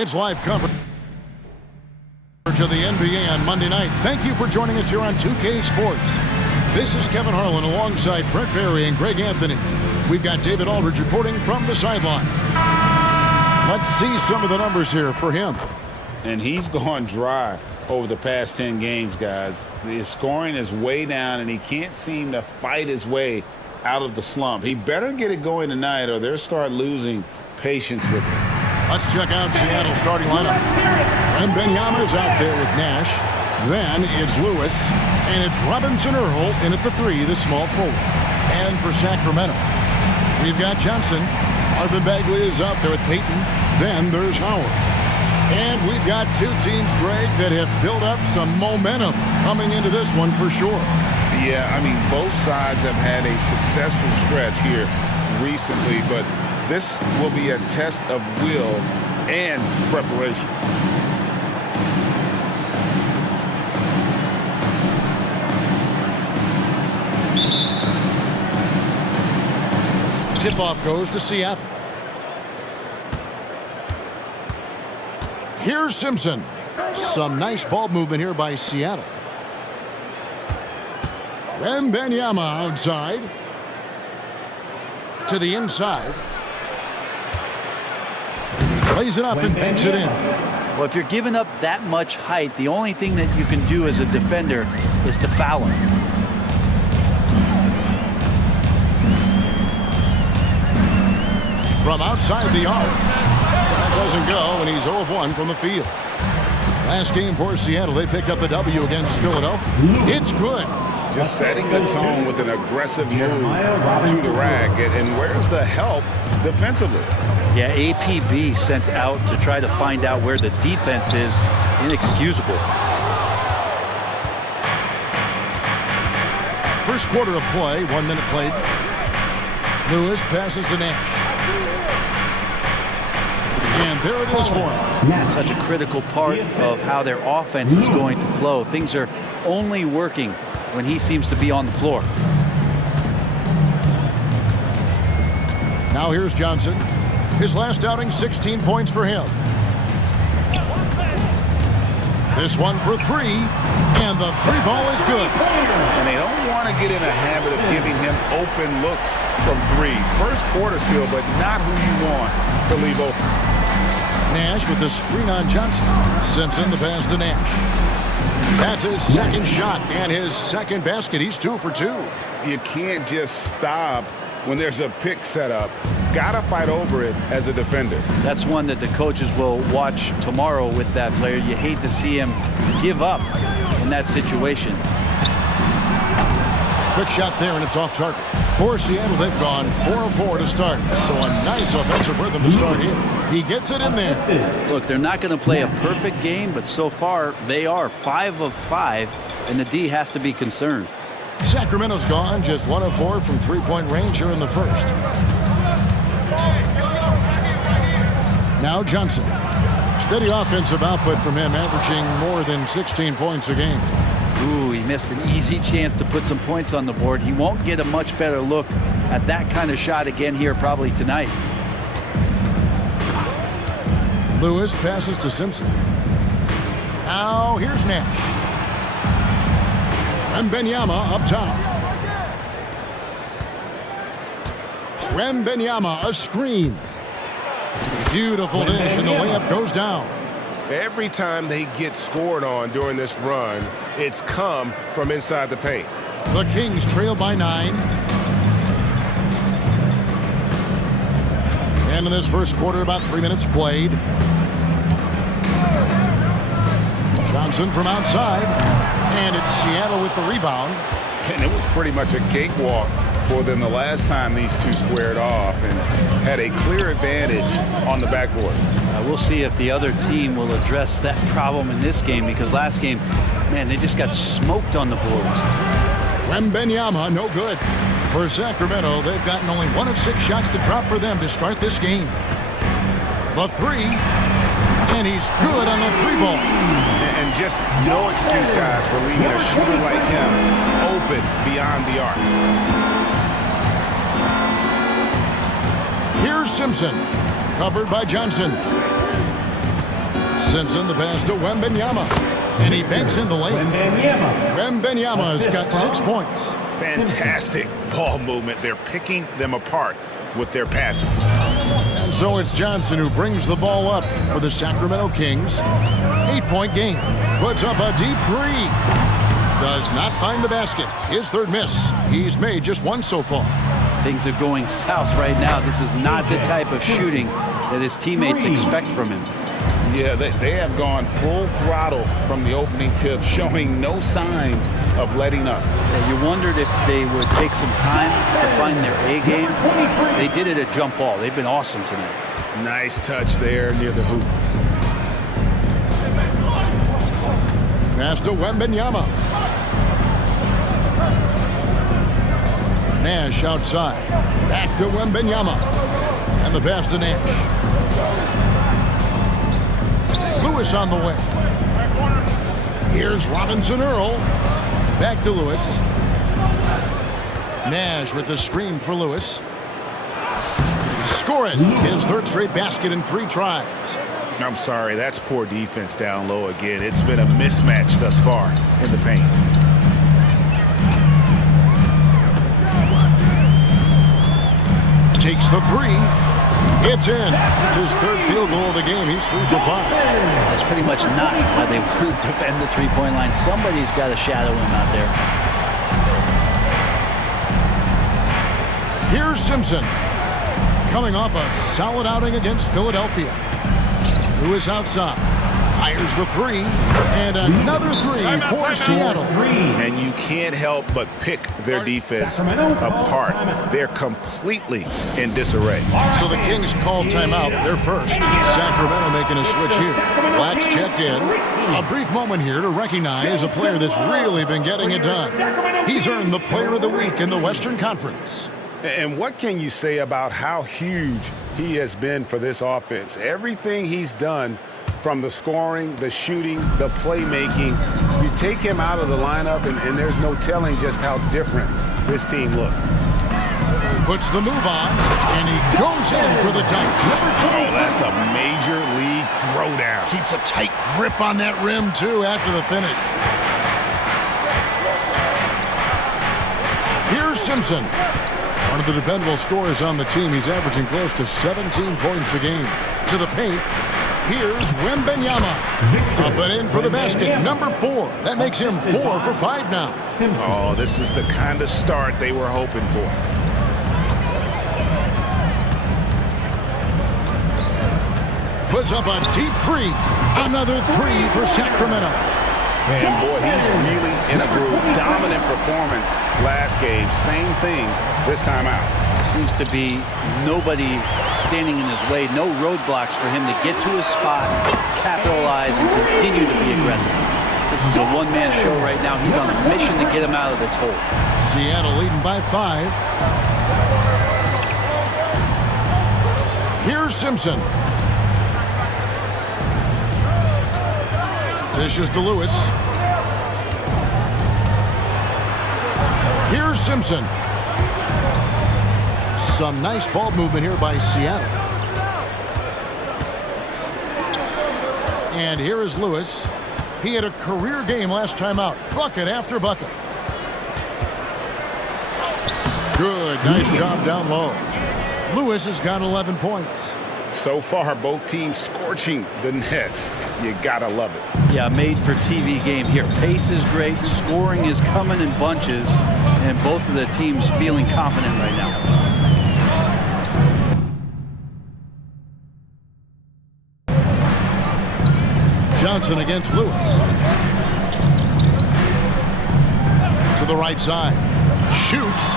It's live coverage of the NBA on Monday night. Thank you for joining us here on 2K Sports. This is Kevin Harlan alongside Brent Barry and Greg Anthony. We've got David Aldridge reporting from the sideline. Let's see some of the numbers here for him. And he's gone dry over the past 10 games, guys. His scoring is way down, and he can't seem to fight his way out of the slump. He better get it going tonight, or they'll start losing patience with him. Let's check out Seattle's starting lineup. Wembanyama is out there with Nash. Then it's Lewis. And it's Robinson Earl in at the 3, the small forward. And for Sacramento, we've got Johnson. Marvin Bagley is out there with Payton. Then there's Howard. And we've got two teams, Greg, that have built up some momentum coming into this one for sure. Yeah, I mean, both sides have had a successful stretch here recently, but this will be a test of will and preparation. Tip-off goes to Seattle. Here's Simpson. Some nice ball movement here by Seattle. Wembanyama outside. To the inside. Plays it up and banks it in. Well, if you're giving up that much height, the only thing that you can do as a defender is to foul him. From outside the arc. That doesn't go, and he's 0 of 1 from the field. Last game for Seattle, they picked up the W against Philadelphia. It's good. Just setting the tone with an aggressive move to the rack. And where's the help defensively? Yeah, APB sent out to try to find out where the defense is. Inexcusable. First quarter of play, 1 minute played. Lewis passes to Nash. And there it is for him. Such a critical part of how their offense is going to flow. Things are only working when he seems to be on the floor. Now here's Johnson. His last outing, 16 points for him. This one for 3, and the 3 ball is good. And they don't want to get in a habit of giving him open looks from 3. First quarter still, but not who you want to leave open. Nash with the screen on Johnson. Simpson the pass to Nash. That's his second shot and his second basket. He's 2 for 2. You can't just stop when there's a pick set up. Gotta fight over it as a defender. That's one that the coaches will watch tomorrow with that player. You hate to see him give up in that situation. Quick shot there, and it's off target. For Seattle, they've gone 4 of 4 to start. So a nice offensive rhythm to start here. He gets it in there. Look, they're not going to play a perfect game, but so far they are 5 of 5, and the D has to be concerned. Sacramento's gone just 1 of 4 from 3-point range here in the first. Now Johnson. Steady offensive output from him, averaging more than 16 points a game. Ooh, he missed an easy chance to put some points on the board. He won't get a much better look at that kind of shot again here probably tonight. Lewis passes to Simpson. Now here's Nash. Wembanyama up top. Wembanyama, a screen. Beautiful dish, and the layup goes down. Every time they get scored on during this run, it's come from inside the paint. The Kings trail by 9. And in this first quarter, about 3 minutes played. Johnson from outside. And it's Seattle with the rebound. And it was pretty much a cakewalk for them the last time these two squared off and had a clear advantage on the backboard. We'll see if the other team will address that problem in this game, because last game, man, they just got smoked on the boards. Wembanyama, no good. For Sacramento, they've gotten only 1 of 6 shots to drop for them to start this game. The 3, and he's good on the 3 ball. And just no excuse, guys, for leaving a shooter like him open beyond the arc. Here's Simpson, covered by Johnson. Simpson the pass to Wembanyama. And he banks in the lane. Wembanyama's got 6 points. Fantastic ball movement. They're picking them apart with their passing. And so it's Johnson who brings the ball up for the Sacramento Kings. 8-point game. Puts up a deep three. Does not find the basket. His third miss. He's made just one so far. Things are going south right now. This is not the type of shooting that his teammates expect from him. Yeah, they have gone full throttle from the opening tip, showing no signs of letting up. Yeah, you wondered if they would take some time to find their A game. They did it at jump ball. They've been awesome tonight. Nice touch there near the hoop. Pass to Wembanyama. Nash outside. Back to Wembanyama. And the pass to Nash. Lewis on the way. Here's Robinson Earl. Back to Lewis. Nash with the screen for Lewis. Scoring his third straight basket in 3 tries. I'm sorry, that's poor defense down low again. It's been a mismatch thus far in the paint. Takes the three. It's in. It's his third field goal of the game. He's 3 for 5. That's pretty much not how they want to defend the three-point line. Somebody's got to shadow him out there. Here's Simpson. Coming off a solid outing against Philadelphia. Lewis outside. Fires the three. And another three for Seattle. And you can't help but pick their defense apart. They're completely in disarray. So the Kings call timeout. They're first. Sacramento making a switch here. Black's checked in. A brief moment here to recognize a player that's really been getting it done. He's earned the Player of the Week in the Western Conference. And what can you say about how huge he has been for this offense? Everything he's done, from the scoring, the shooting, the playmaking, you take him out of the lineup and there's no telling just how different this team looks. Puts the move on, and he goes in for the dunk. Oh, that's a major league throwdown. Keeps a tight grip on that rim, too, after the finish. Here's Simpson. One of the dependable scorers on the team. He's averaging close to 17 points a game. To the paint. Here's Wembanyama. Up and in for the basket. Number 4. That makes him 4 for 5 now. Oh, this is the kind of start they were hoping for. Puts up a deep three. Another 3 for Sacramento. And boy, he's really in a groove. Dominant performance last game. Same thing this time out. Seems to be nobody standing in his way. No roadblocks for him to get to his spot, capitalize, and continue to be aggressive. This is a one-man show right now. He's on a mission to get him out of this hole. Seattle leading by 5. Here's Simpson. Dishes to Lewis. Here's Simpson. Some nice ball movement here by Seattle. And here is Lewis. He had a career game last time out. Bucket after bucket. Good. Nice job down low. Lewis has got 11 points. So far, both teams scorching the Nets. You gotta love it. Yeah, made for TV game here. Pace is great. Scoring is coming in bunches. And both of the teams feeling confident right now. Johnson against Lewis. To the right side. Shoots.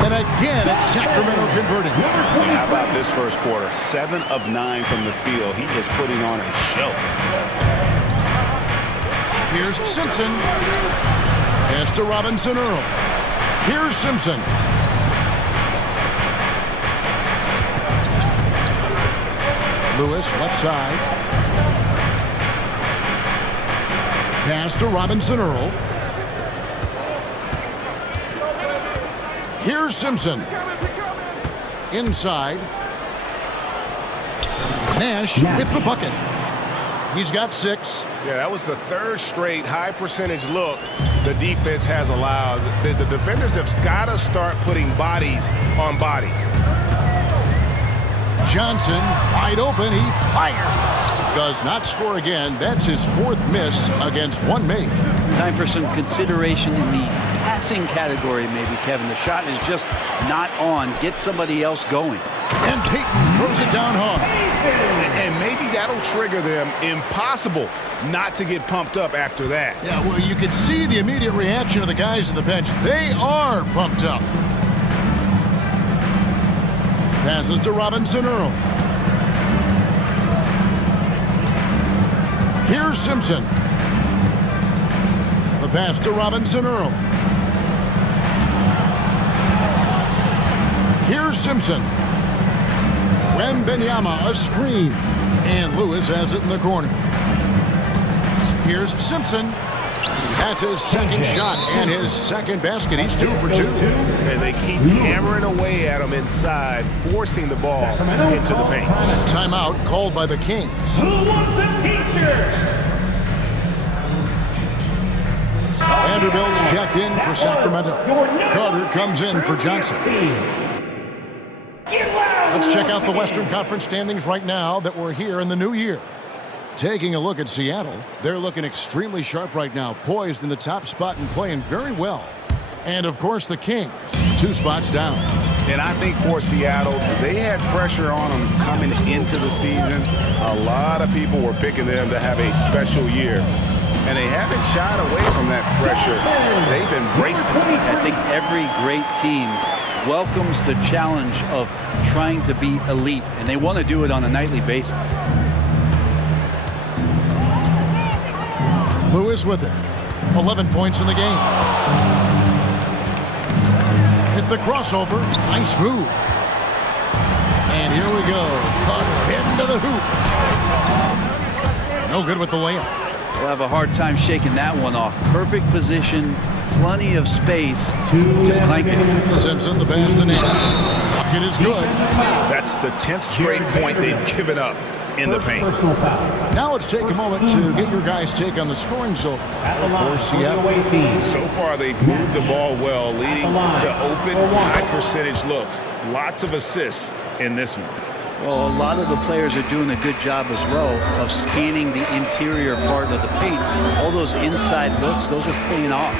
And again, it's Sacramento converting. How about this first quarter? 7 of 9 from the field. He is putting on a show. Here's Simpson. Pass to Robinson Earl. Here's Simpson. Lewis, left side. Pass to Robinson Earl. Here's Simpson. Inside. Nash with the bucket. He's got 6. Yeah, that was the third straight high percentage look the defense has allowed. The defenders have got to start putting bodies on bodies. Johnson, wide open, he fires. Does not score again. That's his 4th miss against 1 make. Time for some consideration in the passing category, maybe, Kevin. The shot is just not on. Get somebody else going. And Payton throws it down hard. And maybe that'll trigger them. Impossible not to get pumped up after that. Yeah, well, you can see the immediate reaction of the guys on the bench. They are pumped up. Passes to Robinson Earl. Here's Simpson. The pass to Robinson Earl. Here's Simpson. Wembanyama, a screen. And Lewis has it in the corner. Here's Simpson. That's his second shot and his second basket. He's 2 for 2. And they keep hammering away at him inside, forcing the ball into the paint. Timeout called by the Kings. Who wants a teacher? Vanderbilt's checked in for Sacramento. Carter comes in for Johnson. Let's check out the Western Conference standings right now that we're here in the new year. Taking a look at Seattle, they're looking extremely sharp right now, poised in the top spot and playing very well. And, of course, the Kings, 2 spots down. And I think for Seattle, they had pressure on them coming into the season. A lot of people were picking them to have a special year. And they haven't shied away from that pressure. They've embraced it. I think every great team welcomes the challenge of trying to be elite, and they want to do it on a nightly basis. Lewis with it. 11 points in the game. Hit the crossover. Nice move. And here we go. Carter heading to the hoop. No good with the layup. We'll have a hard time shaking that one off. Perfect position, plenty of space. Just clanked it. Simpson, the pass to Nash. Bucket is good. That's the 10th straight point they've given up in the paint. Now let's take a moment to get your guys' take on the scoring so far for Seattle. So far, they've moved the ball well, leading to open, high-percentage looks. Lots of assists in this one. Well, a lot of the players are doing a good job as well of scanning the interior part of the paint. All those inside looks, those are paying off.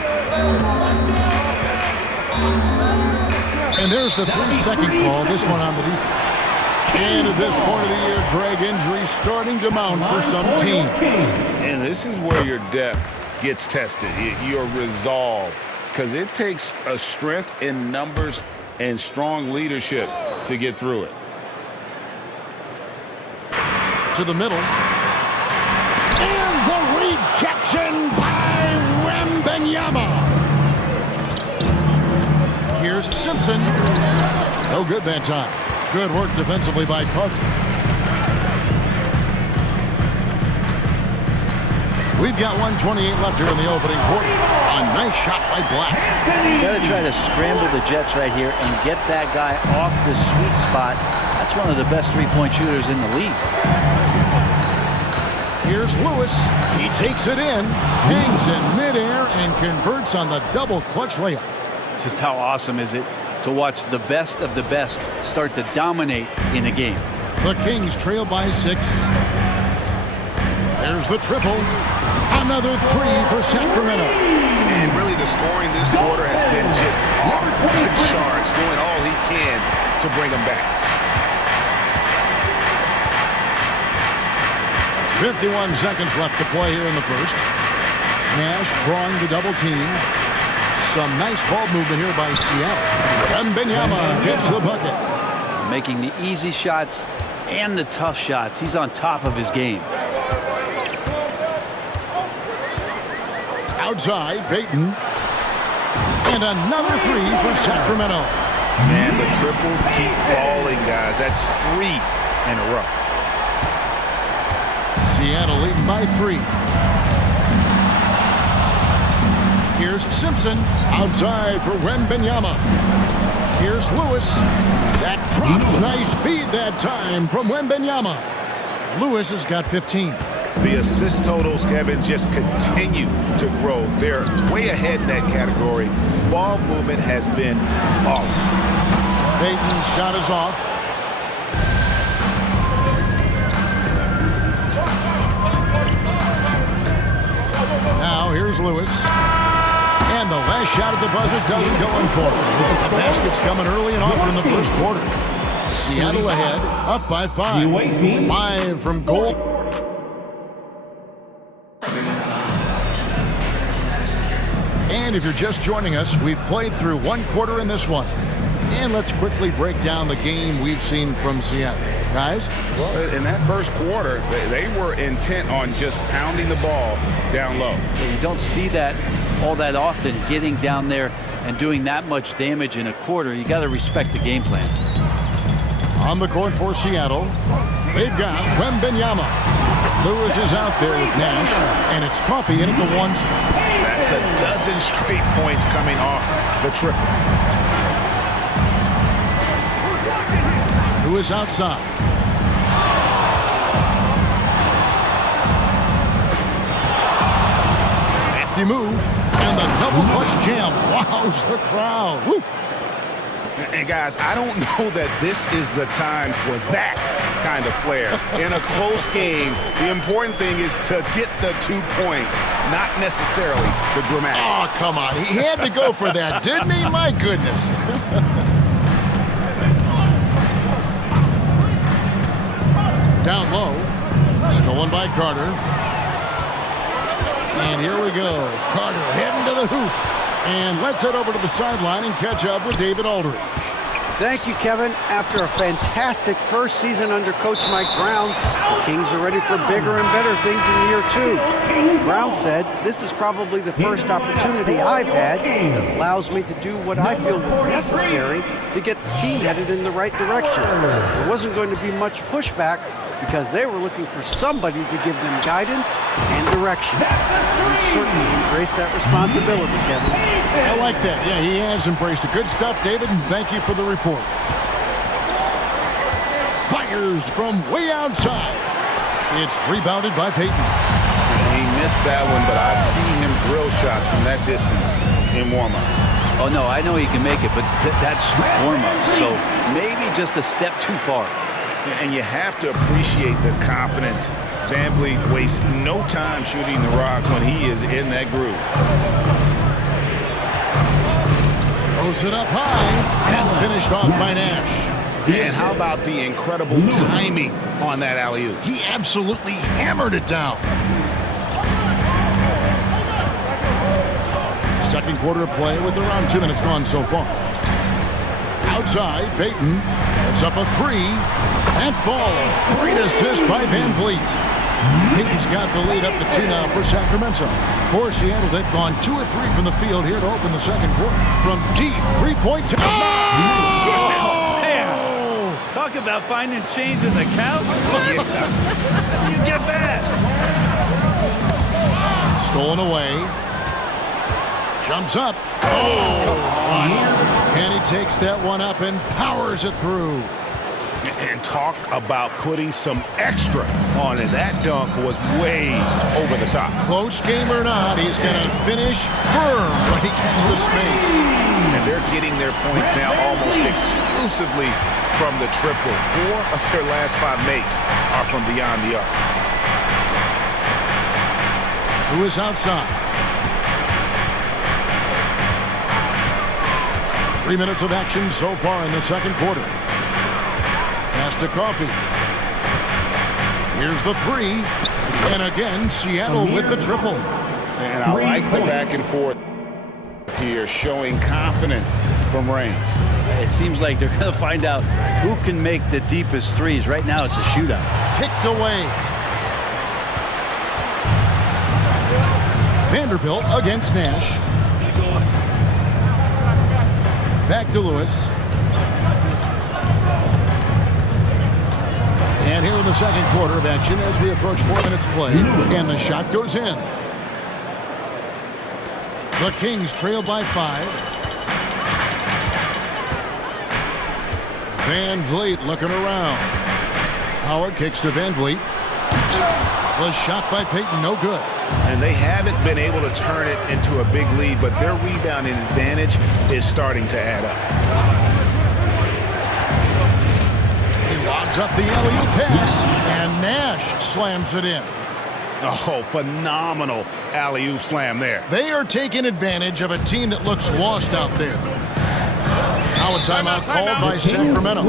And there's the 3-second call, this one on the defense. And at this point of the year, Greg, injuries starting to mount for some teams. And this is where your depth gets tested, your resolve, because it takes a strength in numbers and strong leadership to get through it. To the middle. And the rejection by Wembanyama. Here's Simpson. No good that time. Good work defensively by Carter. We've got 1:28 left here in the opening quarter. A nice shot by Black. You got to try to scramble the Jets right here and get that guy off the sweet spot. That's one of the best three-point shooters in the league. Here's Lewis. He takes it in, hangs in midair, and converts on the double clutch layup. Just how awesome is it to watch the best of the best start to dominate in a game. The Kings trail by 6. There's the triple. Another 3 for Sacramento. And really the scoring this quarter has been just off the charts, doing all he can to bring them back. 51 seconds left to play here in the first. Nash drawing the double team. Some nice ball movement here by Seattle. And Wembanyama gets the bucket. Making the easy shots and the tough shots. He's on top of his game. Outside, Payton. And another 3 for Sacramento. Man, the triples keep falling, guys. That's 3 in a row. Seattle leading by 3. Here's Simpson. Outside for Wembanyama. Here's Lewis. That drops nice feed that time from Wembanyama. Lewis has got 15. The assist totals, Kevin, just continue to grow. They're way ahead in that category. Ball movement has been flawless. Payton's shot is off. Now here's Lewis. And the last shot at the buzzer doesn't go in for it. The basket's coming early and often in the first quarter. Seattle ahead, up by 5. 5 from goal. And if you're just joining us, we've played through one quarter in this one. And let's quickly break down the game we've seen from Seattle. Guys? Well, in that first quarter, they were intent on just pounding the ball down low. Yeah, you don't see that all that often, getting down there and doing that much damage in a quarter. You got to respect the game plan. On the court for Seattle, they've got Wembanyama. Lewis is out there with Nash, and it's Coffee in at the 1 spot. That's a dozen straight points coming off the triple. Lewis outside. Crafty move, and the double clutch jam. Wows the crowd. Woo. And guys, I don't know that this is the time for that kind of flair. In a close game, the important thing is to get the 2 points, not necessarily the dramatics. Oh, come on. He had to go for that, didn't he? My goodness. Down low. Stolen by Carter. And here we go. Carter heading to the hoop. And let's head over to the sideline and catch up with David Aldridge. Thank you, Kevin. After a fantastic first season under Coach Mike Brown, the Kings are ready for bigger and better things in year 2. Brown said, "This is probably the first opportunity I've had that allows me to do what I feel is necessary to get the team headed in the right direction." There wasn't going to be much pushback because they were looking for somebody to give them guidance and direction. You certainly embraced that responsibility, Kevin. I like that. Yeah, he has embraced it. Good stuff, David, and thank you for the report. Fires from way outside. It's rebounded by Payton. He missed that one, but I've seen him drill shots from that distance in warm-up. Oh, no, I know he can make it, but that's warm-up. So maybe just a step too far. And you have to appreciate the confidence. VanVleet wastes no time shooting the rock when he is in that groove. Throws it up high and finished off by Nash. And how about the incredible timing on that alley-oop? He absolutely hammered it down. Second quarter of play with around 2 minutes gone so far. Outside, Payton puts up a 3 and falls. Great assist by VanVleet. Payton's got the lead up to 2 now for Sacramento. For Seattle, they've gone 2 of 3 from the field here to open the second quarter. From deep, 3-point. Oh! Man, talk about finding change in the couch. You get that. Stolen away. Jumps up. Oh! And he takes that one up and powers it through. And talk about putting some extra on it. That dunk was way over the top. Close game or not, he's going to finish firm when he gets the space. And they're getting their points now almost exclusively from the triple. 4 of their last 5 makes are from beyond the arc. Lewis outside. 3 minutes of action so far in the second quarter. Pass to Coffee. Here's the 3. And again, Seattle with the triple. And I like the back and forth here, showing confidence from range. It seems like they're going to find out who can make the deepest threes. Right now, it's a shootout. Picked away. Vanderbilt against Nash. Back to Lewis. And here in the second quarter of action as we approach 4 minutes play. And the shot goes in. The Kings trail by 5. VanVleet looking around. Howard kicks to VanVleet. The shot by Payton, no good. And they haven't been able to turn it into a big lead, but their rebounding advantage is starting to add up. He lobs up the alley-oop pass, and Nash slams it in. Oh, phenomenal alley-oop slam there. They are taking advantage of a team that looks lost out there. Now a timeout called by Sacramento.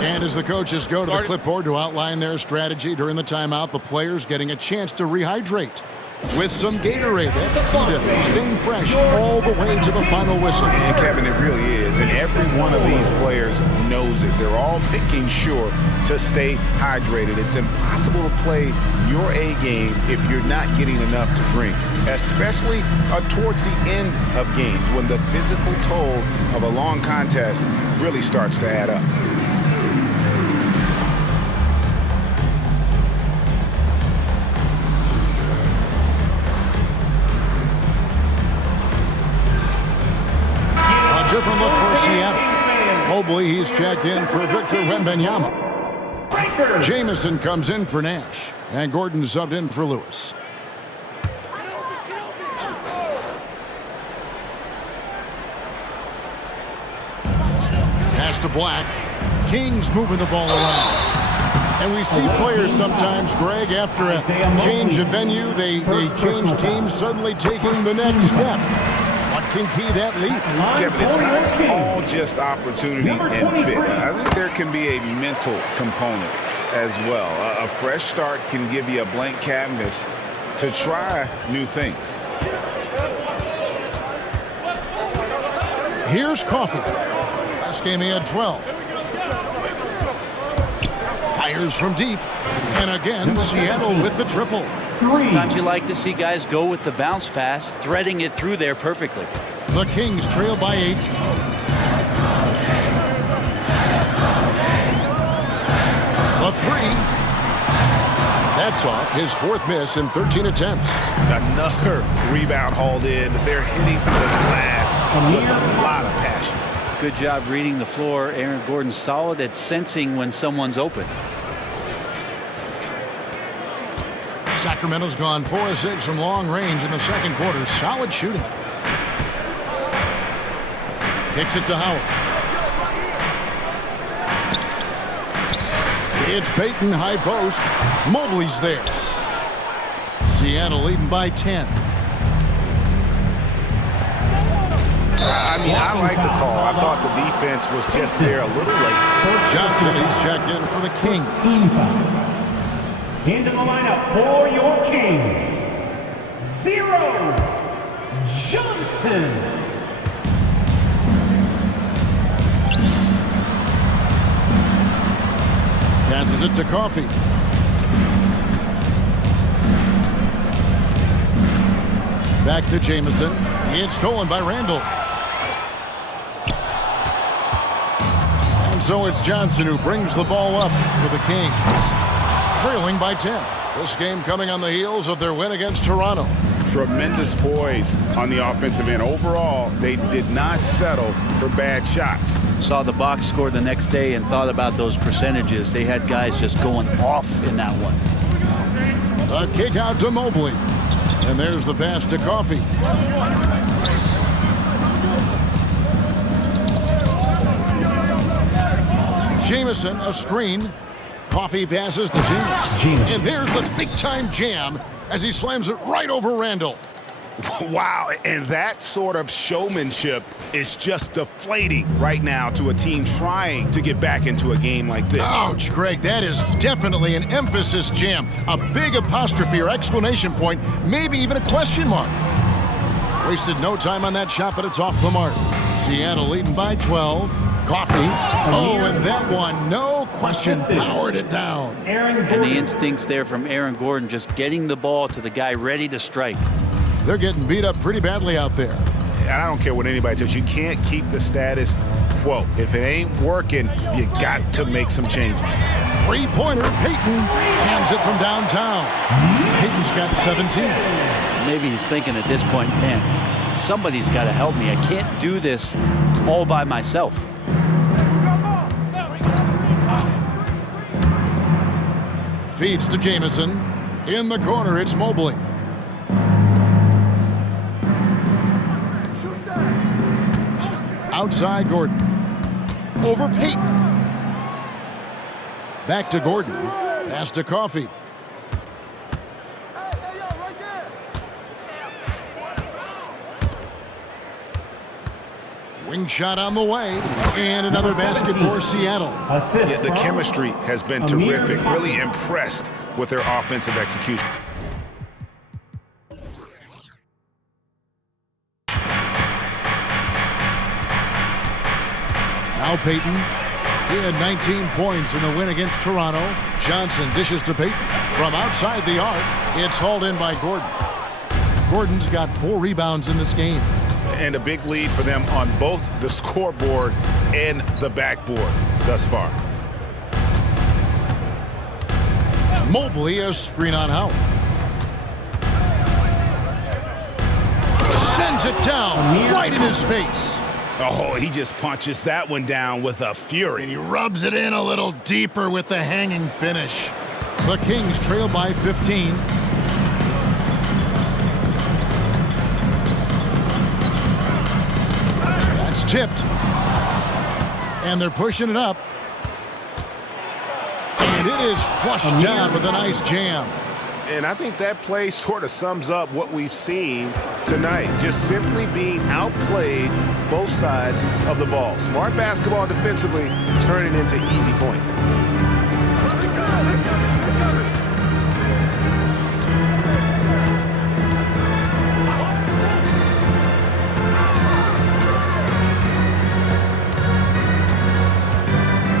And as the coaches go to the clipboard to outline their strategy during the timeout, the players getting a chance to rehydrate with some Gatorade. That's key to staying fresh all the way to the final whistle. And Kevin, it really is. And every one of these players knows it. They're all making sure to stay hydrated. It's impossible to play your A game if you're not getting enough to drink, especially towards the end of games when the physical toll of a long contest really starts to add up. Different look for Seattle. Mobley, he's checked in for Victor Wembanyama. Jamison comes in for Nash. And Gordon subbed in for Lewis. Pass to Black. Kings moving the ball around. And we see players sometimes, Greg, after a change of venue, they change teams, suddenly taking the next step. What can key that leap? Kevin, it's not all just opportunity and fit. I think there can be a mental component as well. A fresh start can give you a blank canvas to try new things. Here's Coffee. Last game he had 12. Fires from deep. And again, Seattle with the triple. Sometimes you like to see guys go with the bounce pass, threading it through there perfectly. The Kings trail by 8. The 3. That's off. His 4th miss in 13 attempts. Another rebound hauled in. They're hitting the glass with a lot of passion. Good job reading the floor. Aaron Gordon solid at sensing when someone's open. Sacramento's gone 4 of 6 from long range in the second quarter. Solid shooting. Kicks it to Howard. It's Payton, high post. Mobley's there. Seattle leading by 10. I like the call. I thought the defense was just there a little late. Johnson, he's checked in for the Kings. Into the lineup for your Kings, 0, Johnson. Passes it to Coffee. Back to Jamison. It's stolen by Randall. And so it's Johnson who brings the ball up for the Kings. Trailing by 10. This game coming on the heels of their win against Toronto. Tremendous poise on the offensive end. Overall, they did not settle for bad shots. Saw the box score the next day and thought about those percentages. They had guys just going off in that one. A kick out to Mobley. And there's the pass to Coffee. Jamison, a screen. Coffee passes to James. And there's the big-time jam as he slams it right over Randall. Wow, and that sort of showmanship is just deflating right now to a team trying to get back into a game like this. Ouch, Greg, that is definitely an emphasis jam. A big apostrophe or exclamation point, maybe even a question mark. Wasted no time on that shot, but it's off the mark. Seattle leading by 12. Coffee. Oh, and that one, no question, powered it down. And the instincts there from Aaron Gordon, just getting the ball to the guy ready to strike. They're getting beat up pretty badly out there. And I don't care what anybody says, you can't keep the status quo. If it ain't working, you got to make some changes. Three-pointer, Payton hands it from downtown. Payton's got 17. Maybe he's thinking at this point, man, somebody's got to help me. I can't do this all by myself. Feeds to Jamison. In the corner, it's Mobley. Outside Gordon. Over Payton. Back to Gordon. Pass to Coffey. Wing shot on the way. And another basket for Seattle. Yeah, the chemistry has been terrific. Really impressed with their offensive execution. Now Payton. He had 19 points in the win against Toronto. Johnson dishes to Payton. From outside the arc, it's hauled in by Gordon. Gordon's got 4 rebounds in this game. And a big lead for them on both the scoreboard and the backboard thus far. Mobley, a screen on Howard. Sends it down right in his face. Oh, he just punches that one down with a fury. And he rubs it in a little deeper with the hanging finish. The Kings trail by 15. That's tipped. And they're pushing it up. And it is flushed down with a nice jam. And I think that play sort of sums up what we've seen tonight. Just simply being outplayed both sides of the ball. Smart basketball defensively, turning into easy points.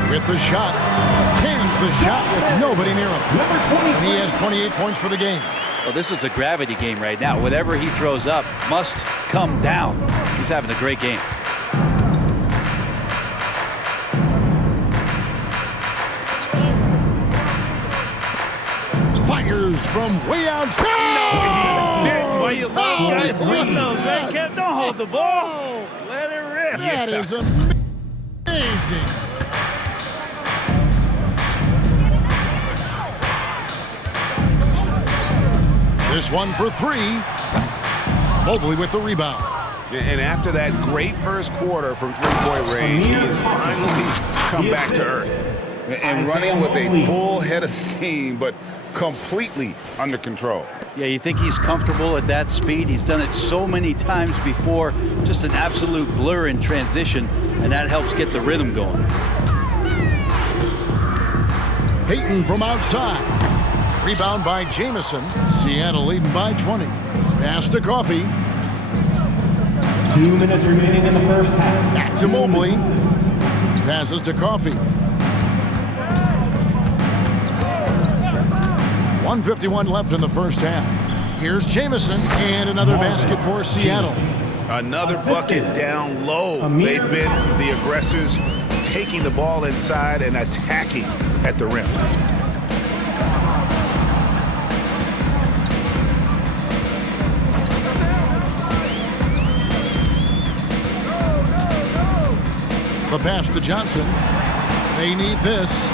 With the shot. Kings the shot with nobody near him. And he has 28 points for the game. Well, this is a gravity game right now. Whatever he throws up must come down. He's having a great game. Fires from way outside. Why you guys win those, man? Kev, don't hold the ball. Let it rip. That is amazing. This one for 3. Mobley with the rebound. And after that great first quarter from three-point range, he has finally come back to earth. And running with a full head of steam, but completely under control. Yeah, you think he's comfortable at that speed. He's done it so many times before. Just an absolute blur in transition, and that helps get the rhythm going. Payton from outside. Rebound by Jamison. Seattle leading by 20. Pass to Coffey. 2 minutes remaining in the first half. Back to Mobley. Passes to Coffey. 1:51 left in the first half. Here's Jamison and another basket for Seattle. Another bucket down low. They've been the aggressors, taking the ball inside and attacking at the rim. The pass to Johnson. They need this.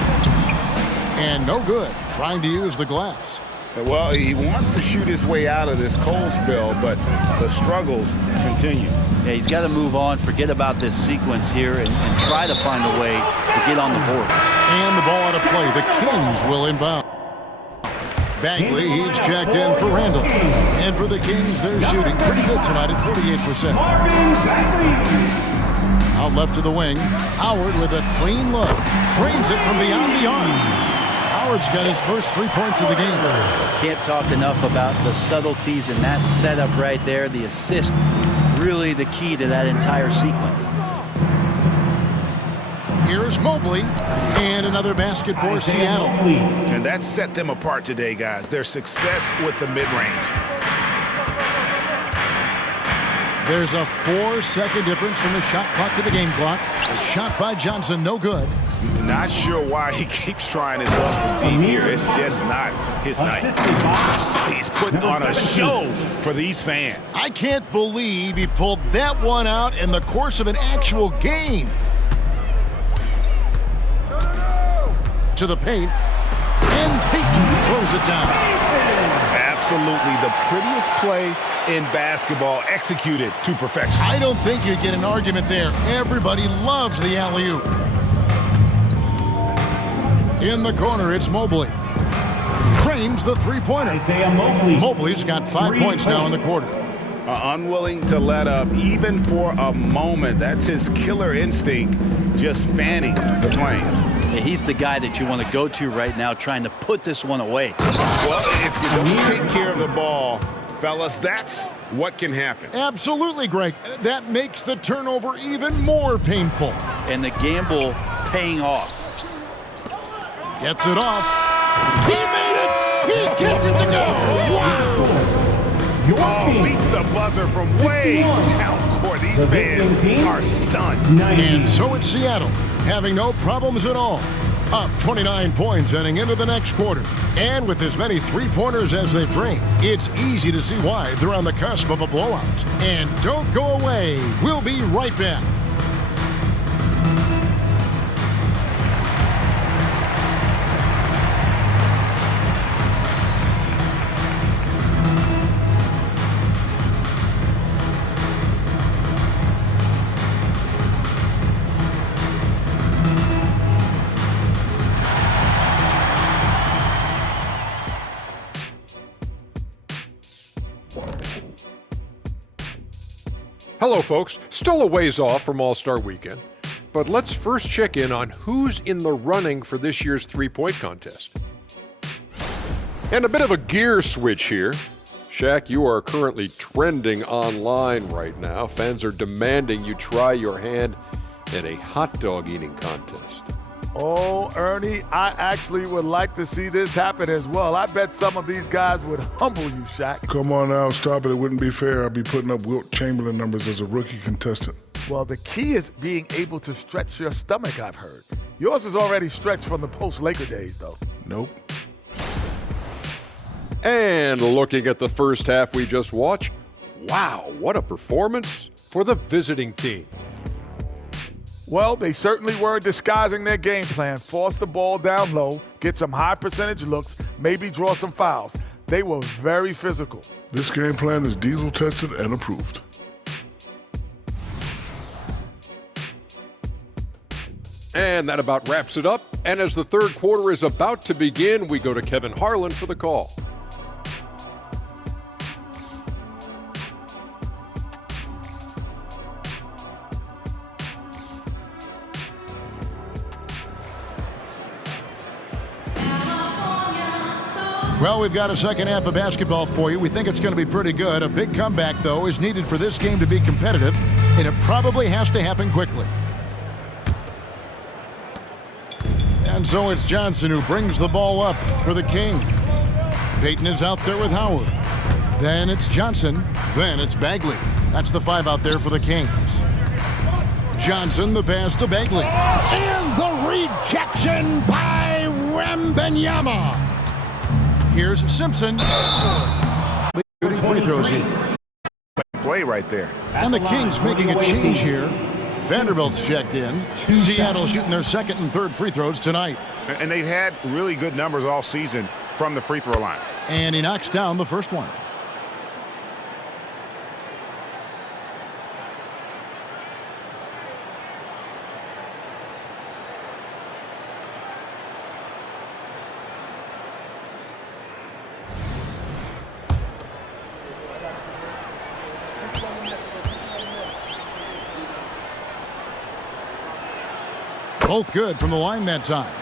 And no good. Trying to use the glass. Well, he wants to shoot his way out of this cold spell, but the struggles continue. Yeah, he's got to move on, forget about this sequence here, and try to find a way to get on the board. And the ball out of play. The Kings will inbound. Bagley, he's checked in for Randall. And for the Kings, they're shooting pretty good tonight at 48%. Out left to the wing. Howard with a clean look. Trains it from beyond the arc. Howard's got his first 3 points of the game. Can't talk enough about the subtleties in that setup right there. The assist, really the key to that entire sequence. Here's Mobley. And another basket for Seattle. And that set them apart today, guys. Their success with the mid-range. There's a 4-second difference from the shot clock to the game clock. A shot by Johnson, no good. Not sure why he keeps trying his luck from deep here. It's just not his night. He's putting on a show for these fans. I can't believe he pulled that one out in the course of an actual game. To the paint. And Payton throws throws it down. Absolutely the prettiest play in basketball, executed to perfection. I don't think you'd get an argument there. Everybody loves the alley-oop. In the corner, it's Mobley. Cranes the three-pointer. Isaiah Mobley. Mobley's got 5 points now in the quarter. Unwilling to let up even for a moment. That's his killer instinct, just fanning the flames. Yeah, he's the guy that you want to go to right now, trying to put this one away. Well, if you don't take care of the ball, fellas, that's what can happen. Absolutely, Greg. That makes the turnover even more painful. And the gamble paying off. Gets it off. He made it! He gets it to go! Wow! Oh, beats the buzzer from way down court. These fans are stunned. And so it's Seattle, having no problems at all. Up 29 points heading into the next quarter. And with as many three-pointers as they've drained, it's easy to see why they're on the cusp of a blowout. And don't go away. We'll be right back. Hello, folks. Still a ways off from All-Star Weekend, but let's first check in on who's in the running for this year's three-point contest. And a bit of a gear switch here. Shaq, you are currently trending online right now. Fans are demanding you try your hand in a hot dog eating contest. Oh, Ernie, I actually would like to see this happen as well. I bet some of these guys would humble you, Shaq. Come on now, stop it. It wouldn't be fair. I'd be putting up Wilt Chamberlain numbers as a rookie contestant. Well, the key is being able to stretch your stomach, I've heard. Yours is already stretched from the post-Laker days, though. Nope. And looking at the first half we just watched, wow, what a performance for the visiting team. Well, they certainly weren't disguising their game plan. Force the ball down low, get some high percentage looks, maybe draw some fouls. They were very physical. This game plan is diesel tested and approved. And that about wraps it up. And as the third quarter is about to begin, we go to Kevin Harlan for the call. Well, we've got a second half of basketball for you. We think it's going to be pretty good. A big comeback, though, is needed for this game to be competitive, and it probably has to happen quickly. And so it's Johnson who brings the ball up for the Kings. Payton is out there with Howard. Then it's Johnson. Then it's Bagley. That's the 5 out there for the Kings. Johnson, the pass to Bagley. And the rejection by Wembanyama. Here's Simpson. Shooting free throws here. Play right there. And the Kings making a change here. Vanderbilt's checked in. Seattle shooting their second and third free throws tonight. And they've had really good numbers all season from the free throw line. And he knocks down the first one. Both good from the line that time.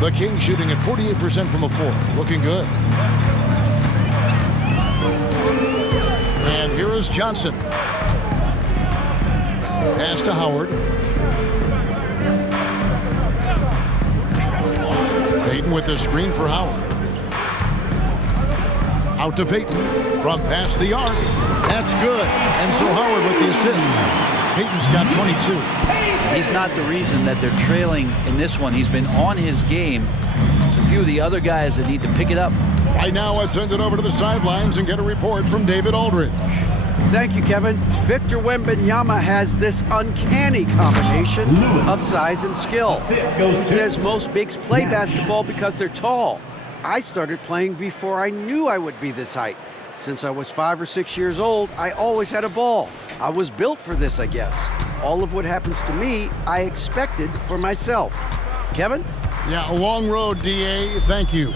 The Kings shooting at 48% from the floor. Looking good. And here is Johnson. Pass to Howard. Payton with the screen for Howard. Out to Payton. From past the arc. That's good. And so Howard with the assist. Payton's got 22. He's not the reason that they're trailing in this one. He's been on his game. It's a few of the other guys that need to pick it up. Right now, let's send it over to the sidelines and get a report from David Aldridge. Thank you, Kevin. Victor Wembanyama has this uncanny combination of size and skill. He says most bigs play basketball because they're tall. I started playing before I knew I would be this height. Since I was 5 or 6 years old, I always had a ball. I was built for this, I guess. All of what happens to me, I expected for myself. Kevin? Yeah, a long road, D.A. Thank you.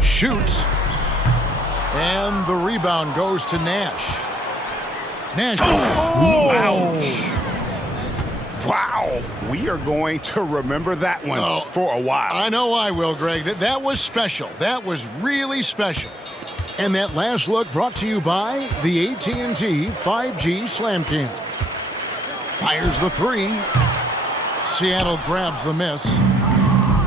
Shoots. And the rebound goes to Nash. Nash. Oh! Wow. We are going to remember that one for a while. I know I will, Greg. That was special. That was really special. And that last look brought to you by the AT&T 5G Slam Cam. Fires the three. Seattle grabs the miss.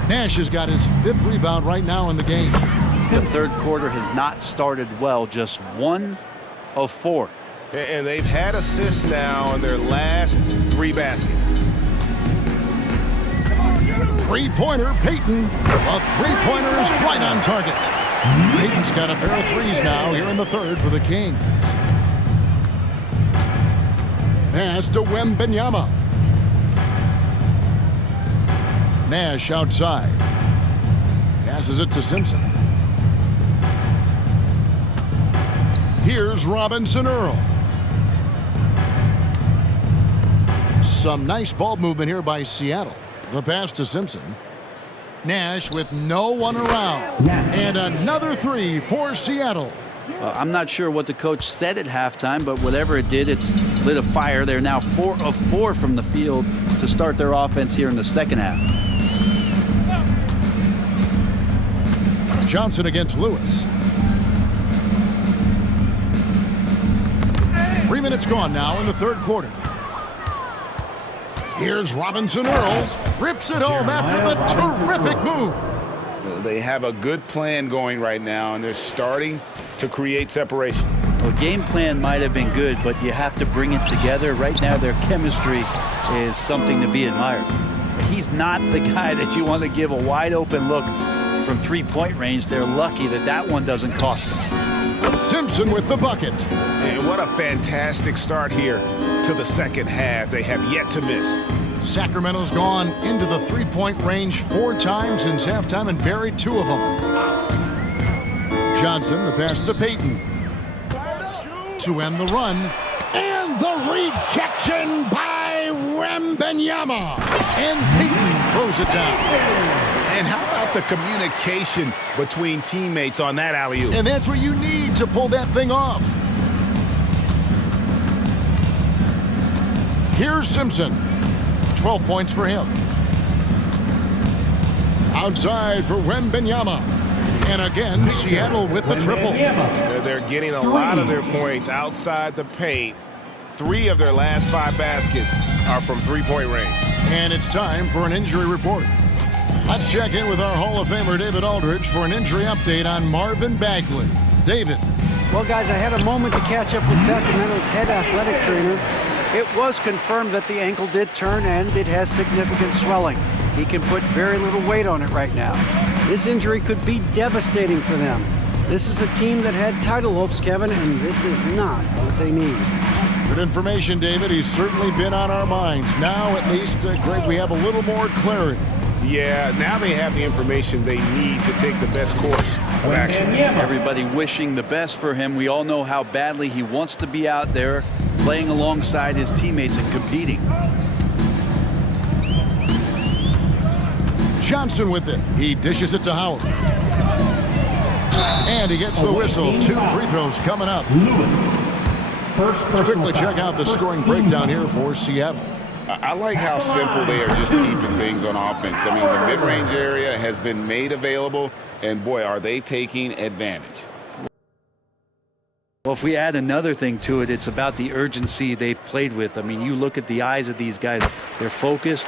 Nash has got his 5th rebound right now in the game. The third quarter has not started well, just 1 of 4. And they've had assists now on their last 3 baskets. Three-pointer, Payton. A three-pointer is right on target. Payton's got a pair of threes now here in the third for the Kings. Pass to Wembanyama. Nash outside. Passes it to Simpson. Here's Robinson Earl. Some nice ball movement here by Seattle. The pass to Simpson. Nash with no one around. And another 3 for Seattle. I'm not sure what the coach said at halftime, but whatever it did, it's lit a fire. They're now 4 of 4 from the field to start their offense here in the second half. Johnson against Lewis. 3 minutes gone now in the third quarter. Here's Robinson Earl. Rips it home after the terrific move. They have a good plan going right now, and they're starting to create separation. Well, game plan might have been good, but you have to bring it together. Right now, their chemistry is something to be admired. He's not the guy that you want to give a wide-open look from three-point range. They're lucky that that one doesn't cost them. Simpson with the bucket. And what a fantastic start here to the second half. They have yet to miss. Sacramento's gone into the three-point range 4 times since halftime and buried 2 of them. Johnson, the pass to Payton. To end the run. And the rejection by Wembanyama. And Payton throws it down. And how about the communication between teammates on that alley-oop? And that's what you need to pull that thing off. Here's Simpson. 12 points for him. Outside for Wembanyama. And again, Seattle with the triple. They're getting a lot of their points outside the paint. 3 of their last 5 baskets are from three-point range. And it's time for an injury report. Let's check in with our Hall of Famer, David Aldridge, for an injury update on Marvin Bagley. David. Well, guys, I had a moment to catch up with Sacramento's head athletic trainer. It was confirmed that the ankle did turn and it has significant swelling. He can put very little weight on it right now. This injury could be devastating for them. This is a team that had title hopes, Kevin, and this is not what they need. Good information, David. He's certainly been on our minds. Now, at least, Greg, we have a little more clarity. Yeah, now they have the information they need to take the best course of action. Everybody wishing the best for him. We all know how badly he wants to be out there playing alongside his teammates and competing. Johnson with it. He dishes it to Howard. And he gets the whistle. 2 free throws coming up. Let's quickly check out the scoring breakdown here for Seattle. I like how simple they are just keeping things on offense. I mean, the mid-range area has been made available, and boy, are they taking advantage. Well, if we add another thing to it, it's about the urgency they've played with. I mean, you look at the eyes of these guys. They're focused,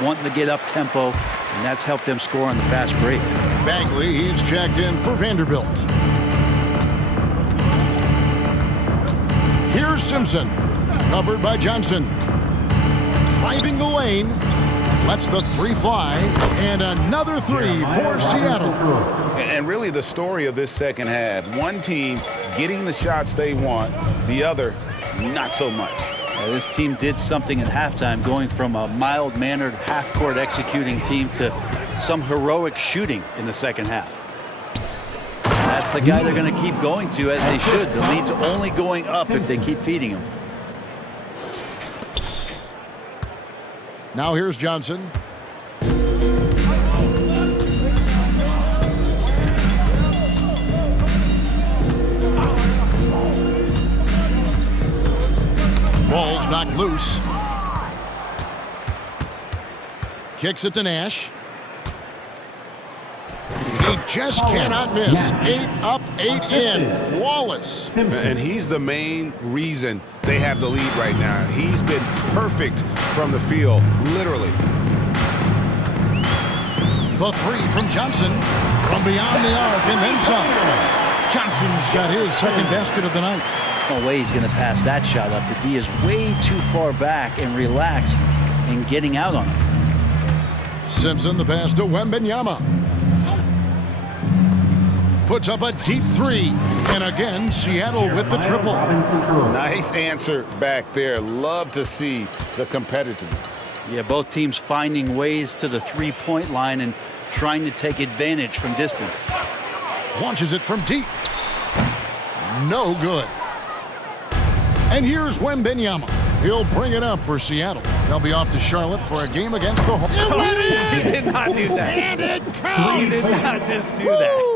wanting to get up tempo, and that's helped them score on the fast break. Bagley, he's checked in for Vanderbilt. Here's Simpson, covered by Johnson. Driving the lane, Lets the three fly, and another three for Seattle. And really the story of this second half, one team getting the shots they want, the other not so much. This team did something at halftime, going from a mild-mannered half-court executing team to some heroic shooting in the second half. That's the guy they're going to keep going to, as they should. The lead's only going up if they keep feeding him. Now here's Johnson. Ball's knocked loose. Kicks it to Nash. He just cannot miss. 8 up, 8 in. Flawless. And he's the main reason they have the lead right now. He's been perfect from the field, literally. The three from Johnson from beyond the arc and then some. Johnson's got his second basket of the night. No way he's going to pass that shot up. The D is way too far back and relaxed in getting out on him. Simpson, the pass to Wembanyama. Puts up a deep three. And again, Seattle with the triple. Nice answer back there. Love to see the competitiveness. Yeah, both teams finding ways to the three-point line and trying to take advantage from distance. Launches it from deep. No good. And here's Wembanyama. He'll bring it up for Seattle. They'll be off to Charlotte for a game against the Hornets. He did not do that. And it counts. He did not just do that.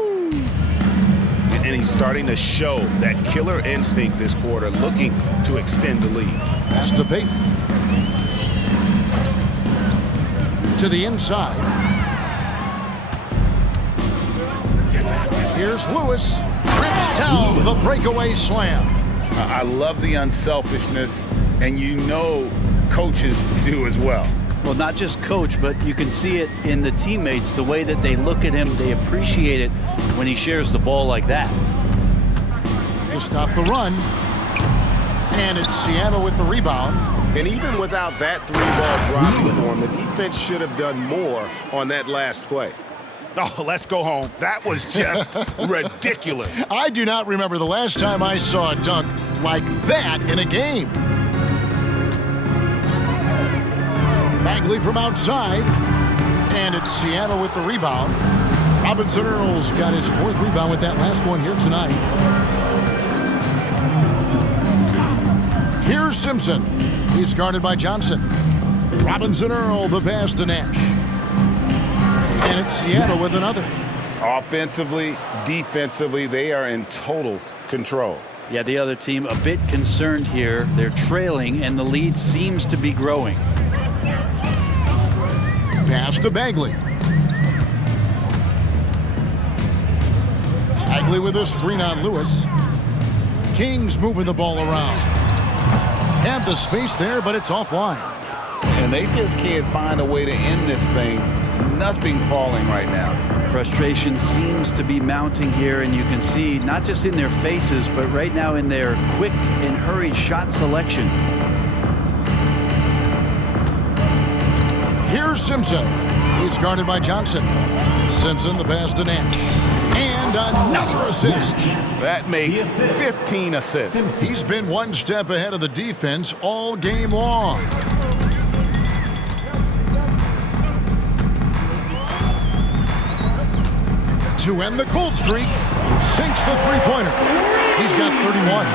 And he's starting to show that killer instinct this quarter, looking to extend the lead. Pass to Payton. To the inside. Here's Lewis. Rips down the breakaway slam. I love the unselfishness, and you know coaches do as well. Well, not just coach, but you can see it in the teammates, the way that they look at him. They appreciate it when he shares the ball like that. To stop the run. And it's Seattle with the rebound. And even without that three-ball dropping for him, the defense should have done more on that last play. Oh, let's go home. That was just ridiculous. I do not remember the last time I saw a dunk like that in a game. Bagley from outside. And it's Seattle with the rebound. Robinson Earl's got his fourth rebound with that last one here tonight. Here's Simpson. He's guarded by Johnson. Robinson Earl, the pass to Nash. And it's Seattle with another. Offensively, defensively, they are in total control. Yeah, the other team a bit concerned here. They're trailing, and the lead seems to be growing. Pass to Bagley. Bagley with a screen on Lewis. Kings moving the ball around. Had the space there, but it's offline. And they just can't find a way to end this thing. Nothing falling right now. Frustration seems to be mounting here, and you can see not just in their faces, but right now in their quick and hurried shot selection. Here's Simpson. He's guarded by Johnson. Simpson, the pass to Nash. And another assist. That makes 15 assists. He's been one step ahead of the defense all game long. To end the cold streak, sinks the three-pointer. He's got 31.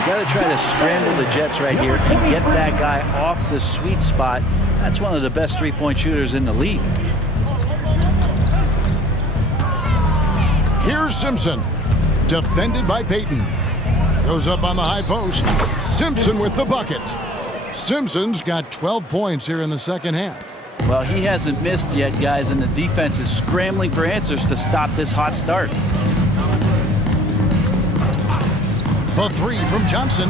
You got to try to scramble the Jets right here and get that guy off the sweet spot. That's one of the best three-point shooters in the league. Here's Simpson, defended by Payton. Goes up on the high post. Simpson with the bucket. Simpson's got 12 points here in the second half. Well, he hasn't missed yet, guys, and the defense is scrambling for answers to stop this hot start. The three from Johnson.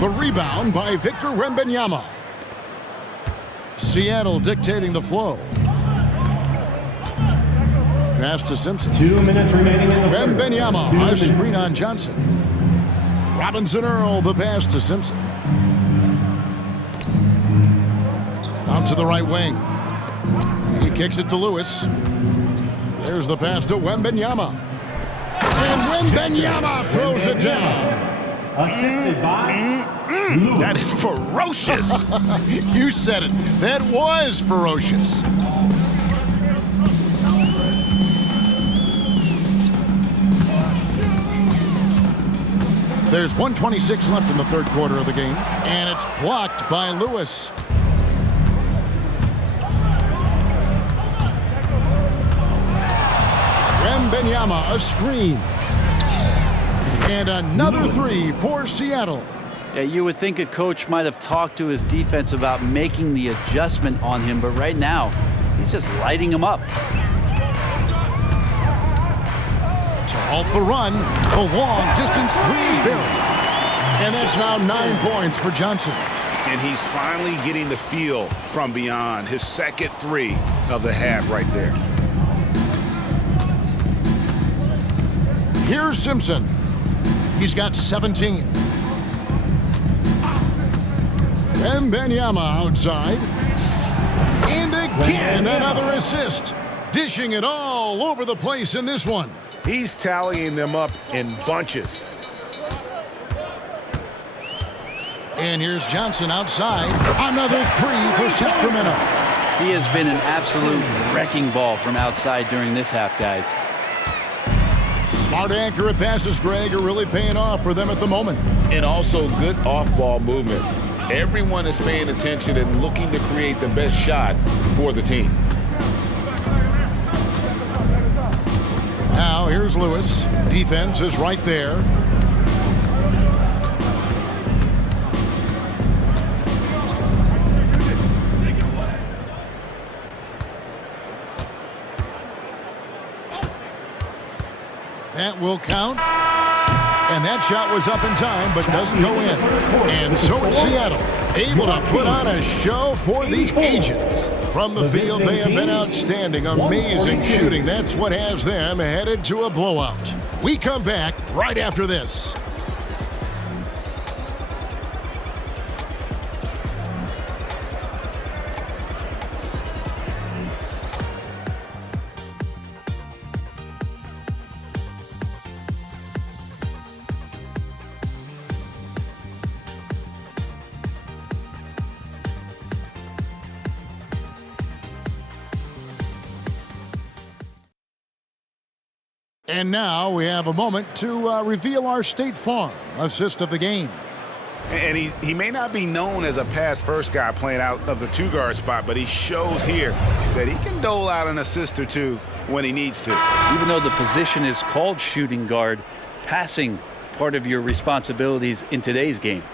The rebound by Victor Wembanyama. Seattle dictating the flow. Pass to Simpson. 2 minutes remaining in the Wembanyama, a screen on Johnson. Robinson Earl, the pass to Simpson. Out to the right wing. He kicks it to Lewis. There's the pass to Wembanyama. And Wembanyama throws it down. Assisted by That is ferocious. You said it. That was ferocious. There's 1:26 left in the third quarter of the game, and it's blocked by Lewis. Wembanyama, a screen. And another three for Seattle. Yeah, you would think a coach might have talked to his defense about making the adjustment on him, but right now, he's just lighting him up. To halt the run, the long-distance three is buried. And that's now 9 points for Johnson. And he's finally getting the feel from beyond. His second three of the half right there. Here's Simpson. He's got 17. Wembanyama outside. And again, another assist. Dishing it all over the place in this one. He's tallying them up in bunches. And here's Johnson outside. Another three for Sacramento. He has been an absolute wrecking ball from outside during this half, guys. Smart, accurate passes, Greg, are really paying off for them at the moment. And also good off-ball movement. Everyone is paying attention and looking to create the best shot for the team. Now here's Lewis. Defense is right there. That will count. And that shot was up in time, but doesn't go in. And so it's Seattle, able to put on a show for the Asians. From the field, they have been outstanding. Amazing shooting. That's what has them headed to a blowout. We come back right after this. And now we have a moment to reveal our State Farm assist of the game. And he may not be known as a pass-first guy playing out of the two-guard spot, but he shows here that he can dole out an assist or two when he needs to. Even though the position is called shooting guard, passing part of your responsibilities in today's game.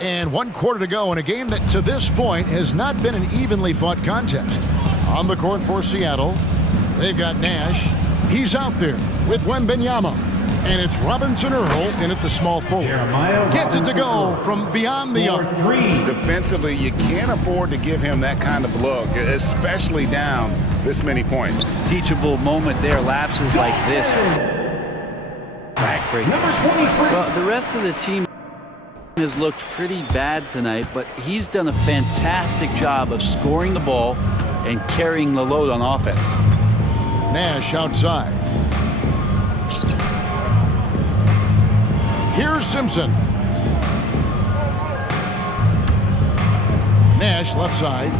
And 1 quarter to go in a game that to this point has not been an evenly fought contest. On the court for Seattle, they've got Nash. He's out there with Wembanyama. And it's Robinson Earl in at the small forward. Gets it to go from beyond the arc. Defensively, you can't afford to give him that kind of look, especially down this many points. Teachable moment there, lapses like this. Backbreaker. Well, the rest of the team has looked pretty bad tonight, but he's done a fantastic job of scoring the ball and carrying the load on offense. Nash outside. Here's Simpson. Nash left side.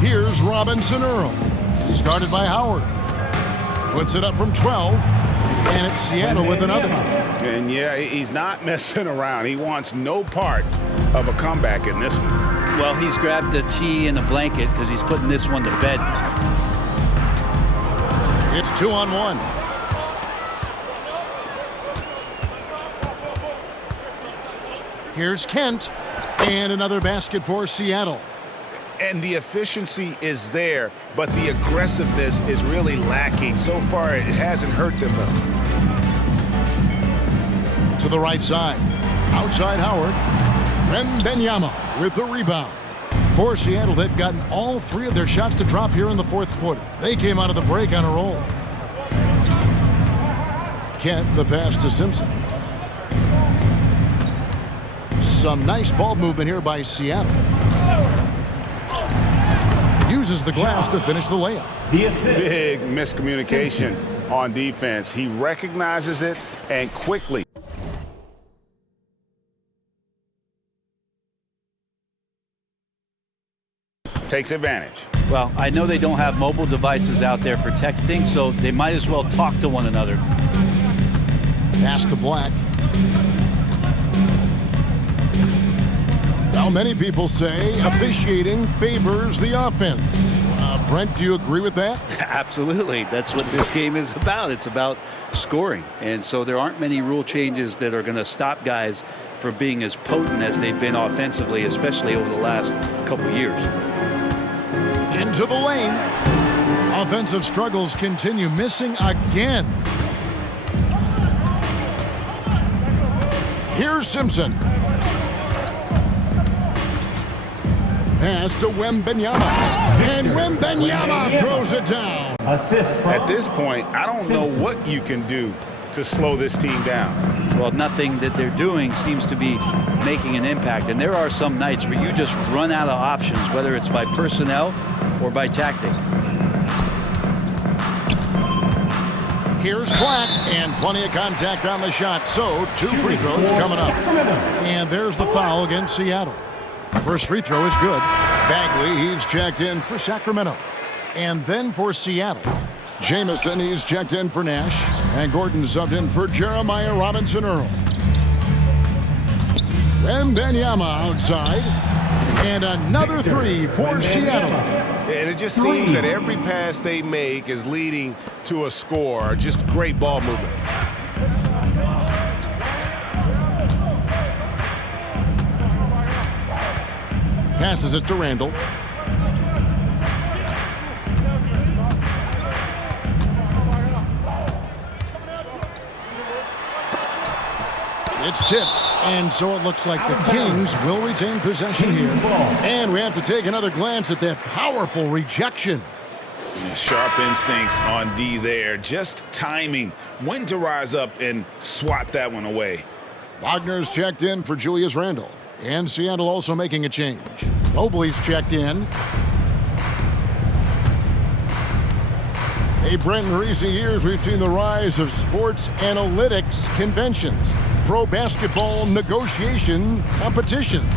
Here's Robinson Earl. He's guarded by Howard. Puts it up from 12. And it's Seattle with another. And yeah, he's not messing around. He wants no part of a comeback in this one. Well, he's grabbed a tee and a blanket because he's putting this one to bed. It's 2-on-1. Here's Kent. And another basket for Seattle. And the efficiency is there, but the aggressiveness is really lacking. So far, it hasn't hurt them, though. To the right side. Outside Howard. Wembanyama with the rebound. For Seattle, they've gotten all three of their shots to drop here in the fourth quarter. They came out of the break on a roll. Kent, the pass to Simpson. Some nice ball movement here by Seattle. Uses the glass to finish the layup. Big miscommunication on defense. He recognizes it and quickly takes advantage. Well, I know they don't have mobile devices out there for texting, so they might as well talk to one another. Pass to Black. Now, many people say officiating favors the offense. Brent, do you agree with that? Absolutely. That's what this game is about. It's about scoring. And so there aren't many rule changes that are going to stop guys from being as potent as they've been offensively, especially over the last couple years. Into the lane. Offensive struggles continue, missing again. Here's Simpson. Pass to Wembanyama. And Wembanyama throws it down. Assist from At this point, I don't know what you can do to slow this team down. Well, nothing that they're doing seems to be making an impact. And there are some nights where you just run out of options, whether it's by personnel or by tactic. Here's Black, and plenty of contact on the shot. So, 2 free throws coming up. And there's the foul against Seattle. First free throw is good. Bagley, he's checked in for Sacramento. And then for Seattle, Jamison, he's checked in for Nash. And Gordon subbed in for Jeremiah Robinson Earl. Wembanyama outside. And another 3 for Seattle. And it just seems that every pass they make is leading to a score. Just great ball movement. Passes it to Randall. It's tipped, and so it looks like the Kings will retain possession here. And we have to take another glance at that powerful rejection. Sharp instincts on D there. Just timing when to rise up and swat that one away. Wagner's checked in for Julius Randle. And Seattle also making a change. Mobley's checked in. Hey, Brent, in recent years, we've seen the rise of sports analytics conventions, pro basketball negotiation competitions.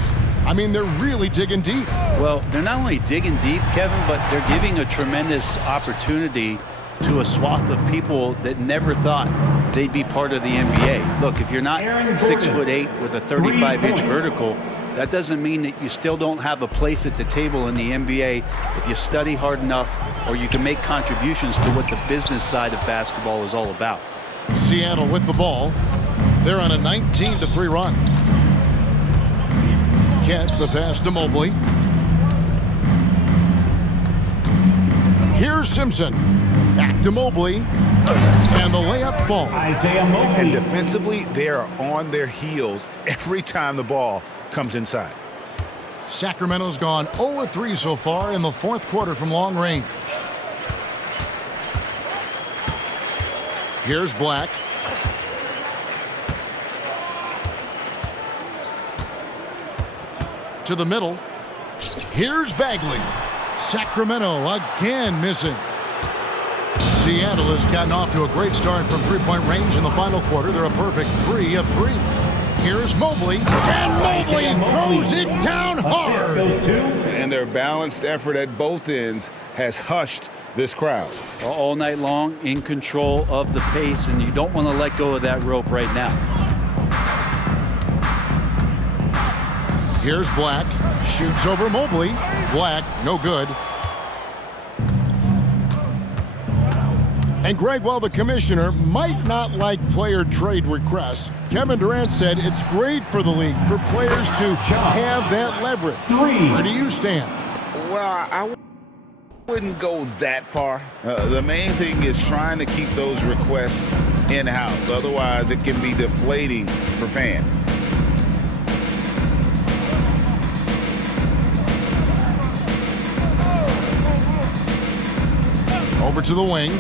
I mean, they're really digging deep. Well, they're not only digging deep, Kevin, but they're giving a tremendous opportunity to a swath of people that never thought they'd be part of the NBA. Look, if you're not 6'8" with a 35-inch vertical, that doesn't mean that you still don't have a place at the table in the NBA if you study hard enough, or you can make contributions to what the business side of basketball is all about. Seattle with the ball. They're on a 19-3 run. Kent, the pass to Mobley. Here's Simpson. Back to Mobley. And the layup falls. Isaiah Mobley. And defensively, they are on their heels every time the ball comes inside. Sacramento's gone 0-3 so far in the fourth quarter from long range. Here's Black. To the middle. Here's Bagley. Sacramento again missing. Seattle has gotten off to a great start from three-point range in the final quarter. They're a perfect 3 of 3. Here's Mobley, and Mobley throws it down hard. And their balanced effort at both ends has hushed this crowd. All night long, in control of the pace, and you don't want to let go of that rope right now. Here's Black, shoots over Mobley. Black, no good. And Greg, while the commissioner might not like player trade requests, Kevin Durant said it's great for the league for players to have that leverage. Where do you stand? Well, I wouldn't go that far. The main thing is trying to keep those requests in-house. Otherwise, it can be deflating for fans. Over to the wing.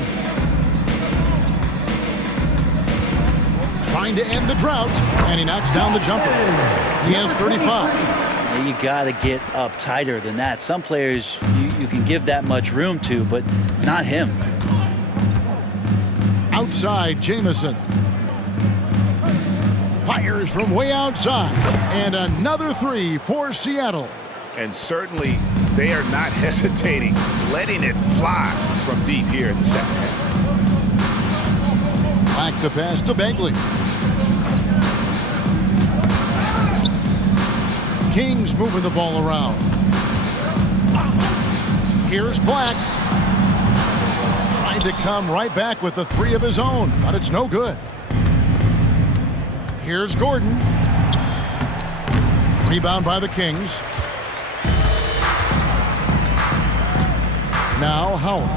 Trying trying to end the drought, and he knocks down the jumper. He has 35. You got to get up tighter than that. Some players you can give that much room to, but not him. Outside, Jamison. Fires from way outside. And another three for Seattle. And certainly they are not hesitating, letting it fly from deep here in the second half. Back the pass to Begley. Kings moving the ball around. Here's Black. Trying to come right back with the three of his own, but it's no good. Here's Gordon. Rebound by the Kings. Now Howard.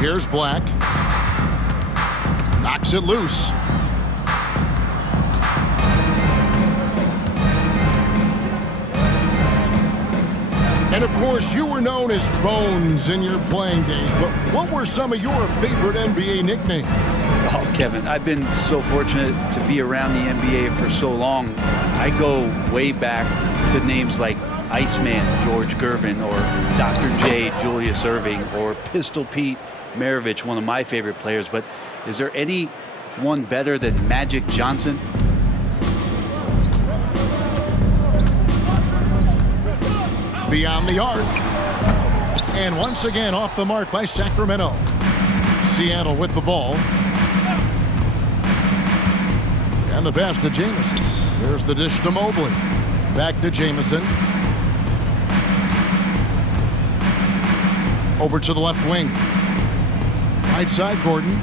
Here's Black. Knocks it loose. And of course, you were known as Bones in your playing days, but what were some of your favorite NBA nicknames? Oh, Kevin, I've been so fortunate to be around the NBA for so long. I go way back to names like Iceman, George Gervin, or Dr. J, Julius Erving, or Pistol Pete Maravich, one of my favorite players. But is there any one better than Magic Johnson? Beyond the arc. And once again off the mark by Sacramento. Seattle with the ball. And the pass to Jamison. There's the dish to Mobley. Back to Jamison. Over to the left wing. Right side, Gordon.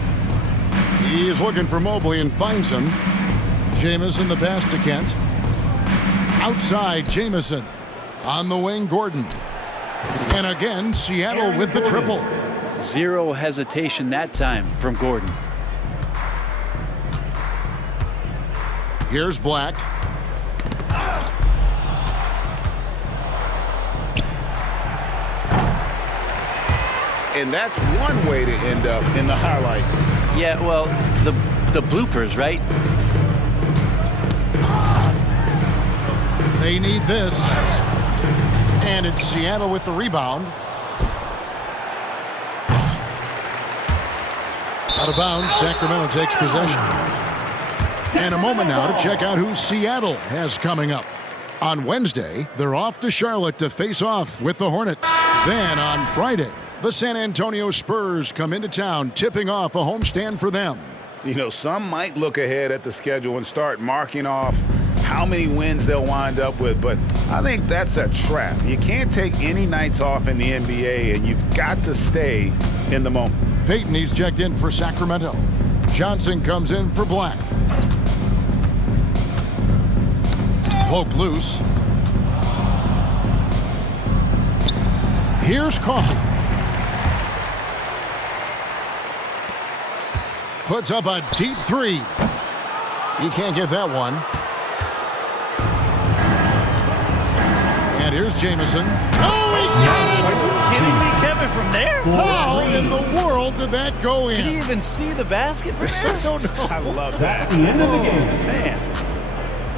He is looking for Mobley and finds him. Jamison the pass to Kent. Outside, Jamison. On the wing, Gordon. And again, Seattle with the triple. Zero hesitation that time from Gordon. Here's Black. And that's one way to end up in the highlights. Yeah, well, the bloopers, right? They need this. And it's Seattle with the rebound. Out of bounds, Sacramento takes possession. And a moment now to check out who Seattle has coming up. On Wednesday, they're off to Charlotte to face off with the Hornets. Then on Friday, the San Antonio Spurs come into town, tipping off a homestand for them. You know, some might look ahead at the schedule and start marking off how many wins they'll wind up with, but I think that's a trap. You can't take any nights off in the NBA, and you've got to stay in the moment. Payton, he's checked in for Sacramento. Johnson comes in for Black. Poke loose. Here's Coffey. Puts up a deep three. He can't get that one. And here's Jamison. Oh, he got it! Are you kidding me, Kevin, from there? How in the world did that go in? Did he even see the basket from there? I don't know. I love that. That's the end of the game. Man.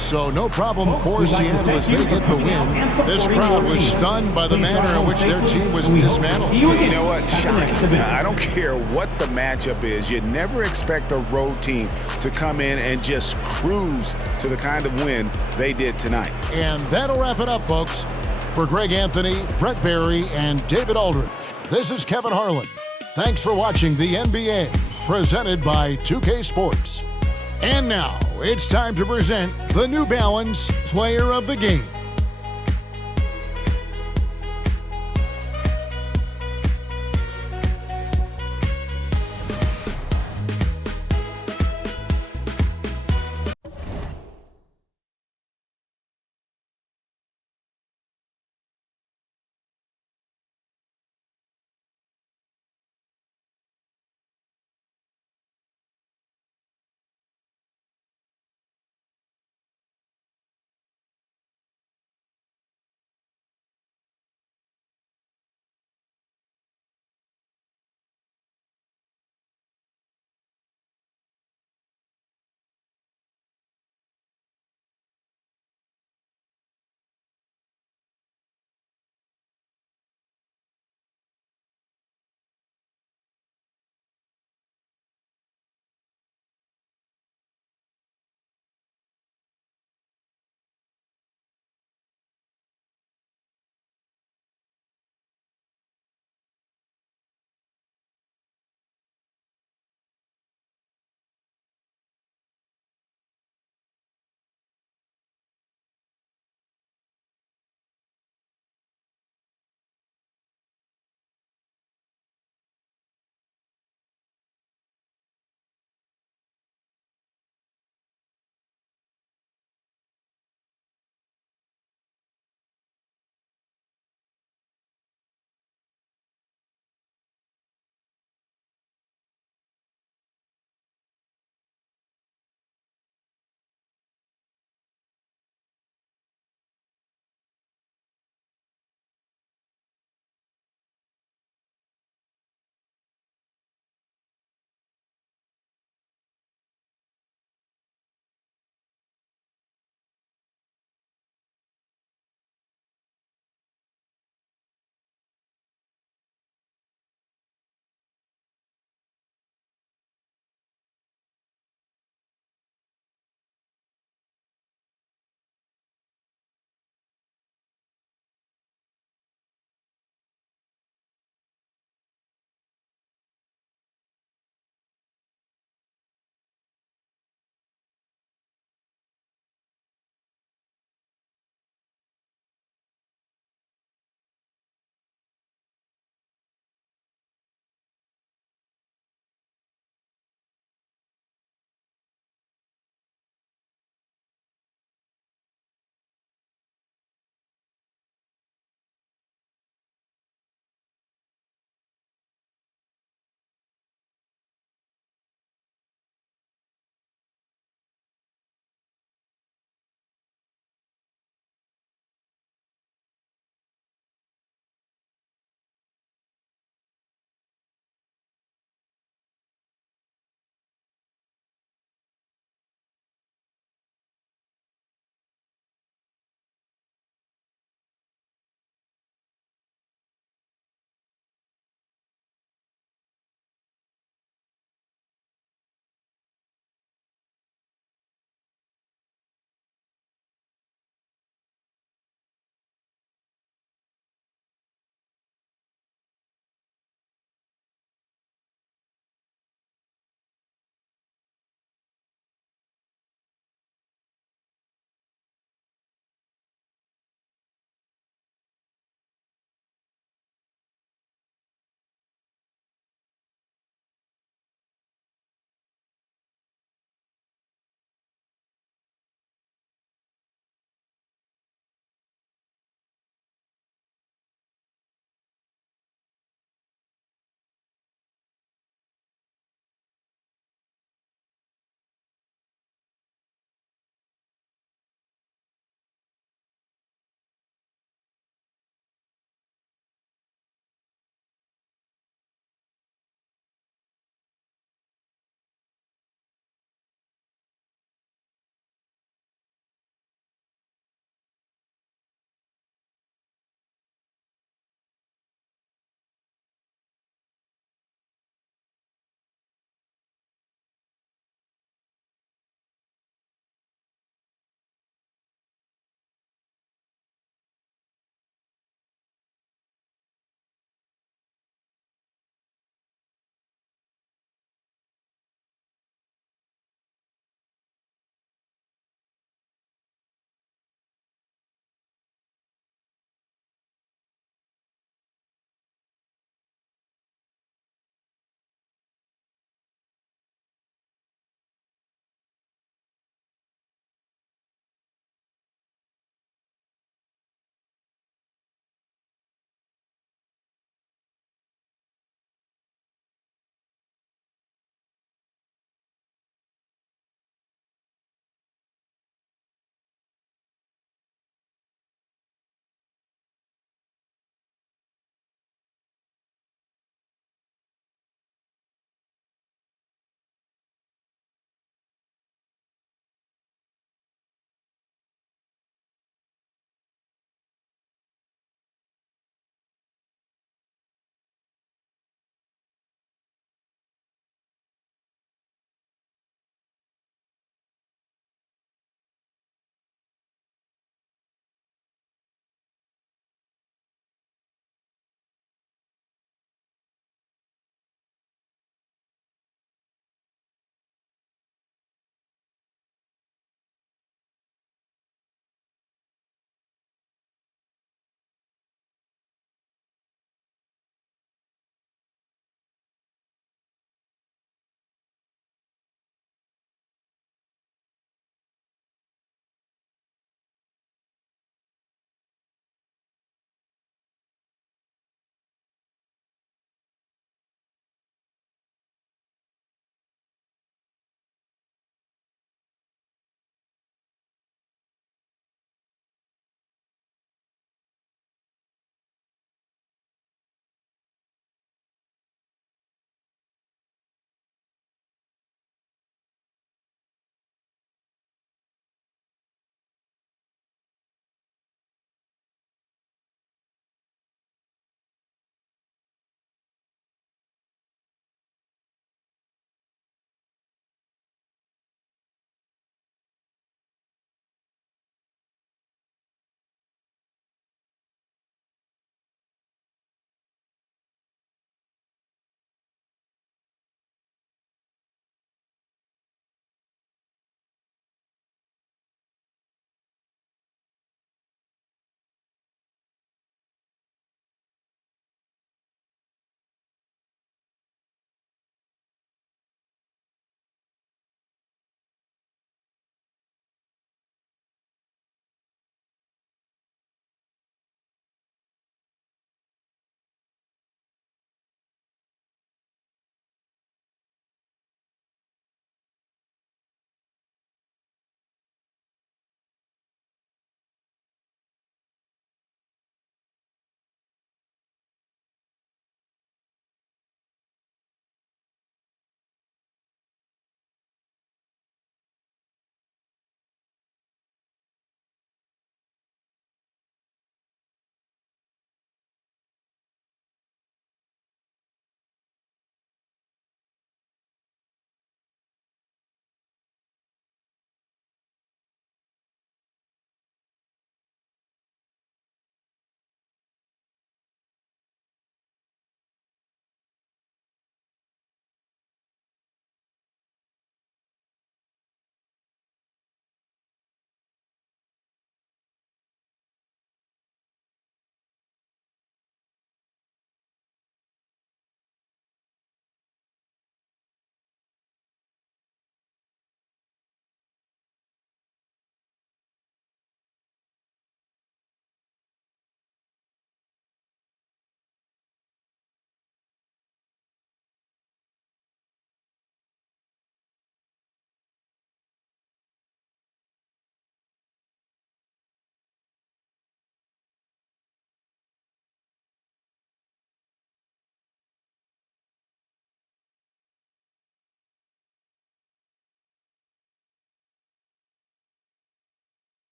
So no problem for Seattle as they get the win. This crowd was stunned by the manner in which their team was dismantled. You know what? Shocking. I don't care what the matchup is. You never expect a road team to come in and just cruise to the kind of win they did tonight. And that'll wrap it up, folks. For Greg Anthony, Brett Barry, and David Aldridge, this is Kevin Harlan. Thanks for watching the NBA, presented by 2K Sports. And now, it's time to present the New Balance Player of the Game.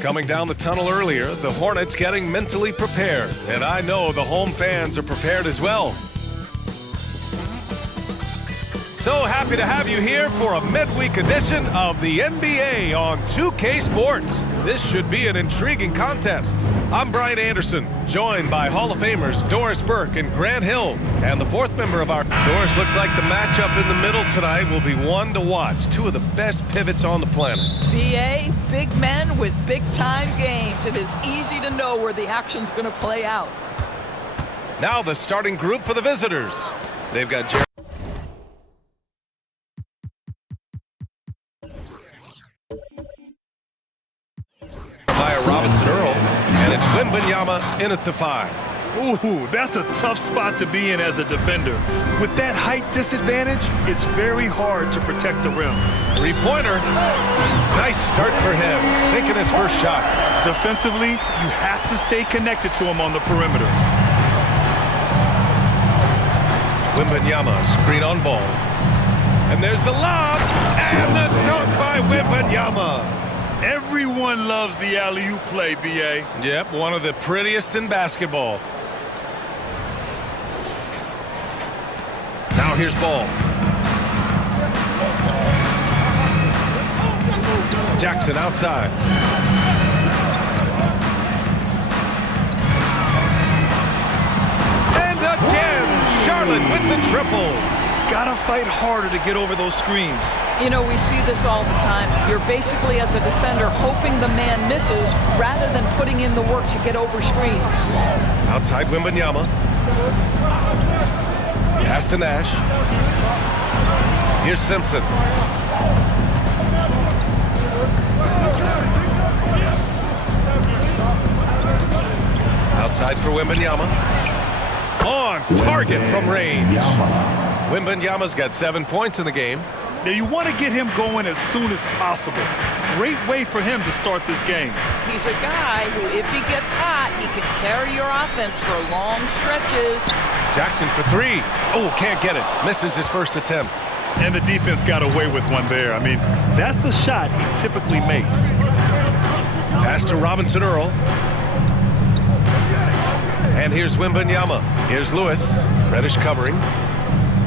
Coming down the tunnel earlier, the Hornets getting mentally prepared. And I know the home fans are prepared as well. So happy to have you here for a midweek edition of the NBA on 2K Sports. This should be an intriguing contest. I'm Brian Anderson, joined by Hall of Famers Doris Burke and Grant Hill. And the fourth member of our Doris, looks like the matchup in the middle tonight will be one to watch. Two of the best pivots on the planet. BA, big men with big-time games. It is easy to know where the action's going to play out. Now the starting group for the visitors. They've got Jerry Robinson Earl, and it's Wembanyama in at the 5. Ooh, that's a tough spot to be in as a defender. With that height disadvantage, it's very hard to protect the rim. Three-pointer. Nice start for him, sinking his first shot. Defensively, you have to stay connected to him on the perimeter. Wembanyama, screen on ball. And there's the lob, and the dunk by Wembanyama. Everyone loves the alley-oop play, B.A. Yep, one of the prettiest in basketball. Now here's ball. Jackson outside. And again, Charlotte with the triple. Gotta fight harder to get over those screens. You know, we see this all the time. You're basically, as a defender, hoping the man misses rather than putting in the work to get over screens. Outside Wembanyama. Pass to Nash. Here's Simpson. Outside for Wembanyama. On target from range. Wembanyama's got 7 points in the game. Now you want to get him going as soon as possible. Great way for him to start this game. He's a guy who, if he gets hot, he can carry your offense for long stretches. Jackson for 3. Oh, can't get it. Misses his first attempt. And the defense got away with one there. I mean, that's a shot he typically makes. Pass to Robinson Earl. And here's Wembanyama. Here's Lewis. Reddish covering.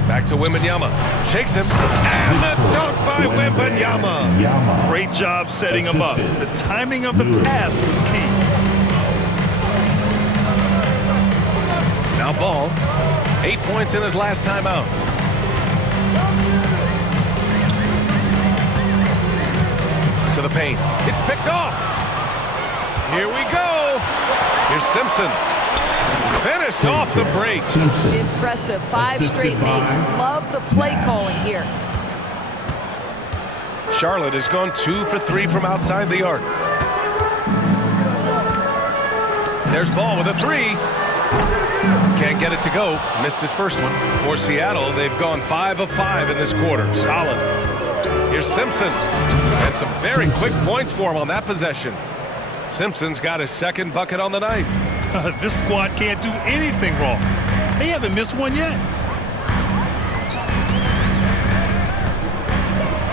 Back to Wembanyama. Shakes him. And the dunk by Wembanyama. Great job setting him up. The timing of the pass was key. Now Ball. 8 points in his last time out. To the paint. It's picked off. Here we go. Here's Simpson. Finished off the break. Impressive. 5 straight makes. Love the play calling here. Charlotte has gone 2 for 3 from outside the arc. There's Ball with a 3. Can't get it to go. Missed his first one. For Seattle, they've gone 5 of 5 in this quarter. Solid. Here's Simpson. And some very quick points for him on that possession. Simpson's got his second bucket on the night. This squad can't do anything wrong. They haven't missed one yet.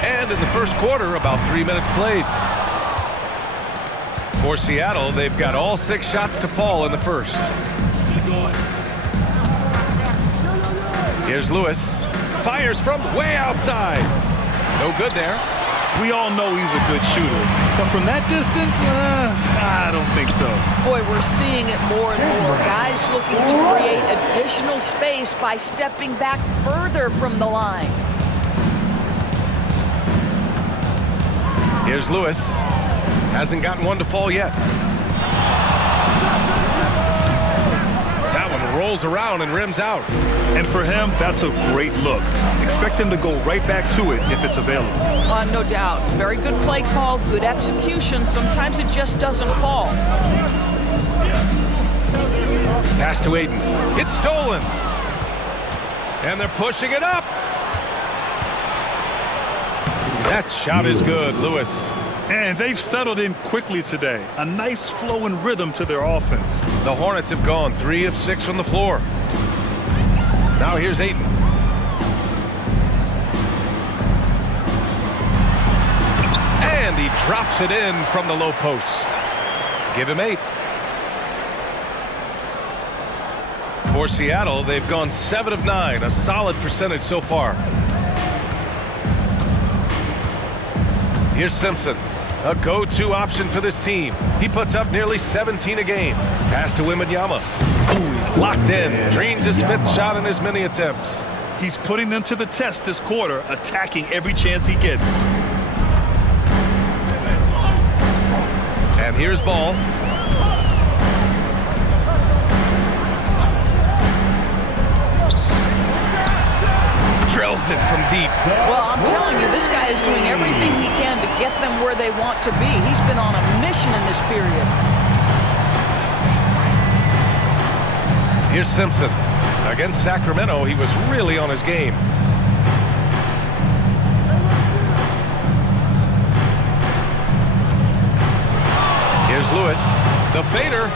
And in the first quarter, about 3 minutes played. For Seattle, they've got all 6 shots to fall in the first. Here's Lewis. Fires from way outside. No good there. We all know he's a good shooter. But from that distance, I don't think so. Boy, we're seeing it more and more. Guys looking to create additional space by stepping back further from the line. Here's Lewis. Hasn't gotten one to fall yet. That one rolls around and rims out. And for him, that's a great look. Expect him to go right back to it if it's available. No doubt. Very good play call, good execution. Sometimes it just doesn't fall. Pass to Ayton. It's stolen. And they're pushing it up. That shot is good, Lewis. And they've settled in quickly today. A nice flow and rhythm to their offense. The Hornets have gone 3 of 6 from the floor. Now here's Ayton. And he drops it in from the low post. give him 8. For Seattle, they've gone 7 of 9, a solid percentage so far. Here's Simpson, a go-to option for this team. He puts up nearly 17 a game. Pass to Wembanyama. Ooh, he's locked in. Drains his 5th shot in as many attempts. He's putting them to the test this quarter, attacking every chance he gets. And here's Ball. Drills it from deep. Well, I'm telling you, this guy is doing everything he can to get them where they want to be. He's been on a mission in this period. Here's Simpson. Against Sacramento, he was really on his game. Here's Lewis. The fader.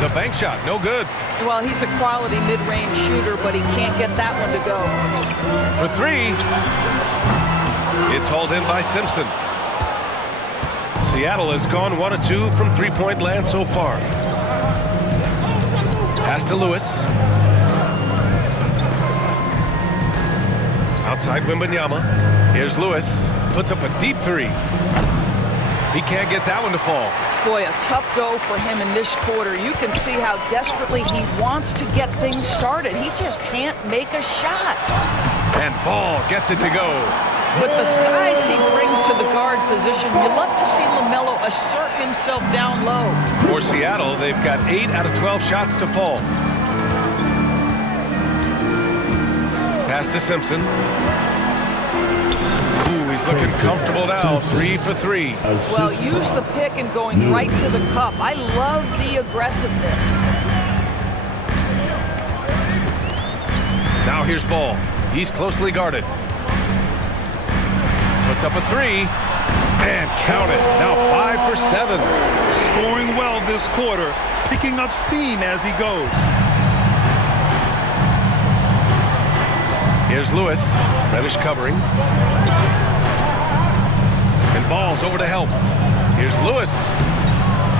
The bank shot, no good. Well, he's a quality mid-range shooter, but he can't get that one to go. For 3. It's hauled in by Simpson. Seattle has gone 1 of 2 from three-point land so far. Pass to Lewis. Outside Wembanyama. Here's Lewis. Puts up a deep 3. He can't get that one to fall. Boy, a tough go for him in this quarter. You can see how desperately he wants to get things started. He just can't make a shot. And Ball gets it to go. With the size he brings to the guard position, you love to see LaMelo assert himself down low. For Seattle, they've got 8 out of 12 shots to fall. Pass to Simpson. Ooh, he's looking comfortable now. 3 for 3. Well, use the pick and going right to the cup. I love the aggressiveness. Now here's Ball. He's closely guarded. Puts up a 3. And count it. Now 5 for 7. Scoring well this quarter, picking up steam as he goes. Here's Lewis. Reddish covering. And Ball's over to help. Here's Lewis.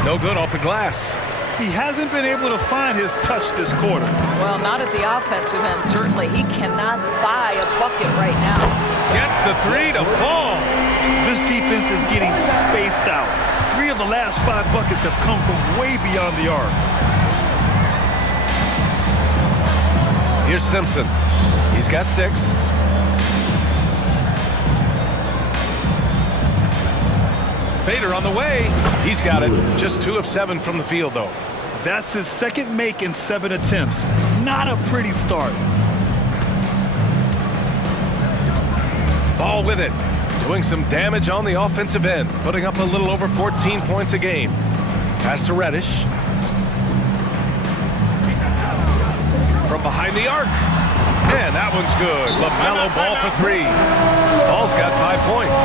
No good off the glass. He hasn't been able to find his touch this quarter. Well, not at the offensive end, certainly. He cannot buy a bucket right now. Gets the 3 to fall. This defense is getting spaced out. 3 of the last 5 buckets have come from way beyond the arc. Here's Simpson. He's got 6. Fader on the way. He's got it. Just 2 of 7 from the field, though. That's his second make in 7 attempts. Not a pretty start. Ball with it. Doing some damage on the offensive end. Putting up a little over 14 points a game. Pass to Reddish. From behind the arc. And that one's good. LaMelo Ball for 3. Ball's got 5 points.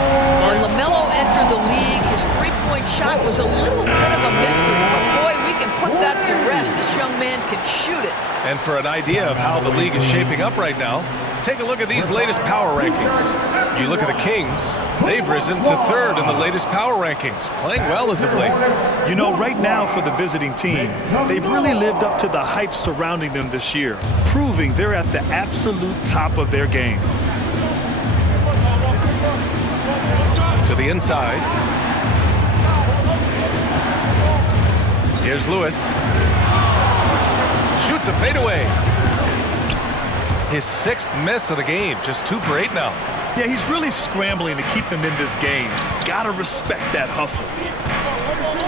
When LaMelo entered the league, his three-point shot was a little bit of a mystery. But boy, we can put that to rest. This young man can shoot it. And for an idea of how the league is shaping up right now, take a look at these latest power rankings. You look at the Kings, they've risen to 3rd in the latest power rankings, playing well as of late. You know, right now for the visiting team, they've really lived up to the hype surrounding them this year, proving they're at the absolute top of their game. To the inside. Here's Lewis. Shoots a fadeaway. His 6th miss of the game, just 2 for 8 now. Yeah, he's really scrambling to keep them in this game. Gotta respect that hustle.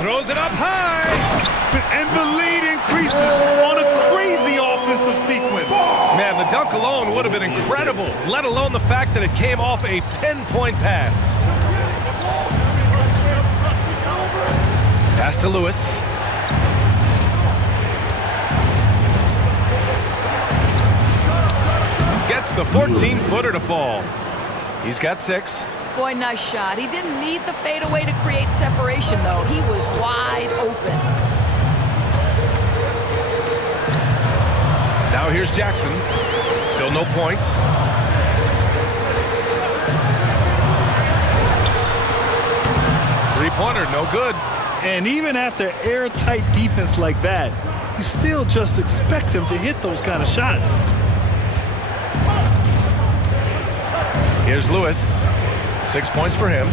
Throws it up high. And the lead increases on a crazy offensive sequence. Man, the dunk alone would have been incredible, let alone the fact that it came off a pinpoint pass. Pass to Lewis. Gets the 14-footer to fall. He's got 6. Boy, nice shot. He didn't need the fadeaway to create separation, though. He was wide open. Now here's Jackson. Still no points. Three-pointer, no good. And even after airtight defense like that, you still just expect him to hit those kind of shots. Here's Lewis. 6 points for him.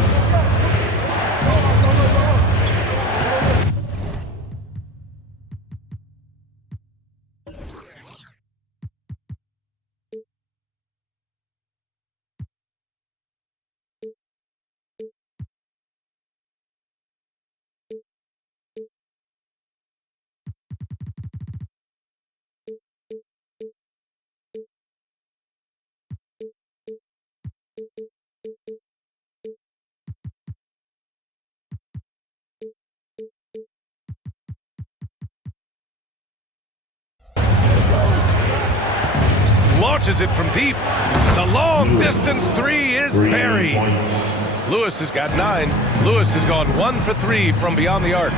Launches it from deep. The long distance three is buried. Lewis has got 9. Lewis has gone 1 for 3 from beyond the arc.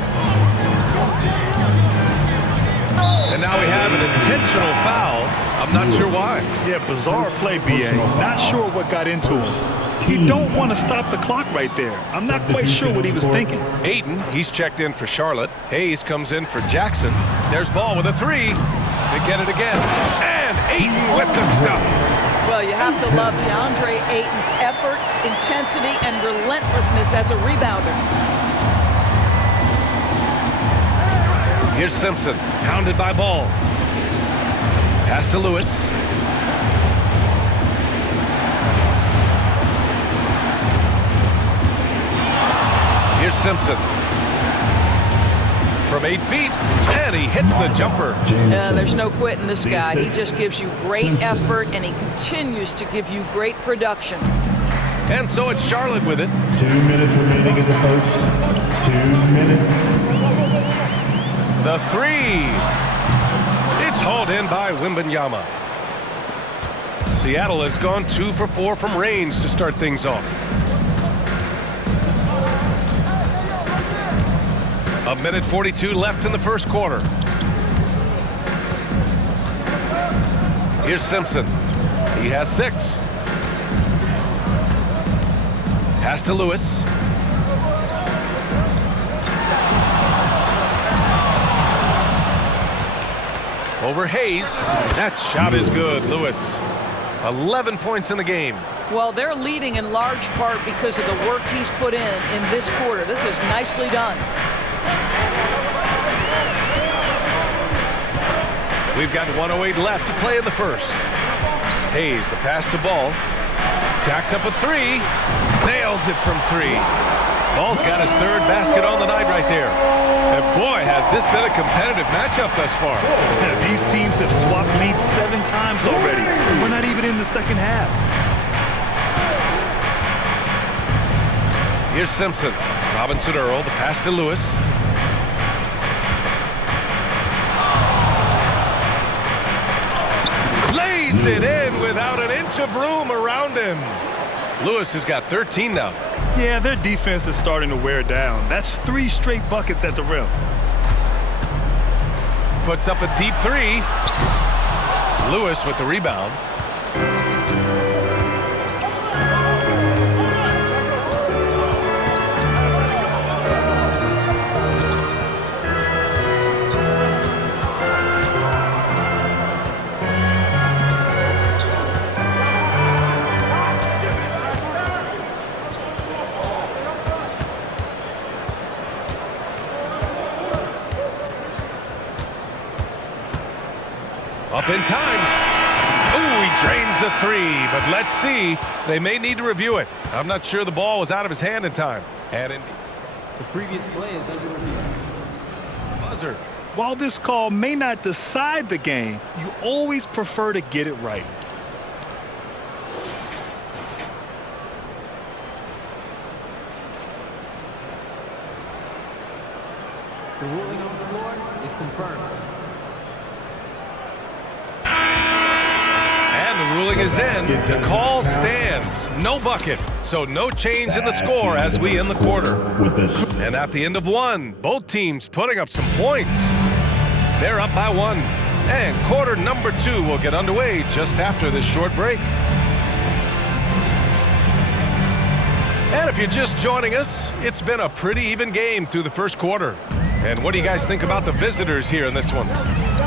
And now we have an intentional foul. I'm not sure why. Yeah, bizarre play, B.A. Not sure what got into him. You don't want to stop the clock right there. I'm not quite sure what he was thinking. Ayton, he's checked in for Charlotte. Hayes comes in for Jackson. There's Ball with a 3. They get it again. And Ayton with the stuff. Well, you have to love DeAndre Ayton's effort, intensity, and relentlessness as a rebounder. Here's Simpson, pounded by Ball. Pass to Lewis. Here's Simpson. From 8 feet, and he hits the jumper. There's no quitting this guy. He just gives you great effort, and he continues to give you great production. And so it's Charlotte with it. 2 minutes remaining in the post. 2 minutes. The 3. It's hauled in by Wembanyama. Seattle has gone 2 for 4 from range to start things off. A minute 42 left in the first quarter. Here's Simpson. He has 6. Pass to Lewis. Over Hayes. That shot is good, Lewis. 11 points in the game. Well, they're leading in large part because of the work he's put in this quarter. This is nicely done. We've got 1:08 left to play in the first. Hayes, the pass to Ball. Jacks up a 3. Nails it from 3. Ball's got his 3rd basket on the night right there. And boy, has this been a competitive matchup thus far. Yeah, these teams have swapped leads 7 times already. We're not even in the second half. Here's Simpson. Robinson Earl, the pass to Lewis. Lays it in without an inch of room around him. Lewis has got 13 now. Yeah, their defense is starting to wear down. That's 3 straight buckets at the rim. Puts up a deep 3. Lewis with the rebound. Up in time. Ooh, he drains the 3, but let's see. They may need to review it. I'm not sure the ball was out of his hand in time. And indeed, the previous play is under review. Buzzer. While this call may not decide the game, you always prefer to get it right. The ruling on the floor is confirmed. The ruling is in. The call stands. No bucket. So no change in the score as we end the quarter. And at the end of 1, both teams putting up some points. They're up by 1. And quarter number 2 will get underway just after this short break. And if you're just joining us, it's been a pretty even game through the first quarter. And what do you guys think about the visitors here in this one?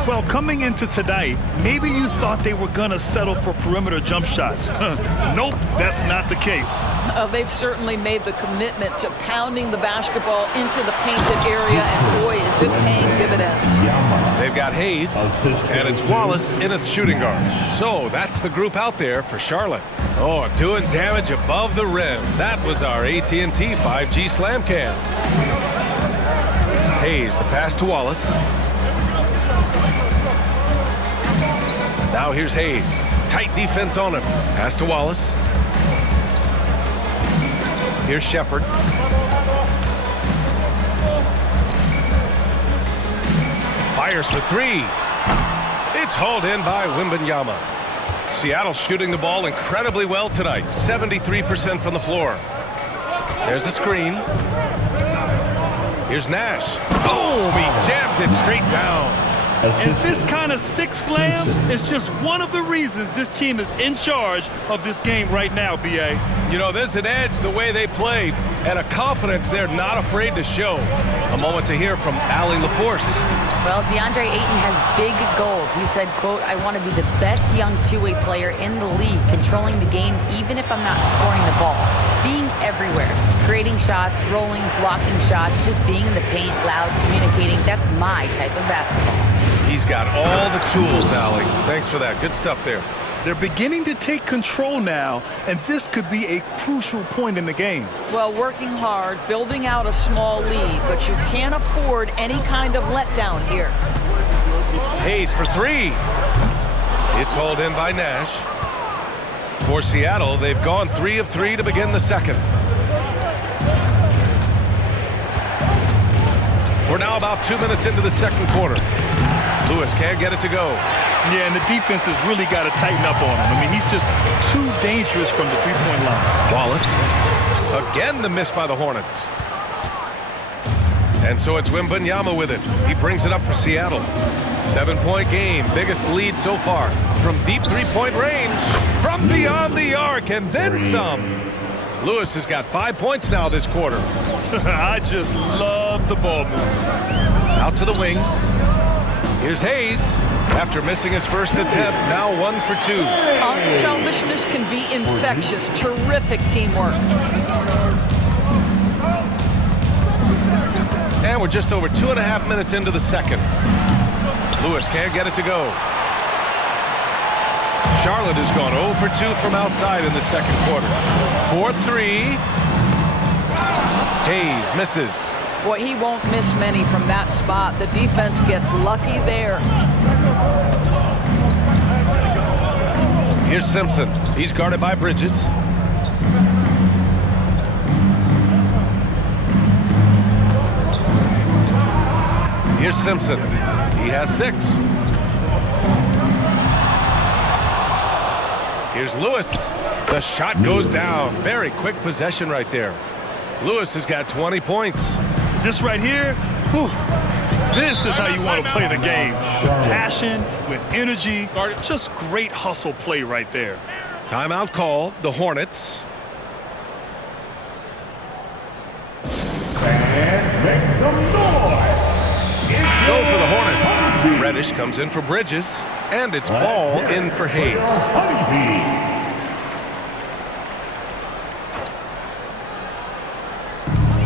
Well, coming into tonight, maybe you thought they were going to settle for perimeter jump shots. Nope, that's not the case. They've certainly made the commitment to pounding the basketball into the painted area, and boy, is it paying dividends. They've got Hayes, and it's Wallace in at shooting guard. So that's the group out there for Charlotte. Oh, doing damage above the rim. That was our AT&T 5G Slam Cam. Hayes, the pass to Wallace. Now here's Hayes. Tight defense on him. Pass to Wallace. Here's Shepard. Fires for three. It's hauled in by Wembanyama. Seattle shooting the ball incredibly well tonight. 73% from the floor. There's a screen. Here's Nash. Boom! He jams it straight down. And this kind of sick slam is just one of the reasons this team is in charge of this game right now, B.A. You know, there's an edge the way they played and a confidence they're not afraid to show. A moment to hear from Allie LaForce. Well, DeAndre Ayton has big goals. He said, quote, "I want to be the best young two-way player in the league, controlling the game even if I'm not scoring the ball. Being everywhere, creating shots, rolling, blocking shots, just being in the paint, loud, communicating. That's my type of basketball." He's got all the tools, Allie. Thanks for that. Good stuff there. They're beginning to take control now, and this could be a crucial point in the game. Well, working hard, building out a small lead, but you can't afford any kind of letdown here. Hayes for three. It's hauled in by Nash. For Seattle, they've gone 3 of 3 to begin the second. We're now about 2 minutes into the second quarter. Lewis can't get it to go. Yeah, and the defense has really got to tighten up on him. I mean, he's just too dangerous from the three-point line. Wallace. Again, the miss by the Hornets. And so it's Wembanyama with it. He brings it up for Seattle. 7-point game. Biggest lead so far. From deep three-point range. From beyond the arc, and then some. Lewis has got 5 points now this quarter. I just love the ball move. Out to the wing. Here's Hayes. After missing his first attempt, now 1 for 2. Unselfishness can be infectious. Terrific teamwork. And we're just over 2.5 minutes into the second. Lewis can't get it to go. Charlotte has gone 0 for 2 from outside in the second quarter. 4-3. Hayes misses. Boy, he won't miss many from that spot. The defense gets lucky there. Here's Simpson. He's guarded by Bridges. Here's Simpson. He has 6. Here's Lewis. The shot goes down. Very quick possession right there. Lewis has got 20 points. This right here, whew, this is how you want to play the game. With passion, with energy, just great hustle play right there. Timeout call, the Hornets. Fans, make some noise. So for the Hornets, Reddish comes in for Bridges, and it's Ball in for Hayes.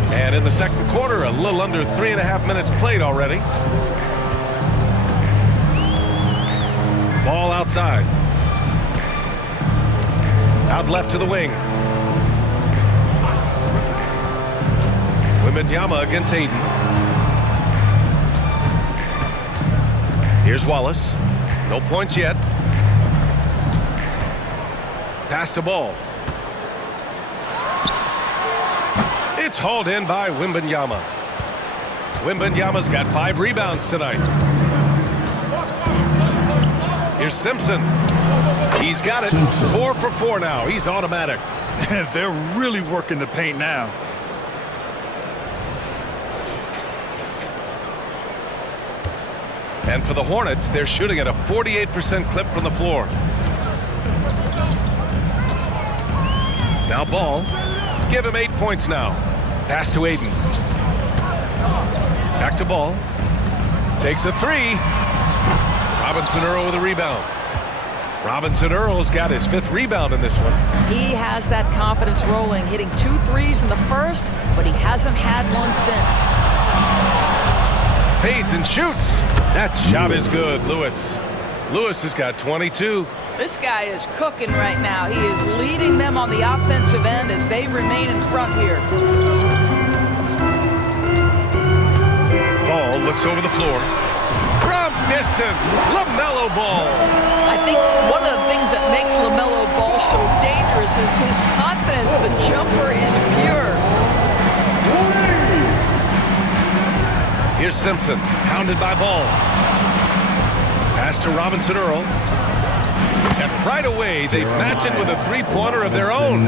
And in the second quarter, a little under 3.5 minutes played already. Ball outside. Out left to the wing. Wembanyama against Ayton. Here's Wallace. No points yet. Pass to Ball. It's hauled in by Wembanyama. Wembanyama's got 5 rebounds tonight. Here's Simpson. He's got it. 4 for 4 now. He's automatic. They're really working the paint now. And for the Hornets, they're shooting at a 48% clip from the floor. Now Ball. Give him 8 points now. Pass to Aiden. Back to Ball. Takes a three. Robinson Earl with a rebound. Robinson Earl's got his 5th rebound in this one. He has that confidence rolling, hitting 2 threes in the first, but he hasn't had one since. Fades and shoots. That shot is good, Lewis. Lewis has got 22. This guy is cooking right now. He is leading them on the offensive end as they remain in front here. Ball looks over the floor. From distance, LaMelo Ball. I think one of the things that makes LaMelo Ball so dangerous is his confidence. The jumper is pure. Here's Simpson, hounded by Ball. Pass to Robinson Earl. And right away, they match it with a three-pointer of their own.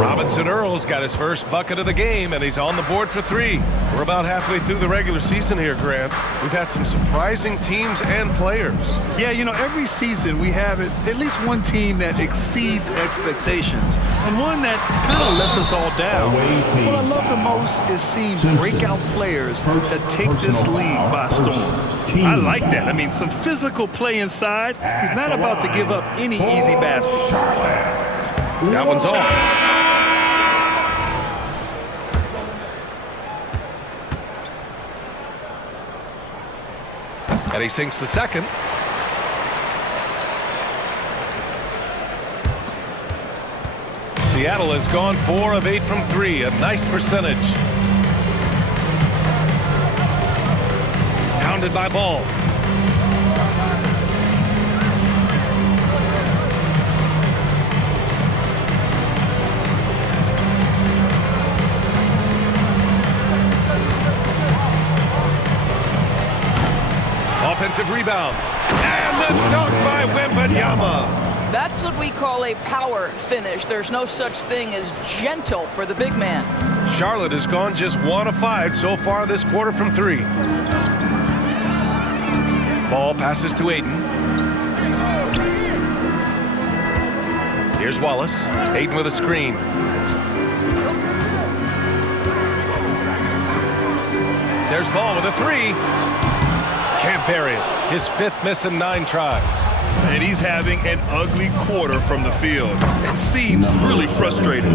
Robinson Earl's got his first bucket of the game, and he's on the board for 3. We're about halfway through the regular season here, Grant. We've had some surprising teams and players. Yeah, you know, every season we have at least one team that exceeds expectations and one that kind of lets us all down. What I love the most is seeing breakout players that take this league by storm. I like that. I mean, some physical play inside. He's not about to give up any easy baskets. That one's off. And he sinks the second. Seattle has gone 4 of 8 from 3, a nice percentage. Hounded by Ball. Offensive rebound. And the dunk by Wembanyama. That's what we call a power finish. There's no such thing as gentle for the big man. Charlotte has gone just 1 of 5 so far this quarter from 3. Ball passes to Aiden. Here's Wallace. Aiden with a screen. There's Ball with a 3. Can't bury it. His 5th miss in 9 tries. And he's having an ugly quarter from the field. It seems really frustrating.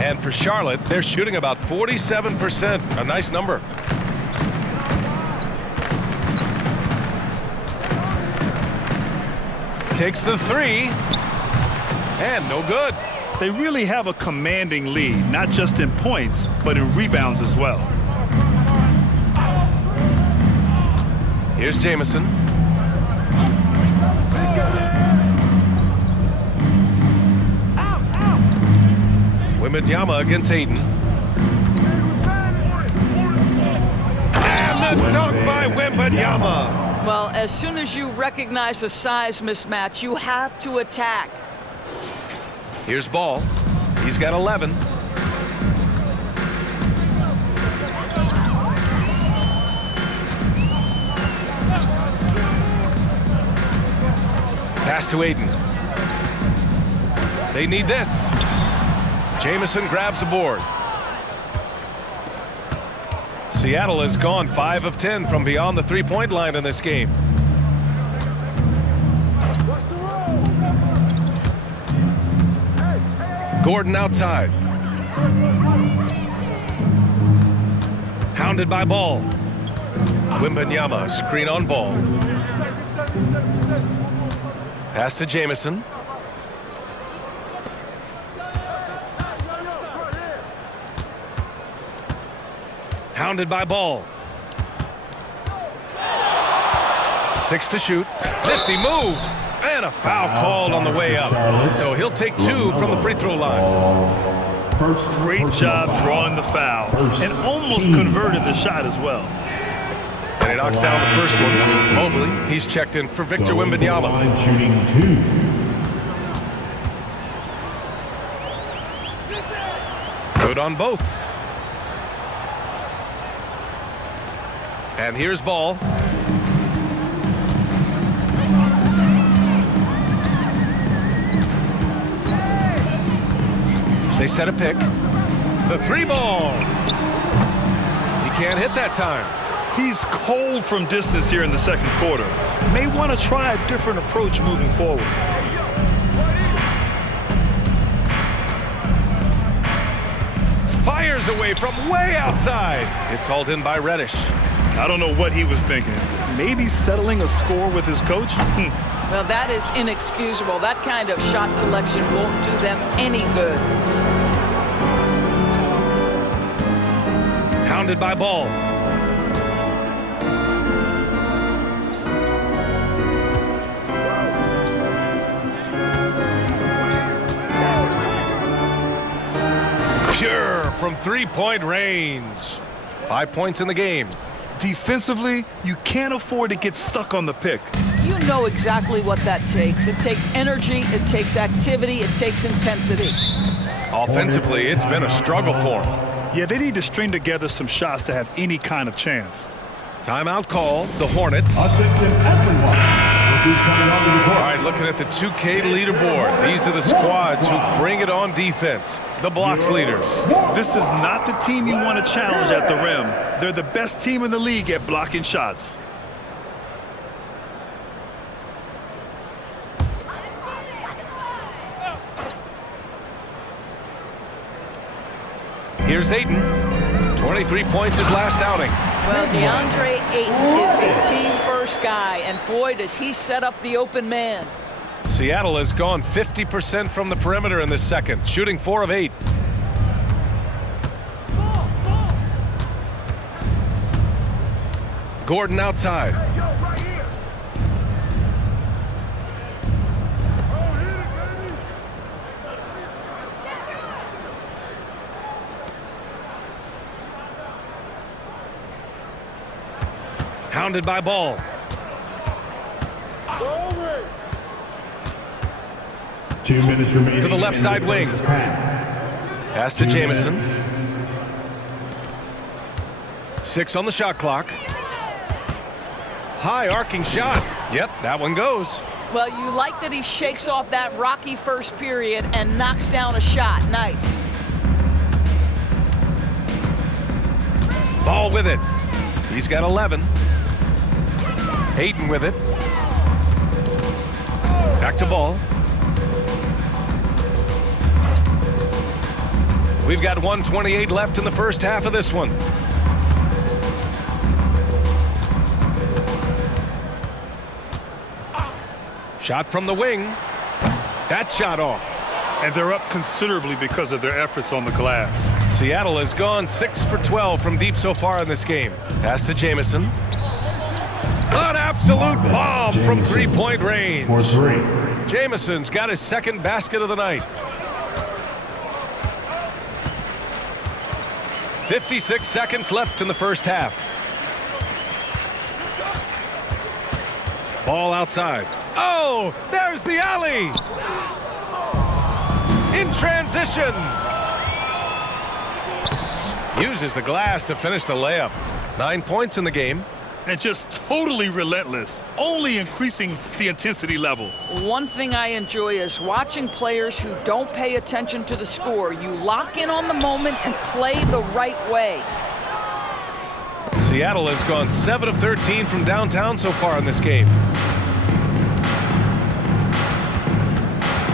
And for Charlotte, they're shooting about 47%. A nice number. Takes the 3. And no good. They really have a commanding lead, not just in points, but in rebounds as well. Here's Jamison. Wembanyama against Aiden. And the dunk by Wembanyama. Well, as soon as you recognize a size mismatch, you have to attack. Here's Ball. He's got 11. Pass to Aiden. They need this. Jamison grabs the board. Seattle has gone 5 of 10 from beyond the three-point line in this game. Gordon outside. Hounded by Ball. Wembanyama, screen on Ball. Pass to Jamison. Hounded by Ball. 6 to shoot. Nifty move. And a foul called on the way up. So he'll take 2 from the free throw line. Great job drawing the foul. And almost converted the shot as well. And he knocks down the first one. Mobley, he's checked in for Victor Wembanyama. Shooting 2. Good on both. And here's Ball. They set a pick. The 3-ball. He can't hit that time. He's cold from distance here in the second quarter. May want to try a different approach moving forward. Fires away from way outside. It's hauled in by Reddish. I don't know what he was thinking. Maybe settling a score with his coach? Well, that is inexcusable. That kind of shot selection won't do them any good. Hounded by Ball. Pure from three-point range. 5 points in the game. Defensively, you can't afford to get stuck on the pick. You know exactly what that takes. It takes energy, it takes activity, it takes intensity. Offensively, it's been a struggle for them. Yeah, they need to string together some shots to have any kind of chance. Timeout call, the Hornets. All right, looking at the 2K leaderboard. These are the squads who bring it on defense. The blocks leaders. This is not the team you want to challenge at the rim. They're the best team in the league at blocking shots. Here's Ayton. 23 points his last outing. Well, DeAndre Ayton is a team-first guy, and boy, does he set up the open man. Seattle has gone 50% from the perimeter in this second, shooting 4 of 8. Gordon outside. Hounded by Ball. Two minutes remaining. To the left side wing. Pass to Jamison. 6 on the shot clock. High arcing shot. Yep, that one goes. Well, you like that he shakes off that rocky first period and knocks down a shot. Nice. Ball with it. He's got 11. Ayton with it. Back to Ball. We've got 1:28 left in the first half of this one. Shot from the wing. That shot off. And they're up considerably because of their efforts on the glass. Seattle has gone 6 for 12 from deep so far in this game. Pass to Jamison. An absolute bomb from three-point range. Jamison's got his second basket of the night. 56 seconds left in the first half. Ball outside. Oh, there's the alley. In transition. Uses the glass to finish the layup. 9 points in the game. And just totally relentless, only increasing the intensity level. One thing I enjoy is watching players who don't pay attention to the score. You lock in on the moment and play the right way. Seattle has gone 7 of 13 from downtown so far in this game.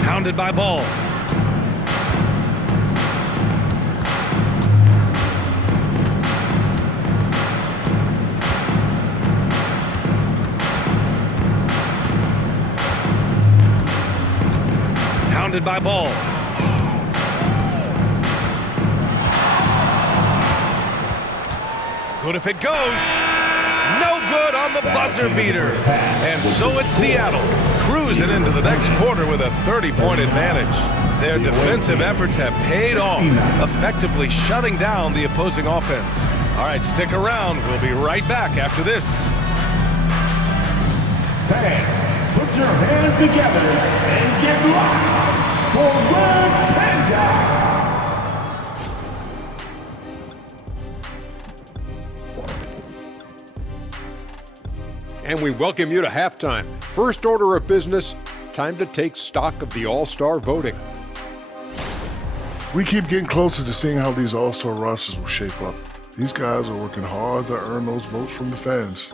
Hounded by Ball. Hounded by Ball. Good if it goes. No good on the buzzer beater. And so it's Seattle, cruising into the next quarter with a 30-point advantage. Their defensive efforts have paid off, effectively shutting down the opposing offense. All right, stick around. We'll be right back after this. Fans, put your hands together and get locked for Red Panda. And we welcome you to halftime. First order of business, time to take stock of the All-Star voting. We keep getting closer to seeing how these all-star rosters will shape up. These guys are working hard to earn those votes from the fans.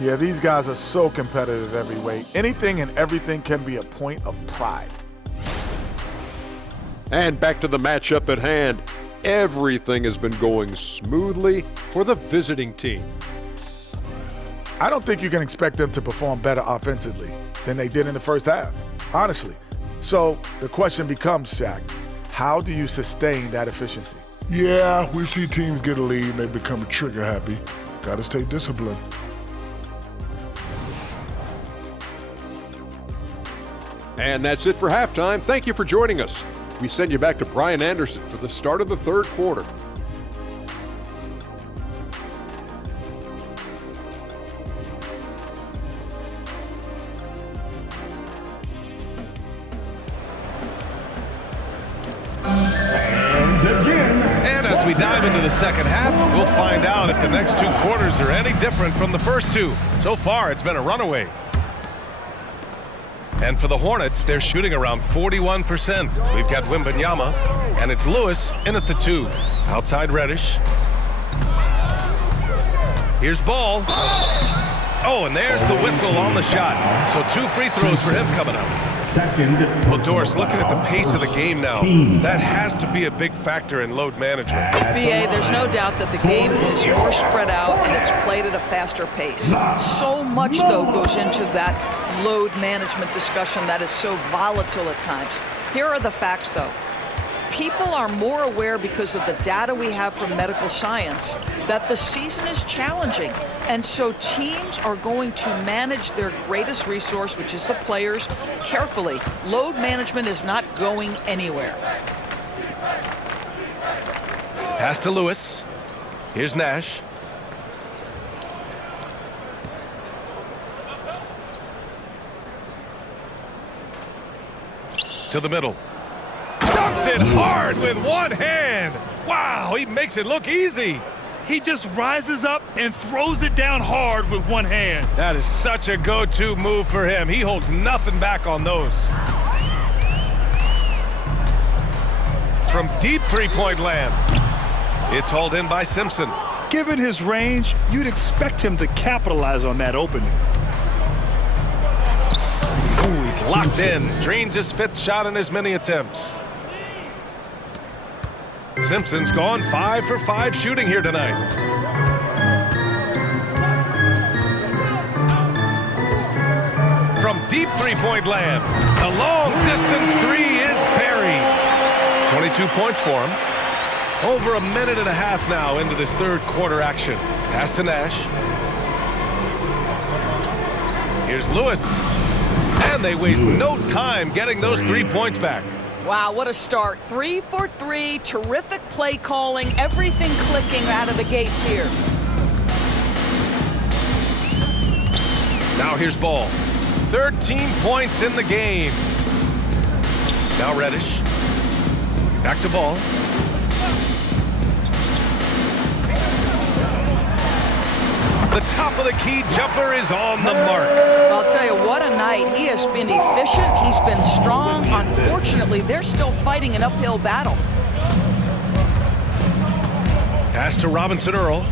Yeah, these guys are so competitive every way. Anything and everything can be a point of pride. And back to the matchup at hand. Everything has been going smoothly for the visiting team. I don't think you can expect them to perform better offensively than they did in the first half, honestly. So the question becomes, Shaq, how do you sustain that efficiency? Yeah, we see teams get a lead and they become trigger happy. Got to stay disciplined. And that's it for halftime. Thank you for joining us. We send you back to Brian Anderson for the start of the third quarter. And as we dive into the second half, we'll find out if the next two quarters are any different from the first two. So far, it's been a runaway. And for the Hornets, they're shooting around 41%. We've got Wembanyama, and it's Lewis in at the 2. Outside Reddish. Here's Ball. Oh, and there's the whistle on the shot. So 2 free throws for him coming up. Well, Doris, looking at the pace of the game now, that has to be a big factor in load management. BA, there's no doubt that the game is more spread out and it's played at a faster pace. So much, though, goes into that load management discussion that is so volatile at times. Here are the facts, though. People are more aware because of the data we have from medical science that the season is challenging. And so teams are going to manage their greatest resource, which is the players, carefully. Load management is not going anywhere. Pass to Lewis. Here's Nash. To the middle. Dunks it hard with one hand. Wow, he makes it look easy. He just rises up and throws it down hard with one hand. That is such a go-to move for him. He holds nothing back on those. From deep three-point land. It's hauled in by Simpson. Given his range, you'd expect him to capitalize on that opening. Ooh, he's locked in. Drains his 5th shot in as many attempts. Simpson's gone 5 for 5 shooting here tonight. From deep three-point land, the long-distance 3 is buried. 22 points for him. Over a minute and a half now into this third quarter action. Pass to Nash. Here's Lewis. And they waste no time getting those 3 points back. Wow, what a start. 3 for 3, terrific play calling, everything clicking out of the gates here. Now here's Ball. 13 points in the game. Now Reddish. Back to Ball. The top of the key jumper is on the mark. I'll tell you, what a night. He has been efficient. He's been strong. Unfortunately, they're still fighting an uphill battle. Pass to Robinson Earl.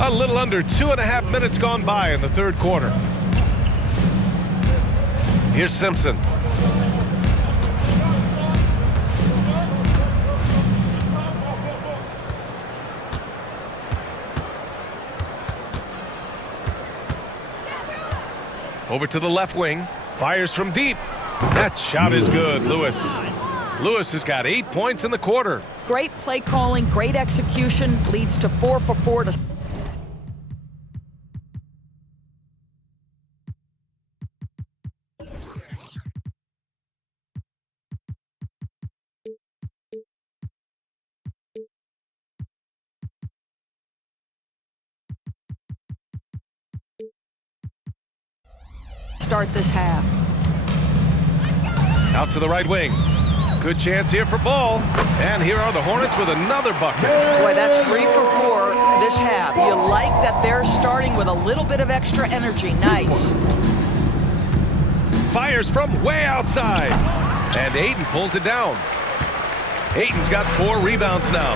A little under 2.5 minutes gone by in the third quarter. Here's Simpson. Over to the left wing. Fires from deep. That shot is good, Lewis. Lewis has got 8 points in the quarter. Great play calling, great execution, leads to 4 for 4 to start this half. Out to the right wing. Good chance here for Ball. And here are the Hornets with another bucket. Boy, that's 3 for 4 this half. You like that they're starting with a little bit of extra energy. Nice. fires from way outside. And Ayton pulls it down. Ayton's got 4 rebounds now.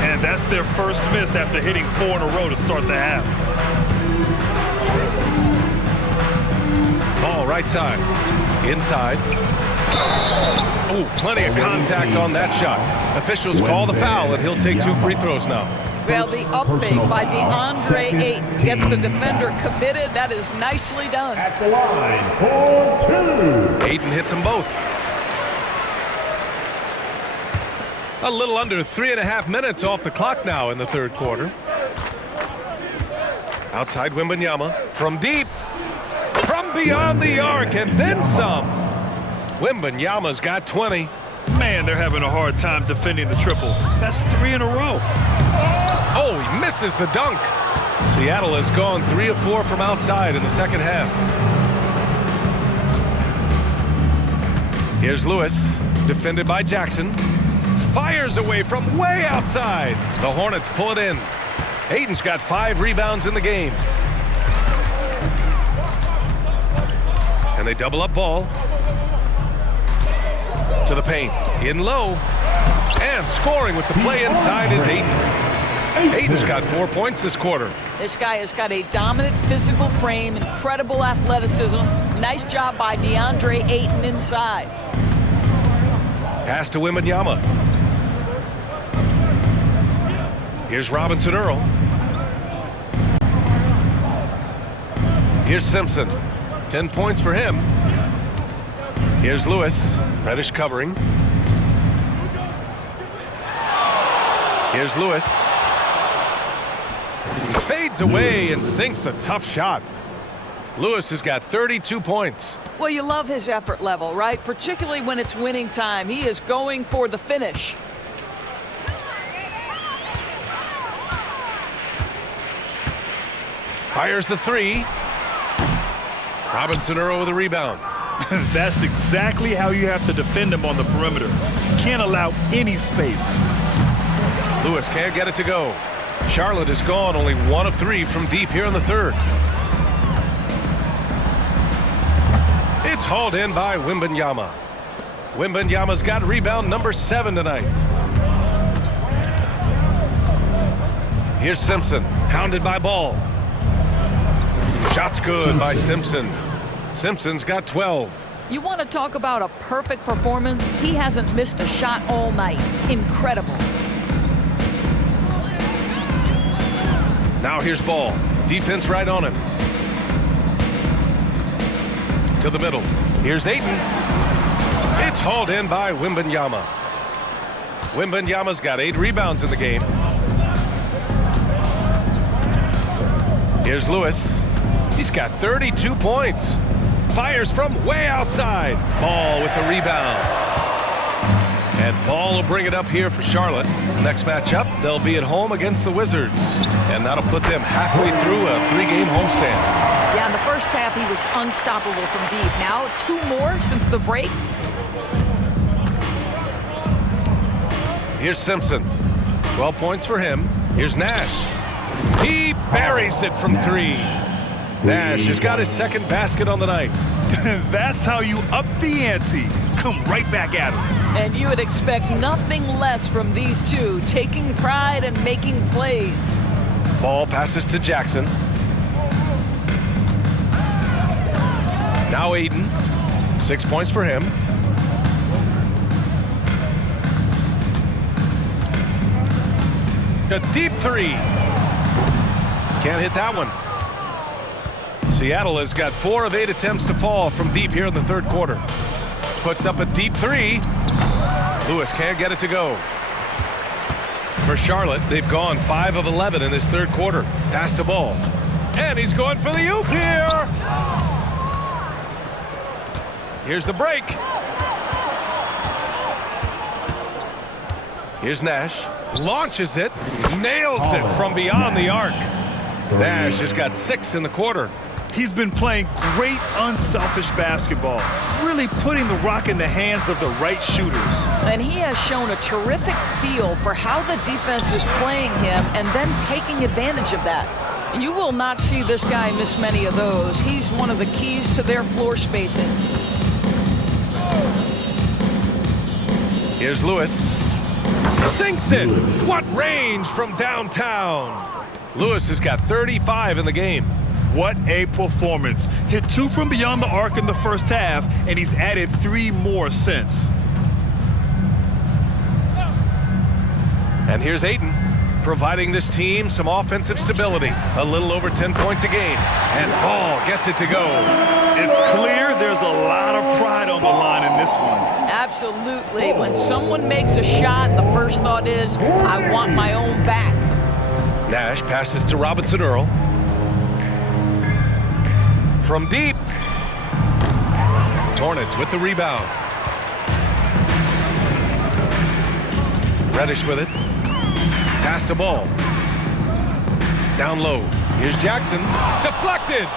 And that's their first miss after hitting 4 in a row to start the half. Ball right side. Inside. Oh, plenty of contact on that shot. Officials call the foul, and he'll take 2 free throws now. Well, the up fake by DeAndre Ayton gets the defender committed. That is nicely done. At the line for 2. Ayton hits them both. A little under 3.5 minutes off the clock now in the third quarter. Outside Wembanyama from deep. From beyond the arc and then some. Wembanyama's got 20. Man, they're having a hard time defending the triple. That's 3 in a row. Oh, he misses the dunk. Seattle has gone 3 of 4 from outside in the second half. Here's Lewis, defended by Jackson. Fires away from way outside. The Hornets pull it in. Ayton's got 5 rebounds in the game. And they double up Ball. To the paint. In low. And scoring with the play inside is Ayton. Ayton's got 4 points this quarter. This guy has got a dominant physical frame, incredible athleticism. Nice job by DeAndre Ayton inside. Pass to Wembanyama. Here's Robinson Earl. Here's Simpson. 10 points for him. Here's Lewis. Reddish covering. Here's Lewis. He fades away and sinks the tough shot. Lewis has got 32 points. Well, you love his effort level, right? Particularly when it's winning time. He is going for the finish. Fires the 3. Robinson Earl with a rebound. That's exactly how you have to defend him on the perimeter. Can't allow any space. Lewis can't get it to go. Charlotte is gone only 1 of 3 from deep here in the third. It's hauled in by Wembanyama. Wembanyama's got rebound number 7 tonight. Here's Simpson, hounded by Ball. Shot's good by Simpson. Simpson's got 12. You want to talk about a perfect performance? He hasn't missed a shot all night. Incredible. Now here's Ball. Defense right on him. To the middle. Here's Ayton. It's hauled in by Wembanyama. Wembanyama's got 8 rebounds in the game. Here's Lewis. He's got 32 points. Fires from way outside. Ball with the rebound. And Ball will bring it up here for Charlotte. Next matchup, they'll be at home against the Wizards. And that'll put them halfway through a 3-game homestand. Yeah, in the first half, he was unstoppable from deep. Now, 2 more since the break. Here's Simpson. 12 points for him. Here's Nash. He buries it from 3. Nash has got his second basket on the night. That's how you up the ante. Come right back at him. And you would expect nothing less from these two, taking pride and making plays. Ball passes to Jackson. Now Ayton. 6 points for him. A deep 3. Can't hit that one. Seattle has got 4 of 8 attempts to fall from deep here in the third quarter. Puts up a deep 3. Lewis can't get it to go. For Charlotte, they've gone 5 of 11 in this third quarter. Pass to Ball. And he's going for the oop here. Here's the break. Here's Nash. Launches it. Nails it from beyond the arc. Nash has got 6 in the quarter. He's been playing great unselfish basketball, really putting the rock in the hands of the right shooters. And he has shown a terrific feel for how the defense is playing him and then taking advantage of that. You will not see this guy miss many of those. He's one of the keys to their floor spacing. Here's Lewis. Sinks it. What range from downtown. Lewis has got 35 in the game. What a performance. Hit 2 from beyond the arc in the first half, and he's added 3 more since. And here's Ayton, providing this team some offensive stability. A little over 10 points a game. And Ball gets it to go. It's clear there's a lot of pride on the line in this one. Absolutely. When someone makes a shot, the first thought is, I want my own back. Nash passes to Robinson Earl. From deep. Hornets with the rebound. Reddish with it. Pass to Ball. Down low. Here's Jackson. Deflected.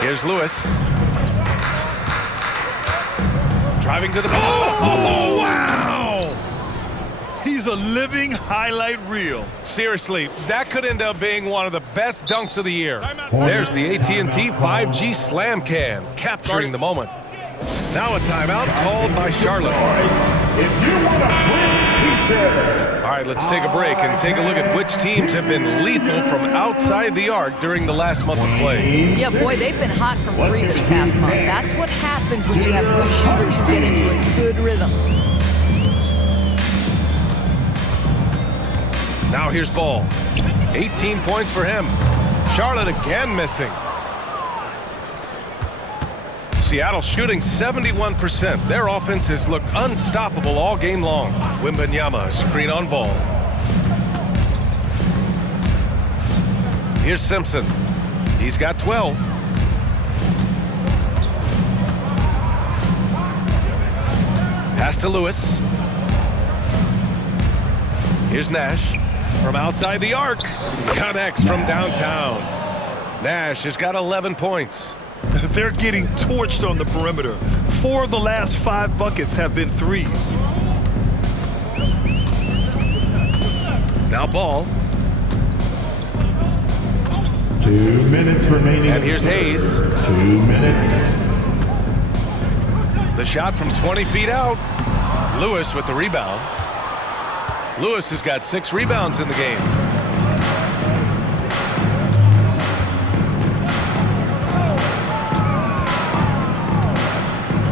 Here's Lewis. Driving to the ball. Oh, wow! He's a living highlight reel. Seriously, that could end up being one of the best dunks of the year. There's the AT&T 5G Slam Can, capturing the moment. Now a timeout called by Charlotte. All right, let's take a break and take a look at which teams have been lethal from outside the arc during the last month of play. Yeah, boy, they've been hot from 3 this past month. That's what happens when you have good shooters who get into a good rhythm. Now here's Ball. 18 points for him. Charlotte again missing. Seattle shooting 71%. Their offense has looked unstoppable all game long. Wembanyama, screen on Ball. Here's Simpson. He's got 12. Pass to Lewis. Here's Nash. From outside the arc. Connects from downtown. Nash has got 11 points. They're getting torched on the perimeter. 4 of the last 5 buckets have been threes. Now Ball. 2 minutes remaining. And here's Hayes. 2 minutes. The shot from 20 feet out. Lewis with the rebound. Lewis has got 6 rebounds in the game.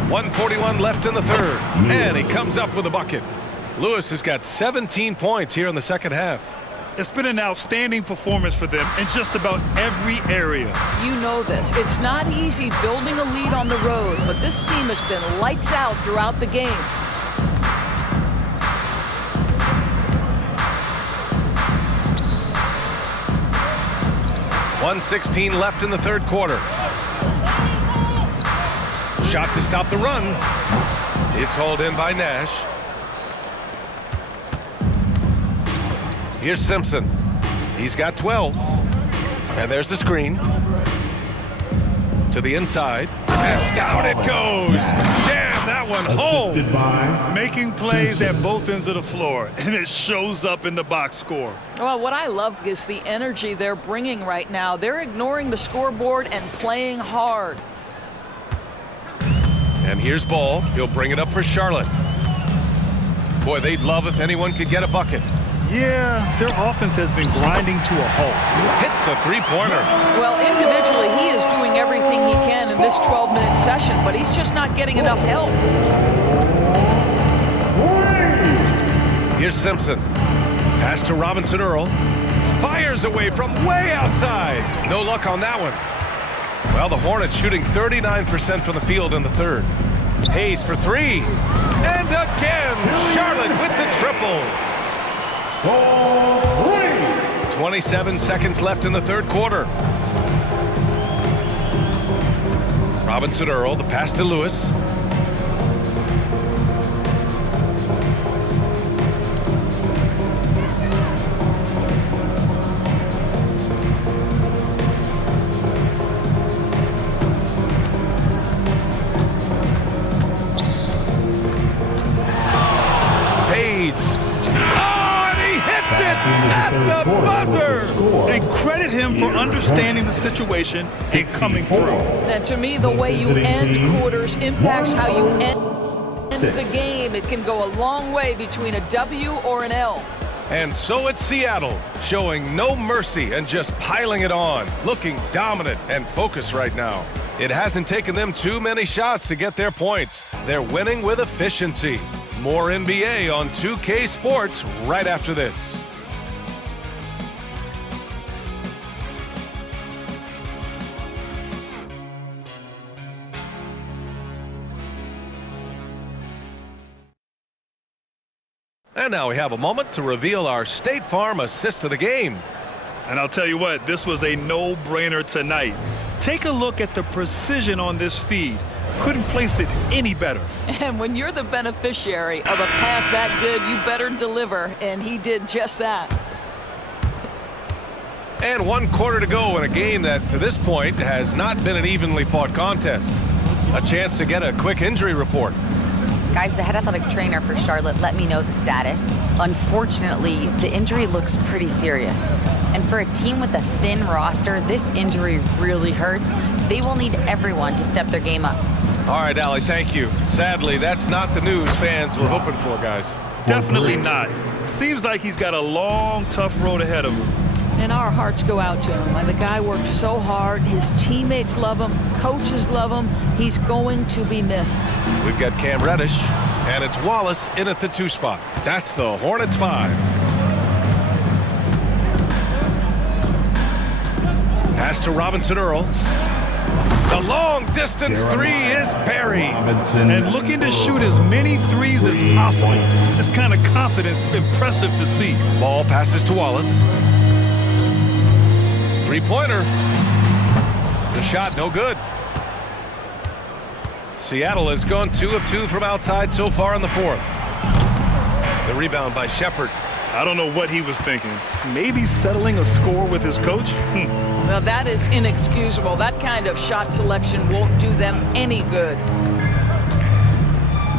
.141 left in the third. And he comes up with a bucket. Lewis has got 17 points here in the second half. It's been an outstanding performance for them in just about every area. You know this. It's not easy building a lead on the road, but this team has been lights out throughout the game. .116 left in the third quarter. Shot to stop the run. It's hauled in by Nash. Here's Simpson. He's got 12. And there's the screen. To the inside. And down it goes. Jam that one home. Making plays at both ends of the floor, and it shows up in the box score. Well, what I love is the energy they're bringing right now. They're ignoring the scoreboard and playing hard. And here's Ball. He'll bring it up for Charlotte. Boy, they'd love if anyone could get a bucket. Yeah, their offense has been grinding to a halt. Hits a three-pointer. Well, individually, he is doing everything he can in this 12-minute session, but he's just not getting enough help. Here's Simpson. Pass to Robinson Earl. Fires away from way outside. No luck on that one. Well, the Hornets shooting 39% from the field in the third. Hayes for 3. And again, Charlotte with the triple. 27 seconds left in the third quarter. Robinson Earl, the pass to Lewis. Fades. Oh, and he hits it at the buzzer. and credit him for understanding the situation and coming through. And to me, the way you end quarters impacts how you end the game. It can go a long way between a W or an L. And so it's Seattle, showing no mercy and just piling it on, looking dominant and focused right now. It hasn't taken them too many shots to get their points. They're winning with efficiency. More NBA on 2K Sports right after this. And now we have a moment to reveal our State Farm assist of the game. And I'll tell you what, this was a no-brainer tonight. Take a look at the precision on this feed. Couldn't place it any better. And when you're the beneficiary of a pass that good, you better deliver, and he did just that. And 1 quarter to go in a game that, to this point, has not been an evenly fought contest. A chance to get a quick injury report. Guys, the head athletic trainer for Charlotte let me know the status. Unfortunately, the injury looks pretty serious. And for a team with a thin roster, this injury really hurts. They will need everyone to step their game up. All right, Allie, thank you. Sadly, that's not the news fans were hoping for, guys. Definitely not. Seems like he's got a long, tough road ahead of him. And our hearts go out to him. The guy works so hard. His teammates love him. Coaches love him. He's going to be missed. We've got Cam Reddish, and it's Wallace in at the 2 spot. That's the Hornets 5. Pass to Robinson Earl. The long distance 3 is buried. And looking to shoot as many threes as possible. This kind of confidence, impressive to see. Ball passes to Wallace. 3-pointer. The shot no good. Seattle has gone 2 of 2 from outside so far in the 4th. The rebound by Shepherd. I don't know what he was thinking. Maybe settling a score with his coach? Well, that is inexcusable. That kind of shot selection won't do them any good.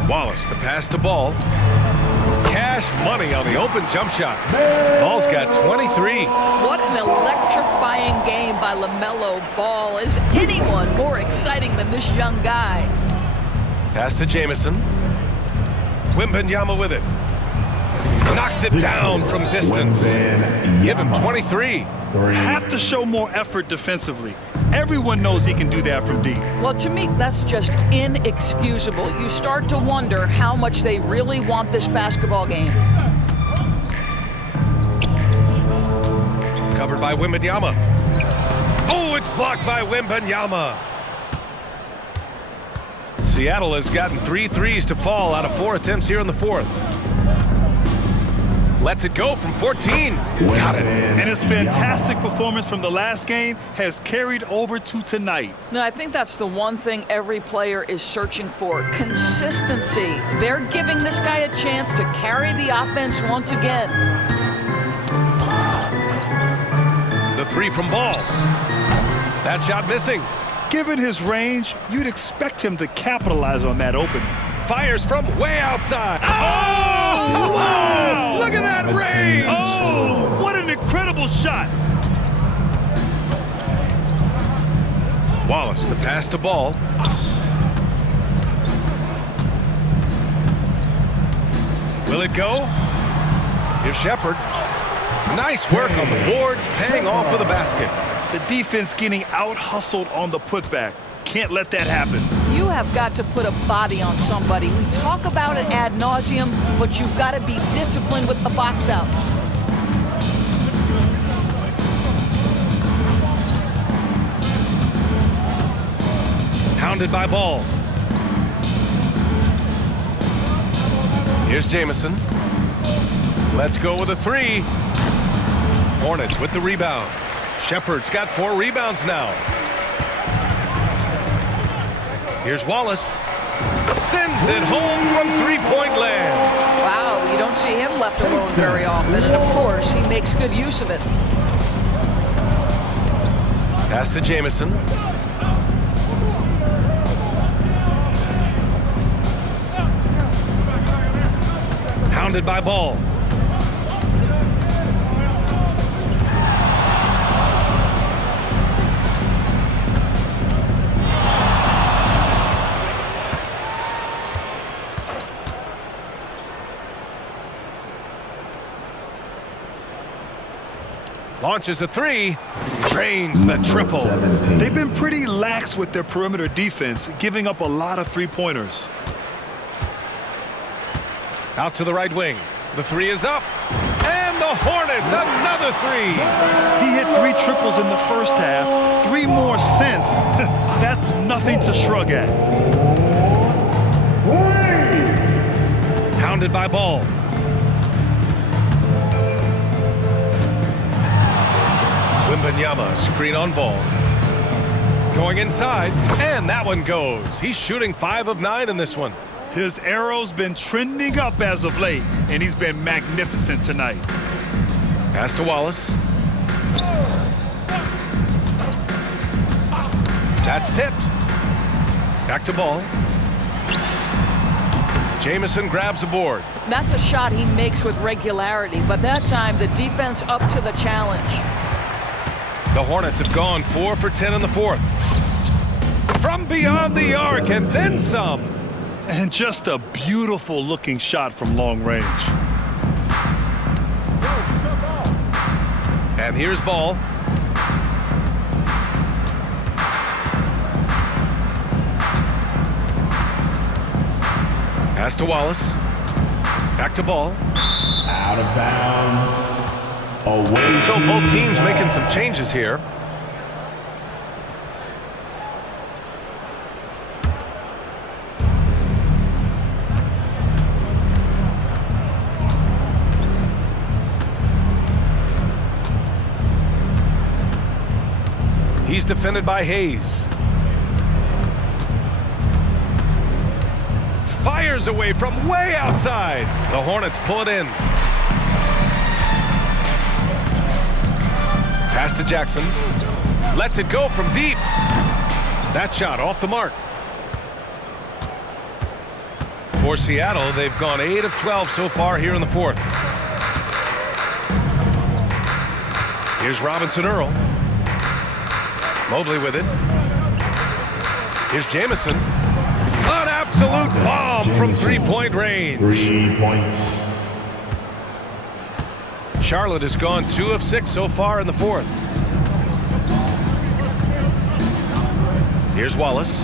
Wallace, the pass to Ball. Cash money on the open jump shot. Ball's got 23. What an electrifying game by LaMelo Ball. Is anyone more exciting than this young guy? Pass to Jamison. Wembanyama with it. Knocks it down from distance. Give him 23. Have to show more effort defensively. Everyone knows he can do that from deep. Well, to me, that's just inexcusable. You start to wonder how much they really want this basketball game. Covered by Wembanyama. Oh, it's blocked by Wembanyama. Seattle has gotten 3 threes to fall out of 4 attempts here in the 4th. Lets it go from 14. Got it. And his fantastic performance from the last game has carried over to tonight. No, I think that's the one thing every player is searching for. Consistency. They're giving this guy a chance to carry the offense once again. The 3 from Ball. That shot missing. Given his range, you'd expect him to capitalize on that opening. Fires from way outside. Oh! Wow! Look at that range! Oh, what an incredible shot! Wallace, the pass to Ball. Will it go? Here's Shepherd. Nice work on the boards, paying off with a basket. The defense getting out-hustled on the putback. Can't let that happen. You have got to put a body on somebody. We talk about it ad nauseum, but you've got to be disciplined with the box outs. Hounded by Ball. Here's Jamison. Let's go with a 3. Hornets with the rebound. Shepherd's got 4 rebounds now. Here's Wallace. Sends it home from 3-point land. Wow, you don't see him left alone very often, and of course, he makes good use of it. Pass to Jamison. Hounded by Ball. Launches a three. Drains the triple. They've been pretty lax with their perimeter defense, giving up a lot of three-pointers. Out to the right wing. The three is up. And the Hornets, another three. He hit 3 triples in the first half, 3 more since. That's nothing to shrug at. Pounded by Ball. Wembanyama, screen on Ball. Going inside, and that one goes. He's shooting 5 of 9 in this one. His arrow's been trending up as of late, and he's been magnificent tonight. Pass to Wallace. That's tipped. Back to Ball. Jamison grabs a board. That's a shot he makes with regularity, but that time the defense up to the challenge. The Hornets have gone 4 for 10 in the fourth. From beyond the arc and then some. And just a beautiful looking shot from long range. And here's Ball. Pass to Wallace. Back to Ball. Out of bounds. Away. So both teams making some changes here. He's defended by Hayes. Fires away from way outside. The Hornets pull it in. Pass to Jackson. Lets it go from deep. That shot off the mark. For Seattle, they've gone 8 of 12 so far here in the fourth. Here's Robinson Earl. Mobley with it. Here's Jamison. An absolute bomb from three-point range. 3 points. Charlotte has gone 2 of 6 so far in the fourth. Here's Wallace.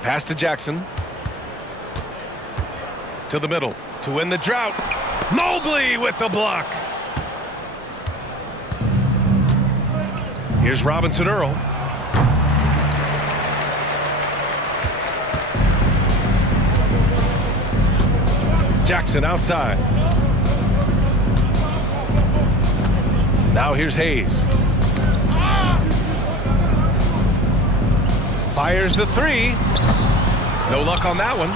Pass to Jackson. To the middle. To win the drought. Mobley with the block. Here's Robinson Earl. Jackson outside. Now here's Hayes. Fires the three. No luck on that one.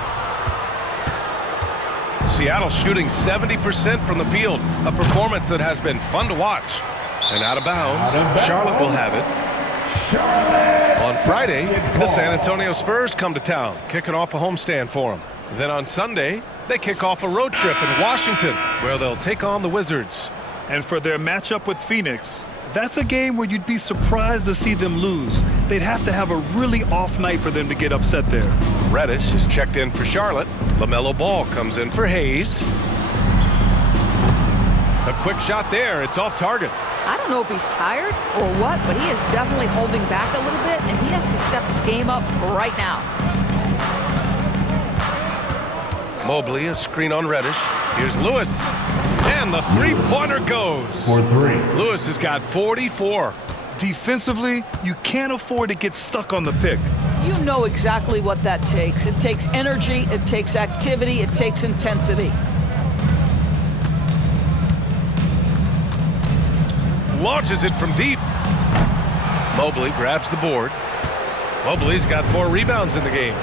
Seattle shooting 70% from the field, a performance that has been fun to watch. And out of bounds, Charlotte will have it. On Friday, the San Antonio Spurs come to town, kicking off a homestand for them. Then on Sunday, they kick off a road trip in Washington, where they'll take on the Wizards. And for their matchup with Phoenix, that's a game where you'd be surprised to see them lose. They'd have to have a really off night for them to get upset there. Reddish is checked in for Charlotte. LaMelo Ball comes in for Hayes. A quick shot there. It's off target. I don't know if he's tired or what, but he is definitely holding back a little bit, and he has to step his game up right now. Mobley, a screen on Reddish. Here's Lewis. And the three-pointer goes. For 3. Lewis has got 44. Defensively, you can't afford to get stuck on the pick. You know exactly what that takes. It takes energy, it takes activity, it takes intensity. Launches it from deep. Mobley grabs the board. Mobley's got 4 rebounds in the game.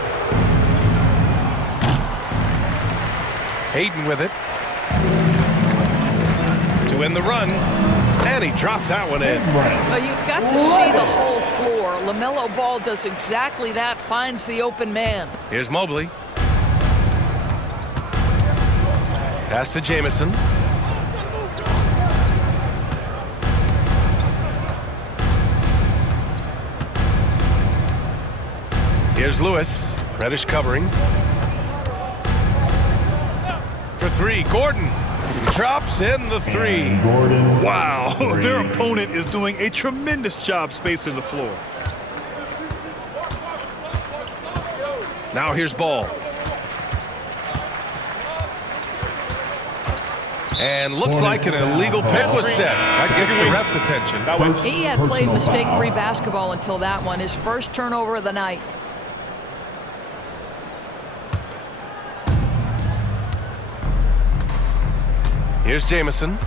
Hayden with it. To win the run. And he drops that one in. You've got to see the whole floor. LaMelo Ball does exactly that, finds the open man. Here's Mobley. Pass to Jamison. Here's Lewis. Reddish covering. For three, Gordon drops in the three. Wow, their opponent is doing a tremendous job spacing the floor. Now here's Ball. And looks like an illegal pick was set. That gets the ref's attention. He had played mistake-free basketball until that one. His first turnover of the night. Here's Jamison.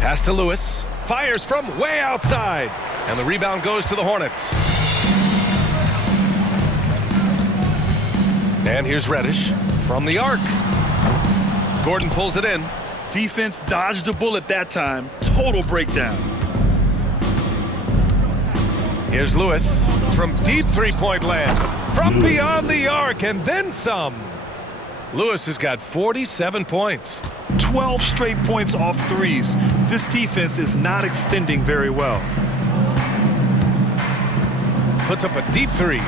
Pass to Lewis. Fires from way outside. And the rebound goes to the Hornets. And here's Reddish from the arc. Gordon pulls it in. Defense dodged a bullet that time. Total breakdown. Here's Lewis from deep three-point land. From beyond the arc and then some. Lewis has got 47 points. 12 straight points off threes. This defense is not extending very well. Puts up a deep three.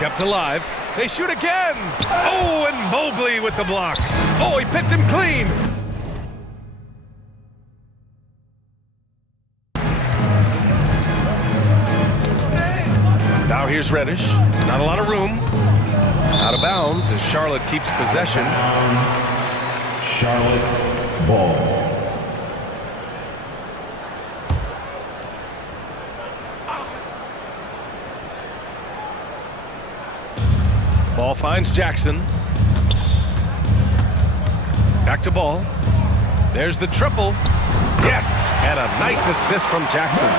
Kept alive. They shoot again. Oh, and Mobley with the block. Oh, he picked him clean. Now here's Reddish. Not a lot of room. Out of bounds as Charlotte keeps possession. Charlotte ball. Ball finds Jackson. Back to Ball. There's the triple. Yes, and a nice assist from Jackson.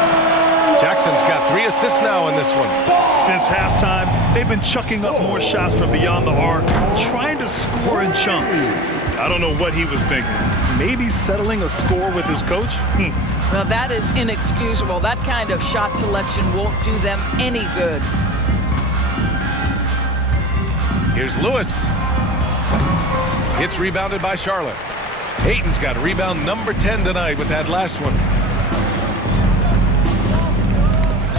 Jackson's got 3 assists now in this one. Since halftime, they've been chucking up more shots from beyond the arc, trying to score in chunks. I don't know what he was thinking. Maybe settling a score with his coach? Well, that is inexcusable. That kind of shot selection won't do them any good. Here's Lewis. It's rebounded by Charlotte. Ayton's got rebound number 10 tonight with that last one.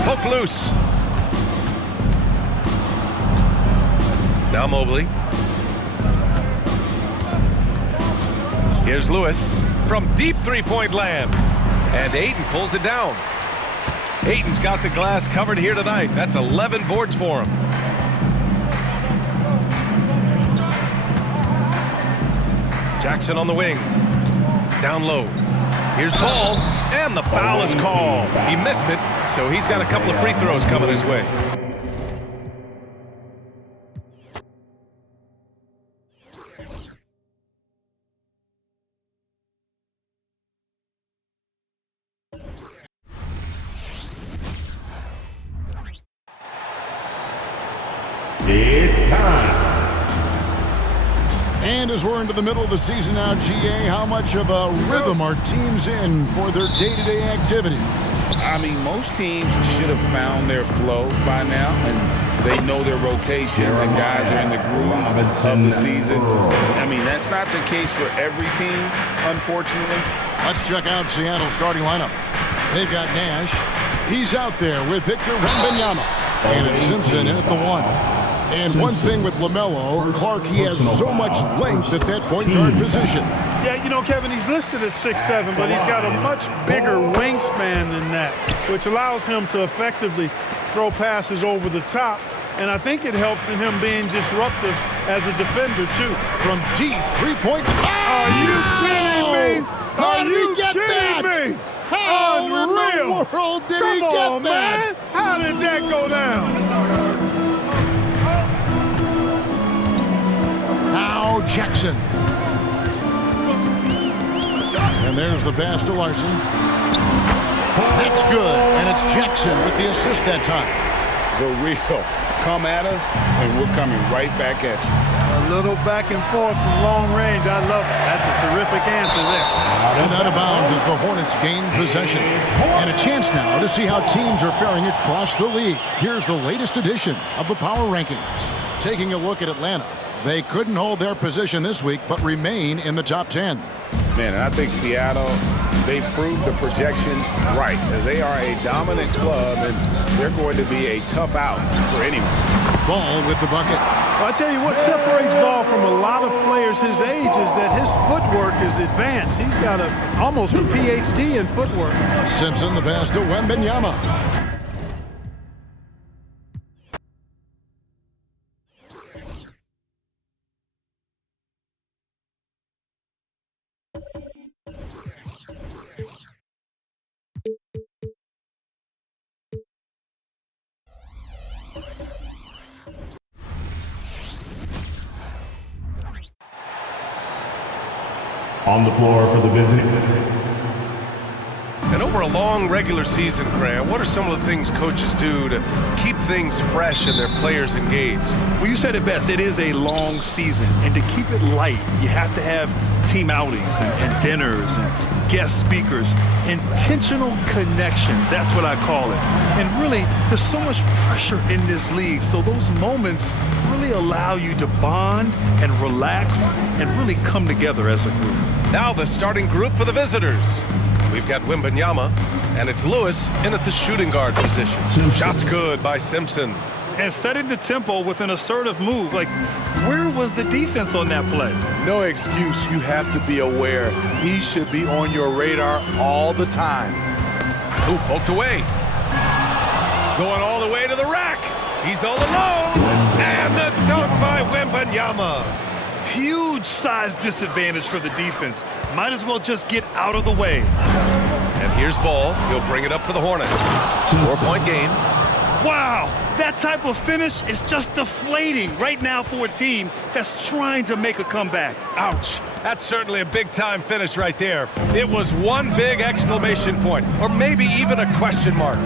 Poke loose. Now Mobley. Here's Lewis from deep three-point land. And Ayton pulls it down. Ayton's got the glass covered here tonight. That's 11 boards for him. Jackson on the wing. Down low. Here's Ball. And the foul is called. He missed it, so he's got a couple of free throws coming his way. It's time. And as we're into the middle of the season now, GA, how much of a rhythm are teams in for their day-to-day activity? I mean, most teams should have found their flow by now, and they know their rotations, and guys are in the groove of the season. I mean, that's not the case for every team, unfortunately. Let's check out Seattle's starting lineup. They've got Nash. He's out there with Victor Wembanyama. And it's Simpson in at the 1. And one thing with LaMelo, Clark, he has so much length at that point guard position. Yeah, you know, Kevin, he's listed at 6'7", but he's got a much bigger wingspan than that, which allows him to effectively throw passes over the top. And I think it helps in him being disruptive as a defender, too. From deep, 3 points. Are you kidding me? How did he get that? Me? How in the world did he get that? Man. How did that go down? Now Jackson. And there's the pass to Larson. That's good. And it's Jackson with the assist that time. The real come at us, and we're coming right back at you. A little back and forth from long range. I love it. That's a terrific answer there. And out of bounds as the Hornets gain possession. And a chance now to see how teams are faring across the league. Here's the latest edition of the Power Rankings. Taking a look at Atlanta. They couldn't hold their position this week, but remain in the top 10. Man, and I think Seattle, they proved the projections right. They are a dominant club, and they're going to be a tough out for anyone. Ball with the bucket. Well, I tell you what separates Ball from a lot of players his age is that his footwork is advanced. He's got almost a PhD in footwork. Simpson the pass to Wembanyama. On the floor for the Visiting. And over a long regular season, Graham, what are some of the things coaches do to keep things fresh and their players engaged? Well, you said it best. It is a long season. And to keep it light, you have to have team outings and dinners and guest speakers. Intentional connections, that's what I call it. And really, there's so much pressure in this league. So those moments really allow you to bond and relax and really come together as a group. Now the starting group for the visitors. We've got Wembanyama, and it's Lewis in at the shooting guard position. Simpson. Shots good by Simpson. And setting the tempo with an assertive move. Like, where was the defense on that play? No excuse. You have to be aware. He should be on your radar all the time. Ooh, poked away. Going all the way to the rack. He's all alone. And the dunk by Wembanyama. Huge size disadvantage for the defense. Might as well just get out of the way. And here's Ball. He'll bring it up for the Hornets. 4-point game. Wow, that type of finish is just deflating right now for a team that's trying to make a comeback. Ouch. That's certainly a big-time finish right there. It was one big exclamation point, or maybe even a question mark.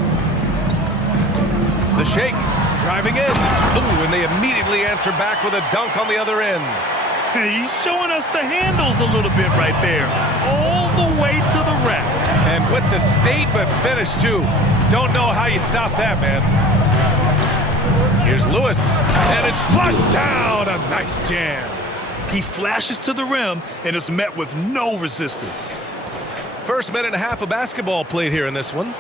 The shake, driving in. Ooh, and they immediately answer back with a dunk on the other end. He's showing us the handles a little bit right there. All the way to the rack. And with the statement finish, too. Don't know how you stop that, man. Here's Lewis, and it's flushed down. A nice jam. He flashes to the rim and is met with no resistance. First minute and a half of basketball played here in this one.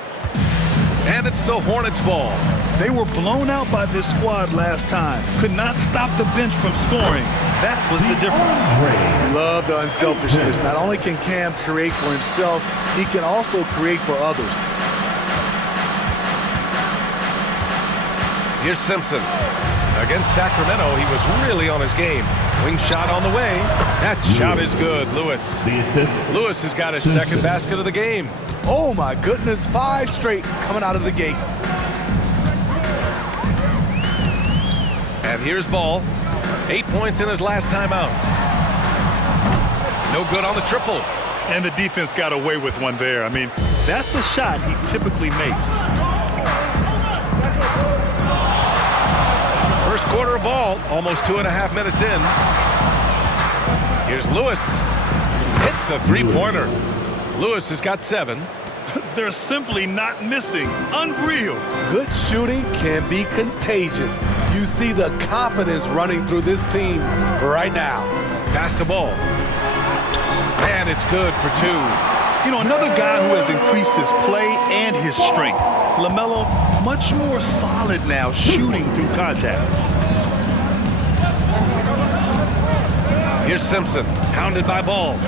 And it's the Hornets ball. They were blown out by this squad last time. Could not stop the bench from scoring. That was the difference. Love the unselfishness. Not only can Cam create for himself, he can also create for others. Here's Simpson. Against Sacramento, he was really on his game. Wing shot on the way. That shot is good, Lewis. The assist. Lewis has got his Simpson. second basket of the game. Oh my goodness, 5 straight coming out of the gate. And here's Ball. 8 points in his last time out. No good on the triple. And the defense got away with one there. I mean, that's a shot he typically makes. First quarter of ball, almost 2.5 minutes in. Here's Lewis. Hits a three-pointer. Lewis has got 7. They're simply not missing. Unreal. Good shooting can be contagious. You see the confidence running through this team right now. Pass to Ball. And it's good for 2. You know, another guy who has increased his play and his strength. LaMelo, much more solid now, shooting through contact. Here's Simpson, pounded by Ball.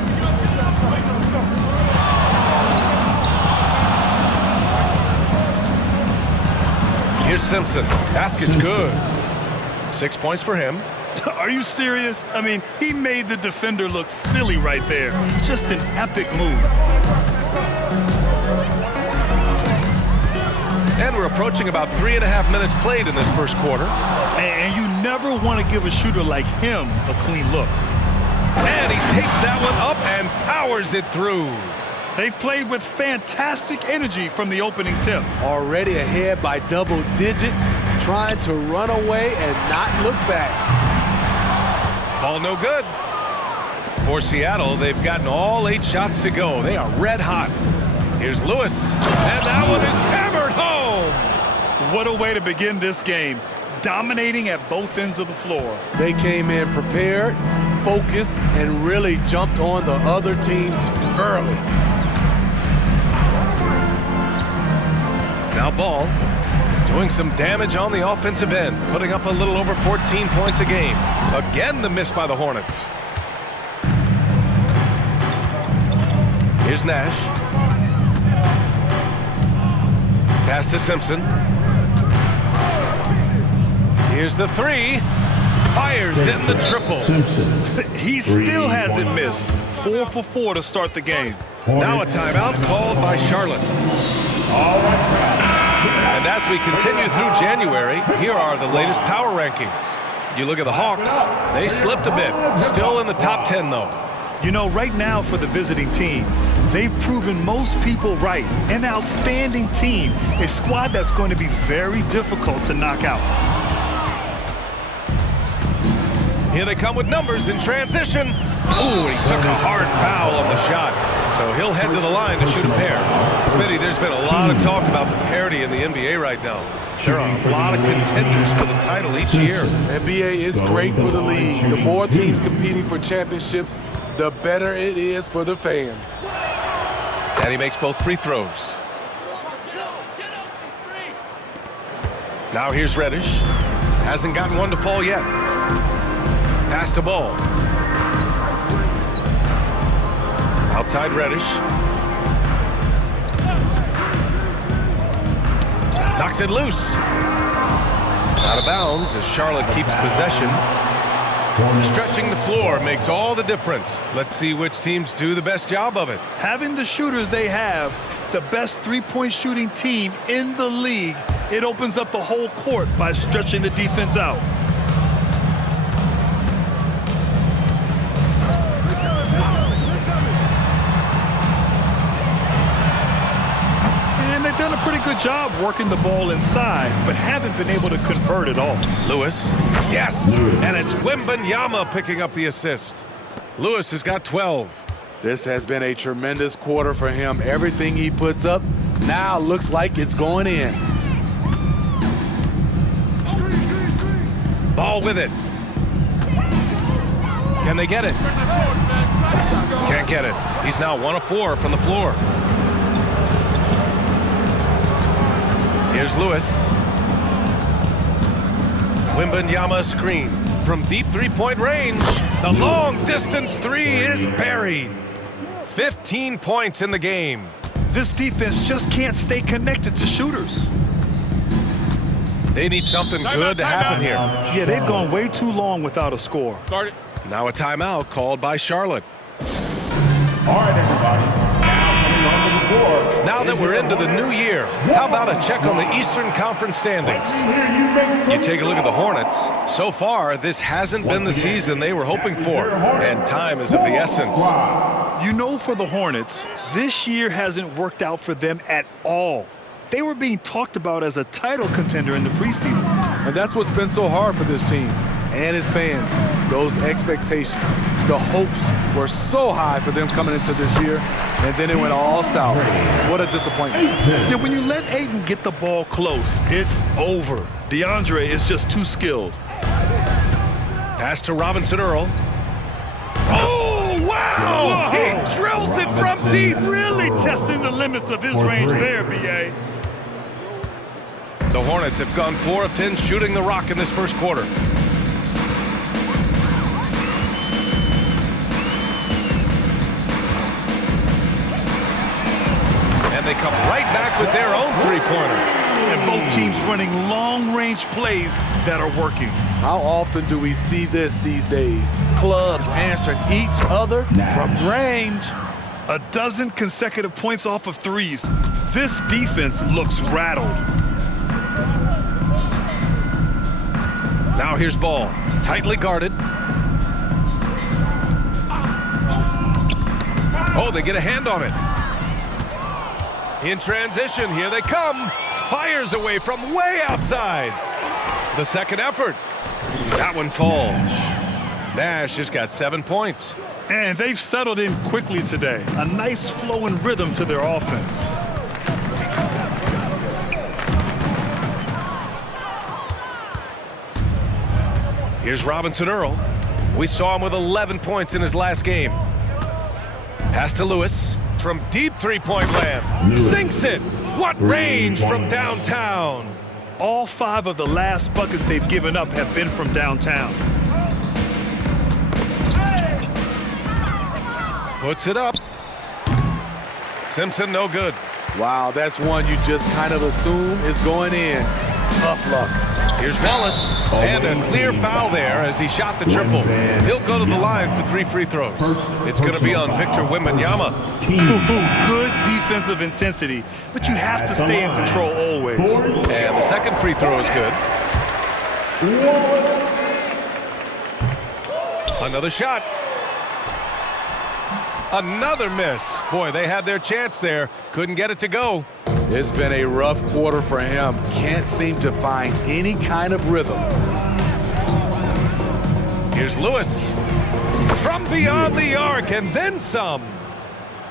Here's Simpson. Basket's good. 6 points for him. Are you serious? I mean, he made the defender look silly right there. Just an epic move. And we're approaching about 3.5 minutes played in this first quarter. And you never want to give a shooter like him a clean look. And he takes that one up and powers it through. They've played with fantastic energy from the opening tip. Already ahead by double digits, trying to run away and not look back. Ball no good. For Seattle, they've gotten all 8 shots to go. They are red hot. Here's Lewis, and that one is hammered home. What a way to begin this game, dominating at both ends of the floor. They came in prepared, focused, and really jumped on the other team early. Now Ball doing some damage on the offensive end, putting up a little over 14 points a game. Again, the miss by the Hornets. Here's Nash. Pass to Simpson. Here's the 3. Fires in the triple. He still hasn't missed. 4 for 4 to start the game. Now a timeout called by Charlotte. And as we continue through January, here are the latest power rankings. You look at the Hawks, they slipped a bit. Still in the top 10, though. You know, right now for the visiting team, they've proven most people right. An outstanding team, a squad that's going to be very difficult to knock out. Here they come with numbers in transition. Ooh, he took a hard foul on the shot. So he'll head to the line to shoot a pair. Smitty, there's been a lot of talk about the parity in the NBA right now. There are a lot of contenders for the title each year. NBA is great for the league. The more teams competing for championships, the better it is for the fans. And he makes both free throws. Now here's Reddish. Hasn't gotten one to fall yet. Pass to Ball. Outside Reddish. Knocks it loose. Out of bounds as Charlotte keeps possession. Stretching the floor makes all the difference. Let's see which teams do the best job of it. Having the shooters they have, the best three-point shooting team in the league, it opens up the whole court by stretching the defense out. And they've done a pretty good job working the ball inside, but haven't been able to convert at all. Lewis. Yes! And it's Wembanyama picking up the assist. Lewis has got 12. This has been a tremendous quarter for him. Everything he puts up now looks like it's going in. Ball with it. Can they get it? Can't get it. He's now 1 of 4 from the floor. Here's Lewis. Wembanyama screen from deep three-point range. The long-distance 3 is buried. 15 points in the game. This defense just can't stay connected to shooters. They need something good to happen here. Yeah, they've gone way too long without a score. Start it. Now a timeout called by Charlotte. All right, everybody. Now that we're into the new year, how about a check on the Eastern Conference standings? You take a look at the Hornets. So far, this hasn't been the season they were hoping for, and time is of the essence. You know, for the Hornets, this year hasn't worked out for them at all. They were being talked about as a title contender in the preseason. And that's what's been so hard for this team and its fans. Those expectations, the hopes were so high for them coming into this year, and then it went all south. What a disappointment. Yeah, when you let Ayton get the ball close, it's over. DeAndre is just too skilled. Pass to Robinson Earl. Oh, wow! He drills it from deep. Really testing the limits of his range there, B.A. The Hornets have gone 4 of 10 shooting the rock in this first quarter. And they come right back with their own three-pointer. And both teams running long-range plays that are working. How often do we see this these days? Clubs answering each other from range. A dozen consecutive points off of threes. This defense looks rattled. Now here's Ball, tightly guarded. Oh, they get a hand on it. In transition, here they come. Fires away from way outside. The second effort. That one falls. Nash has got 7 points. And they've settled in quickly today. A nice flow and rhythm to their offense. Here's Robinson Earl. We saw him with 11 points in his last game. Pass to Lewis from deep three-point land. Sinks it. What range from downtown. All 5 of the last buckets they've given up have been from downtown. Puts it up. Simpson, no good. Wow, that's one you just kind of assume is going in. Tough luck. Here's Wallace, and a clear foul there as he shot the triple. He'll go to the line for 3 free throws. It's going to be on Victor Wembanyama. Good defensive intensity, but you have to stay in control always. And the second free throw is good. Another shot. Another miss. Boy, they had their chance there. Couldn't get it to go. It's been a rough quarter for him. Can't seem to find any kind of rhythm. Here's Lewis. From beyond the arc and then some.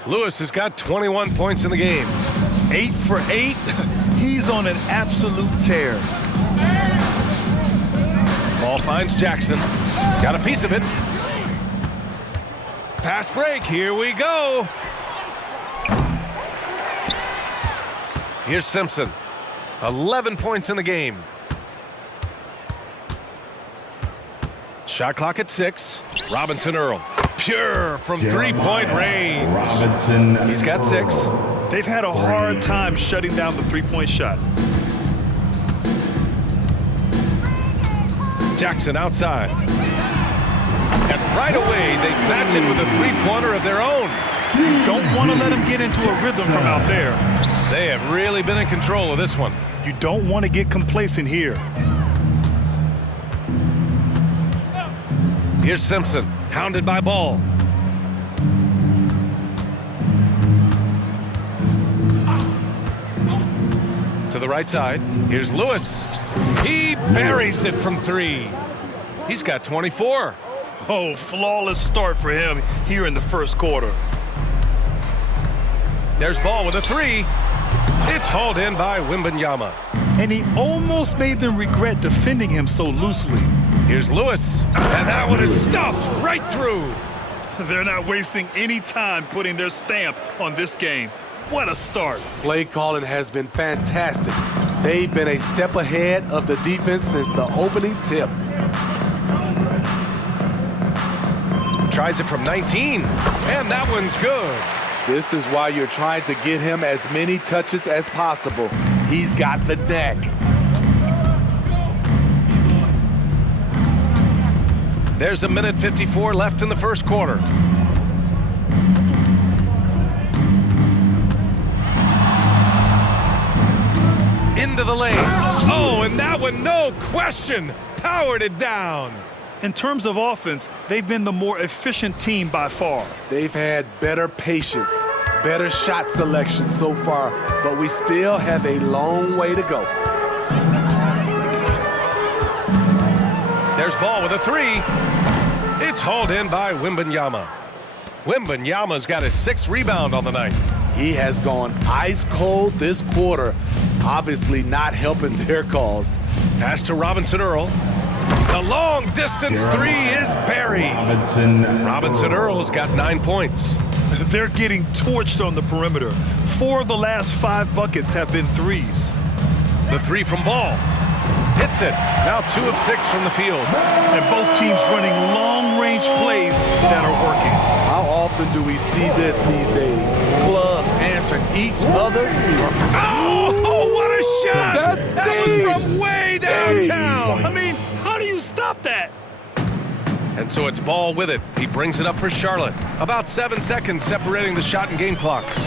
Lewis has got 21 points in the game. 8 for 8. He's on an absolute tear. Ball finds Jackson. Got a piece of it. Fast break. Here we go. Here's Simpson. 11 points in the game. Shot clock at 6. Robinson Earl. Pure from three-point range. Robinson. He's got 6. They've had a hard time shutting down the three-point shot. Jackson outside. And right away, they match it with a three-pointer of their own. Don't want to let him get into a rhythm from out there. They have really been in control of this one. You don't want to get complacent here. Here's Simpson, hounded by Ball. To the right side, here's Lewis. He buries it from 3. He's got 24. Oh, flawless start for him here in the first quarter. There's Ball with a 3. It's hauled in by Wembanyama. And he almost made them regret defending him so loosely. Here's Lewis, and that one is stuffed right through. They're not wasting any time putting their stamp on this game. What a start. Play calling has been fantastic. They've been a step ahead of the defense since the opening tip. Tries it from 19, and that one's good. This is why you're trying to get him as many touches as possible. He's got the knack. There's a minute 54 left in the first quarter. Into the lane. Oh, and that one, no question, powered it down. In terms of offense, they've been the more efficient team by far. They've had better patience, better shot selection so far, but we still have a long way to go. There's Ball with a 3. It's hauled in by Wembanyama. Wembanyama's got his 6th rebound on the night. He has gone ice cold this quarter, obviously not helping their cause. Pass to Robinson Earl. The long distance 3 is buried. Robinson Earl's got 9 points. They're getting torched on the perimeter. 4 of the last 5 buckets have been threes. The 3 from Ball. Hits it. Now 2 of 6 from the field. And both teams running long-range plays that are working. How often do we see this these days? Clubs answering each other. Oh, what a shot! That's that was from way downtown. I mean, how do you stop that? And so it's Ball with it. He brings it up for Charlotte. About 7 seconds separating the shot and game clocks.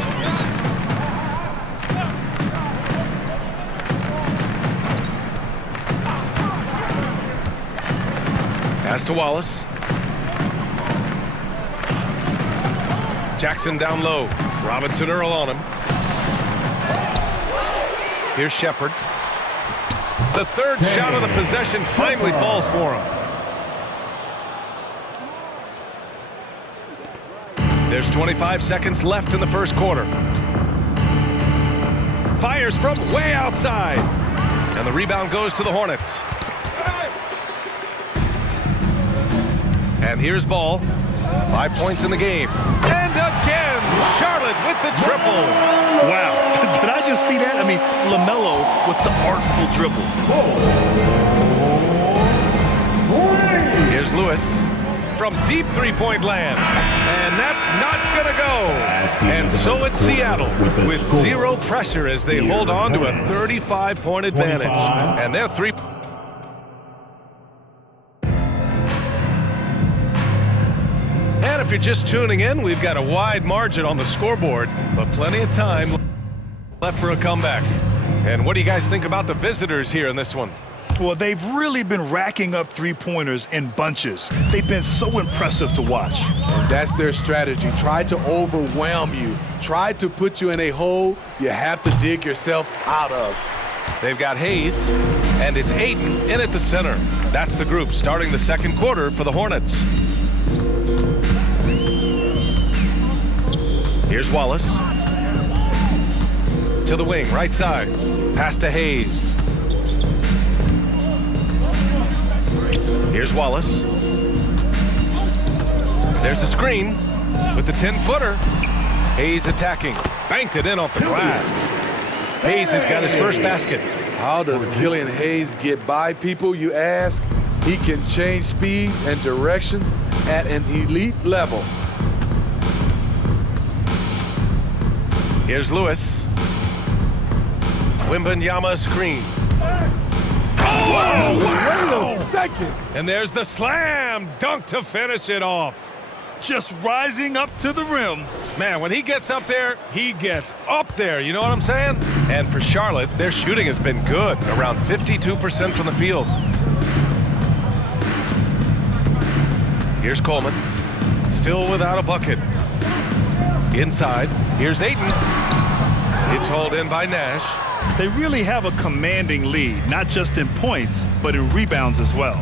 Pass to Wallace. Jackson down low. Robinson Earl on him. Here's Shepard. The third shot of the possession finally falls for him. There's 25 seconds left in the first quarter. Fires from way outside. And the rebound goes to the Hornets. And here's Ball. 5 points in the game. And again, Charlotte with the triple. Wow. Did I just see that? I mean, LaMelo with the artful dribble. Here's Lewis from deep three-point land. And that's not going to go. And so it's Seattle with zero pressure as they hold on to a 35-point advantage. And their three... And if you're just tuning in, we've got a wide margin on the scoreboard, but plenty of time left for a comeback. And what do you guys think about the visitors here in this one? Well, they've really been racking up three-pointers in bunches. They've been so impressive to watch. And that's their strategy. Try to overwhelm you. Try to put you in a hole you have to dig yourself out of. They've got Hayes, and it's Ayton in at the center. That's the group starting the second quarter for the Hornets. Here's Wallace. To the wing, right side. Pass to Hayes. Here's Wallace. There's a screen with the 10-footer. Hayes attacking. Banked it in off the glass. Hayes has got his first basket. How does Killian Hayes get by people, you ask? He can change speeds and directions at an elite level. Here's Lewis. Wembanyama screen. Oh, wow. Wait a second. And there's the slam dunk to finish it off. Just rising up to the rim. Man, when he gets up there, he gets up there. You know what I'm saying? And for Charlotte, their shooting has been good, around 52% from the field. Here's Coleman, still without a bucket. Inside, here's Ayton. It's hauled in by Nash. They really have a commanding lead, not just in points, but in rebounds as well.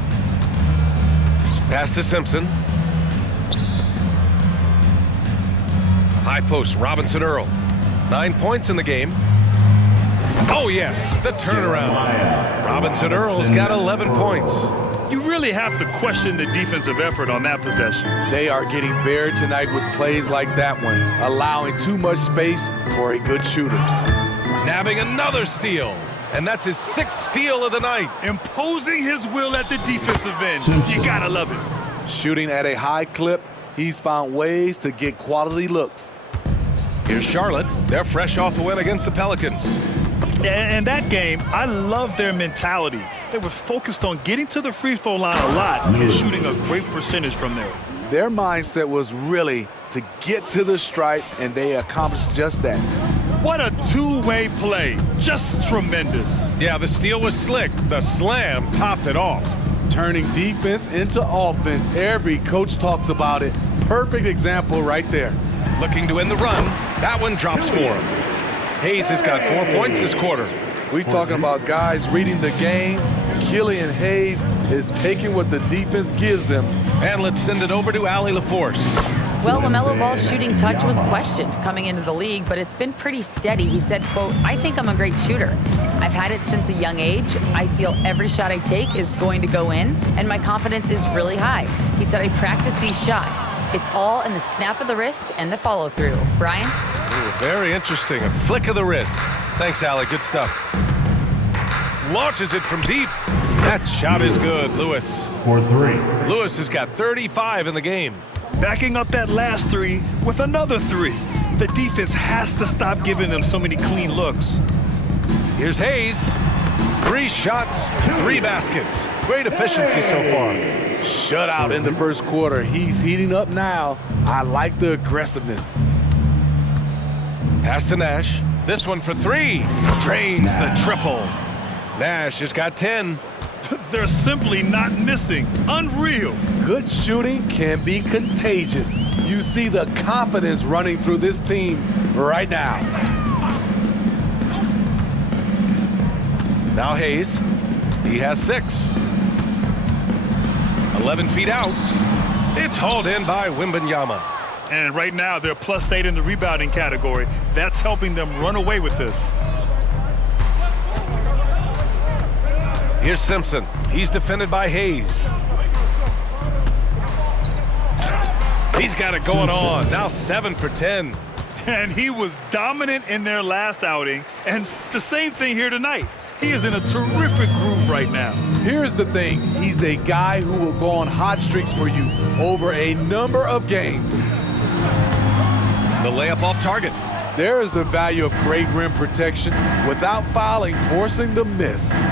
Pass to Simpson. High post, Robinson Earl. 9 points in the game. Oh, yes, the turnaround. Robinson Earl's got 11 points. You really have to question the defensive effort on that possession. They are getting buried tonight with plays like that one, allowing too much space for a good shooter. Nabbing another steal, and that's his 6th steal of the night. Imposing his will at the defensive end. You gotta love it. Shooting at a high clip, he's found ways to get quality looks. Here's Charlotte. They're fresh off a win against the Pelicans. And that game, I love their mentality. They were focused on getting to the free throw line a lot and shooting a great percentage from there. Their mindset was really to get to the stripe, and they accomplished just that. What a two-way play. Just tremendous. Yeah, the steal was slick. The slam topped it off. Turning defense into offense. Every coach talks about it. Perfect example right there. Looking to end the run. That one drops for him. Hayes has got 4 points this quarter. We talking about guys reading the game. Killian Hayes is taking what the defense gives him. And let's send it over to Allie LaForce. Well, LaMelo Ball's shooting touch was questioned coming into the league, but it's been pretty steady. He said, quote, "I think I'm a great shooter. I've had it since a young age. I feel every shot I take is going to go in, and my confidence is really high." He said, "I practice these shots. It's all in the snap of the wrist and the follow-through." Brian? Ooh, very interesting. A flick of the wrist. Thanks, Allie. Good stuff. Launches it from deep. That shot is good, Lewis. For 3. Lewis has got 35 in the game. Backing up that last three with another three. The defense has to stop giving them so many clean looks. Here's Hayes. 3 shots, 3 baskets. Great efficiency so far. Shutout in the first quarter. He's heating up now. I like the aggressiveness. Pass to Nash. This one for 3. Drains the triple. Nash has got 10. They're simply not missing. Unreal. Good shooting can be contagious. You see the confidence running through this team right now. Now Hayes. He has 6. 11 feet out. It's hauled in by Wembanyama. And right now, they're +8 in the rebounding category. That's helping them run away with this. Here's Simpson. He's defended by Hayes. He's got it going on. Now 7 for 10. And he was dominant in their last outing. And the same thing here tonight. He is in a terrific groove right now. Here's the thing. He's a guy who will go on hot streaks for you over a number of games. The layup off target. There is the value of great rim protection without fouling, forcing the miss.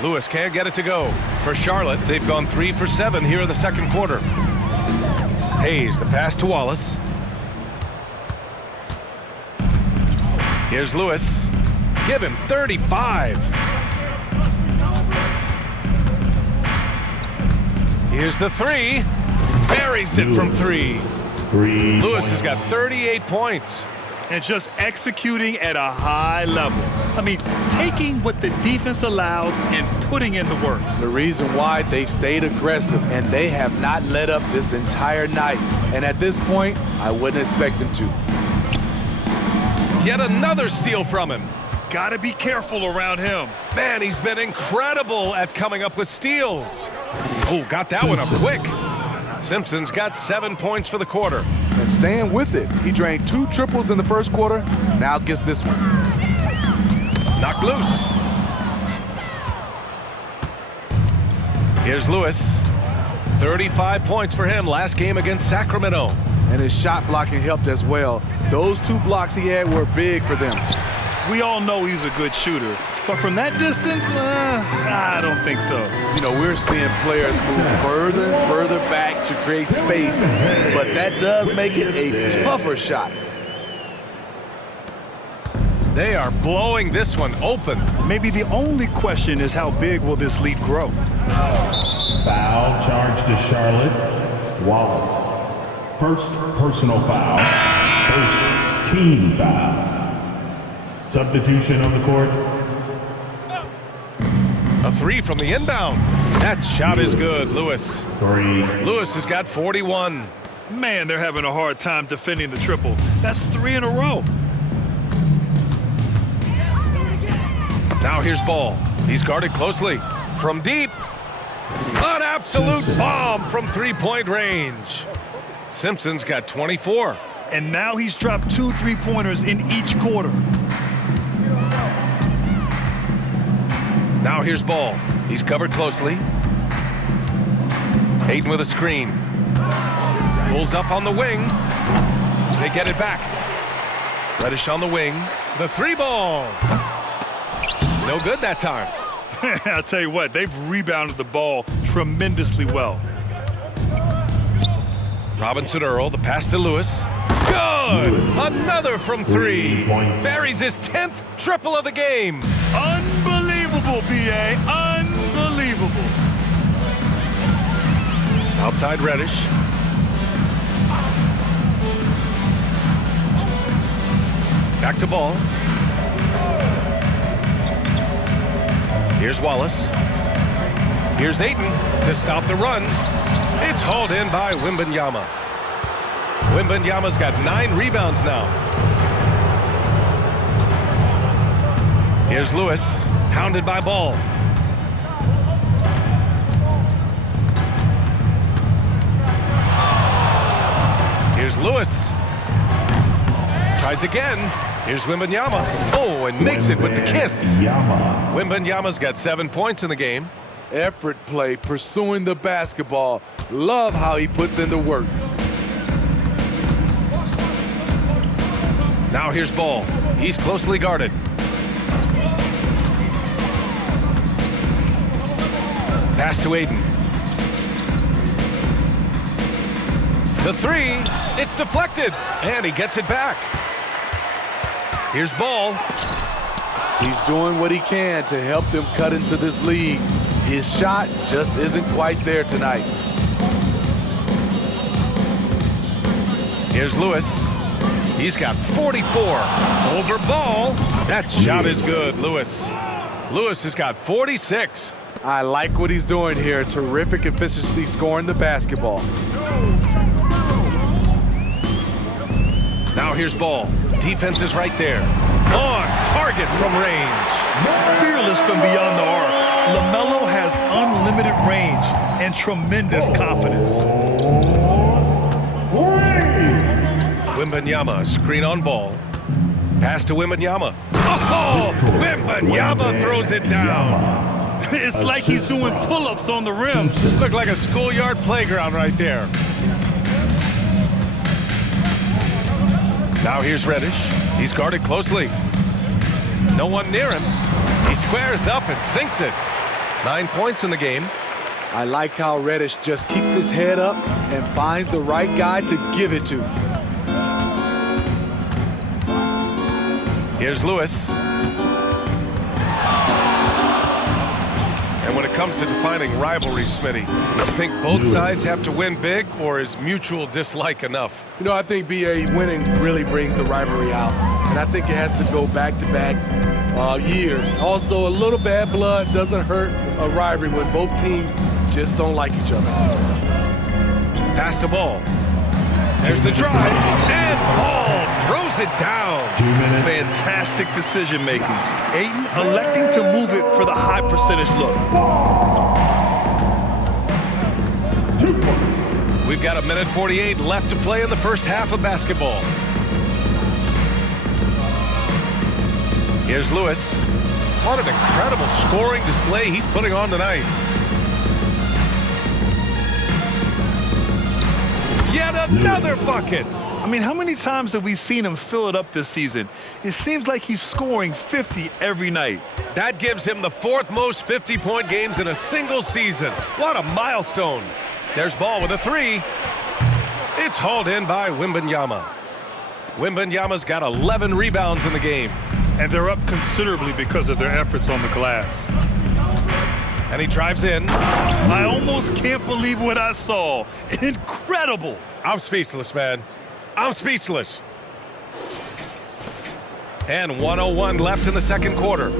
Lewis can't get it to go. For Charlotte, they've gone 3 for 7 here in the second quarter. Hayes, the pass to Wallace. Here's Lewis. Give him 35. Here's the 3. Buries it from 3. Lewis has got 38 points. And just executing at a high level. I mean, taking what the defense allows and putting in the work. The reason why they've stayed aggressive and they have not let up this entire night. And at this point, I wouldn't expect them to. Yet another steal from him. Got to be careful around him. Man, he's been incredible at coming up with steals. Oh, got that one up quick. Simpson's got 7 points for the quarter. And staying with it. He drained 2 triples in the first quarter. Now gets this one. Knocked loose. Here's Lewis. 35 points for him last game against Sacramento. And his shot blocking helped as well. Those 2 blocks he had were big for them. We all know he's a good shooter. But from that distance, I don't think so. You know, we're seeing players move further and further back to create space, but that does make it a tougher shot. They are blowing this one open. Maybe the only question is how big will this lead grow? Foul charge to Charlotte. Wallace. First personal foul. First team foul. Substitution on the court. A 3 from the inbound. That shot is good, Lewis. 3. Lewis has got 41. Man, they're having a hard time defending the triple. That's 3 in a row. Now here's Ball. He's guarded closely. From deep. An absolute bomb from 3-point range. Simpson's got 24. And now he's dropped 2 3-pointers in each quarter. Now here's Ball. He's covered closely. Hayden with a screen. Pulls up on the wing. They get it back. Reddish on the wing. The 3-ball. No good that time. I'll tell you what, they've rebounded the ball tremendously well. Robinson Earl, the pass to Lewis. Good! Another from 3. Buries his 10th triple of the game. Unbelievable, PA. Unbelievable. Outside Reddish. Back to Ball. Here's Wallace. Here's Ayton to stop the run. It's hauled in by Wembanyama. Wembanyama's got 9 rebounds now. Here's Lewis, hounded by Ball. Here's Lewis. Tries again. Here's Wembanyama. Oh, and makes it with the kiss. Wembanyama's got 7 points in the game. Effort play, pursuing the basketball. Love how he puts in the work. Now here's Ball. He's closely guarded. Pass to Ayton. The 3, it's deflected, and he gets it back. Here's Ball. He's doing what he can to help them cut into this lead. His shot just isn't quite there tonight. Here's Lewis. He's got 44. Over Ball. That shot is good, Lewis. Lewis has got 46. I like what he's doing here. Terrific efficiency scoring the basketball. Now here's Ball. Defense is right there. On target from range. Fearless from beyond the arc. LaMelo has unlimited range and tremendous confidence. Wembanyama, screen on Ball. Pass to Wembanyama. Oh! Wembanyama throws it down. It's like he's doing pull-ups on the rim. Looked like a schoolyard playground right there. Now here's Reddish. He's guarded closely. No one near him. He squares up and sinks it. 9 points in the game. I like how Reddish just keeps his head up and finds the right guy to give it to. Here's Lewis. And when it comes to defining rivalry, Smitty, you think both sides have to win big, or is mutual dislike enough? You know, I think BA winning really brings the rivalry out. And I think it has to go back-to-back years. Also, a little bad blood doesn't hurt a rivalry when both teams just don't like each other. Pass to Ball. There's the drive, and Ball throws it down. Fantastic decision making. Ayton electing to move it for the high percentage look. We've got 1:48 left to play in the first half of basketball. Here's Lewis. What an incredible scoring display he's putting on tonight. Yet another bucket. I mean, how many times have we seen him fill it up this season? It seems like he's scoring 50 every night. That gives him the 4th most 50-point games in a single season. What a milestone. There's Ball with a 3. It's hauled in by Wembanyama. Wembanyama's got 11 rebounds in the game. And they're up considerably because of their efforts on the glass. And he drives in. I almost can't believe what I saw. Incredible. I'm speechless, man. I'm speechless. And 1:01 left in the second quarter.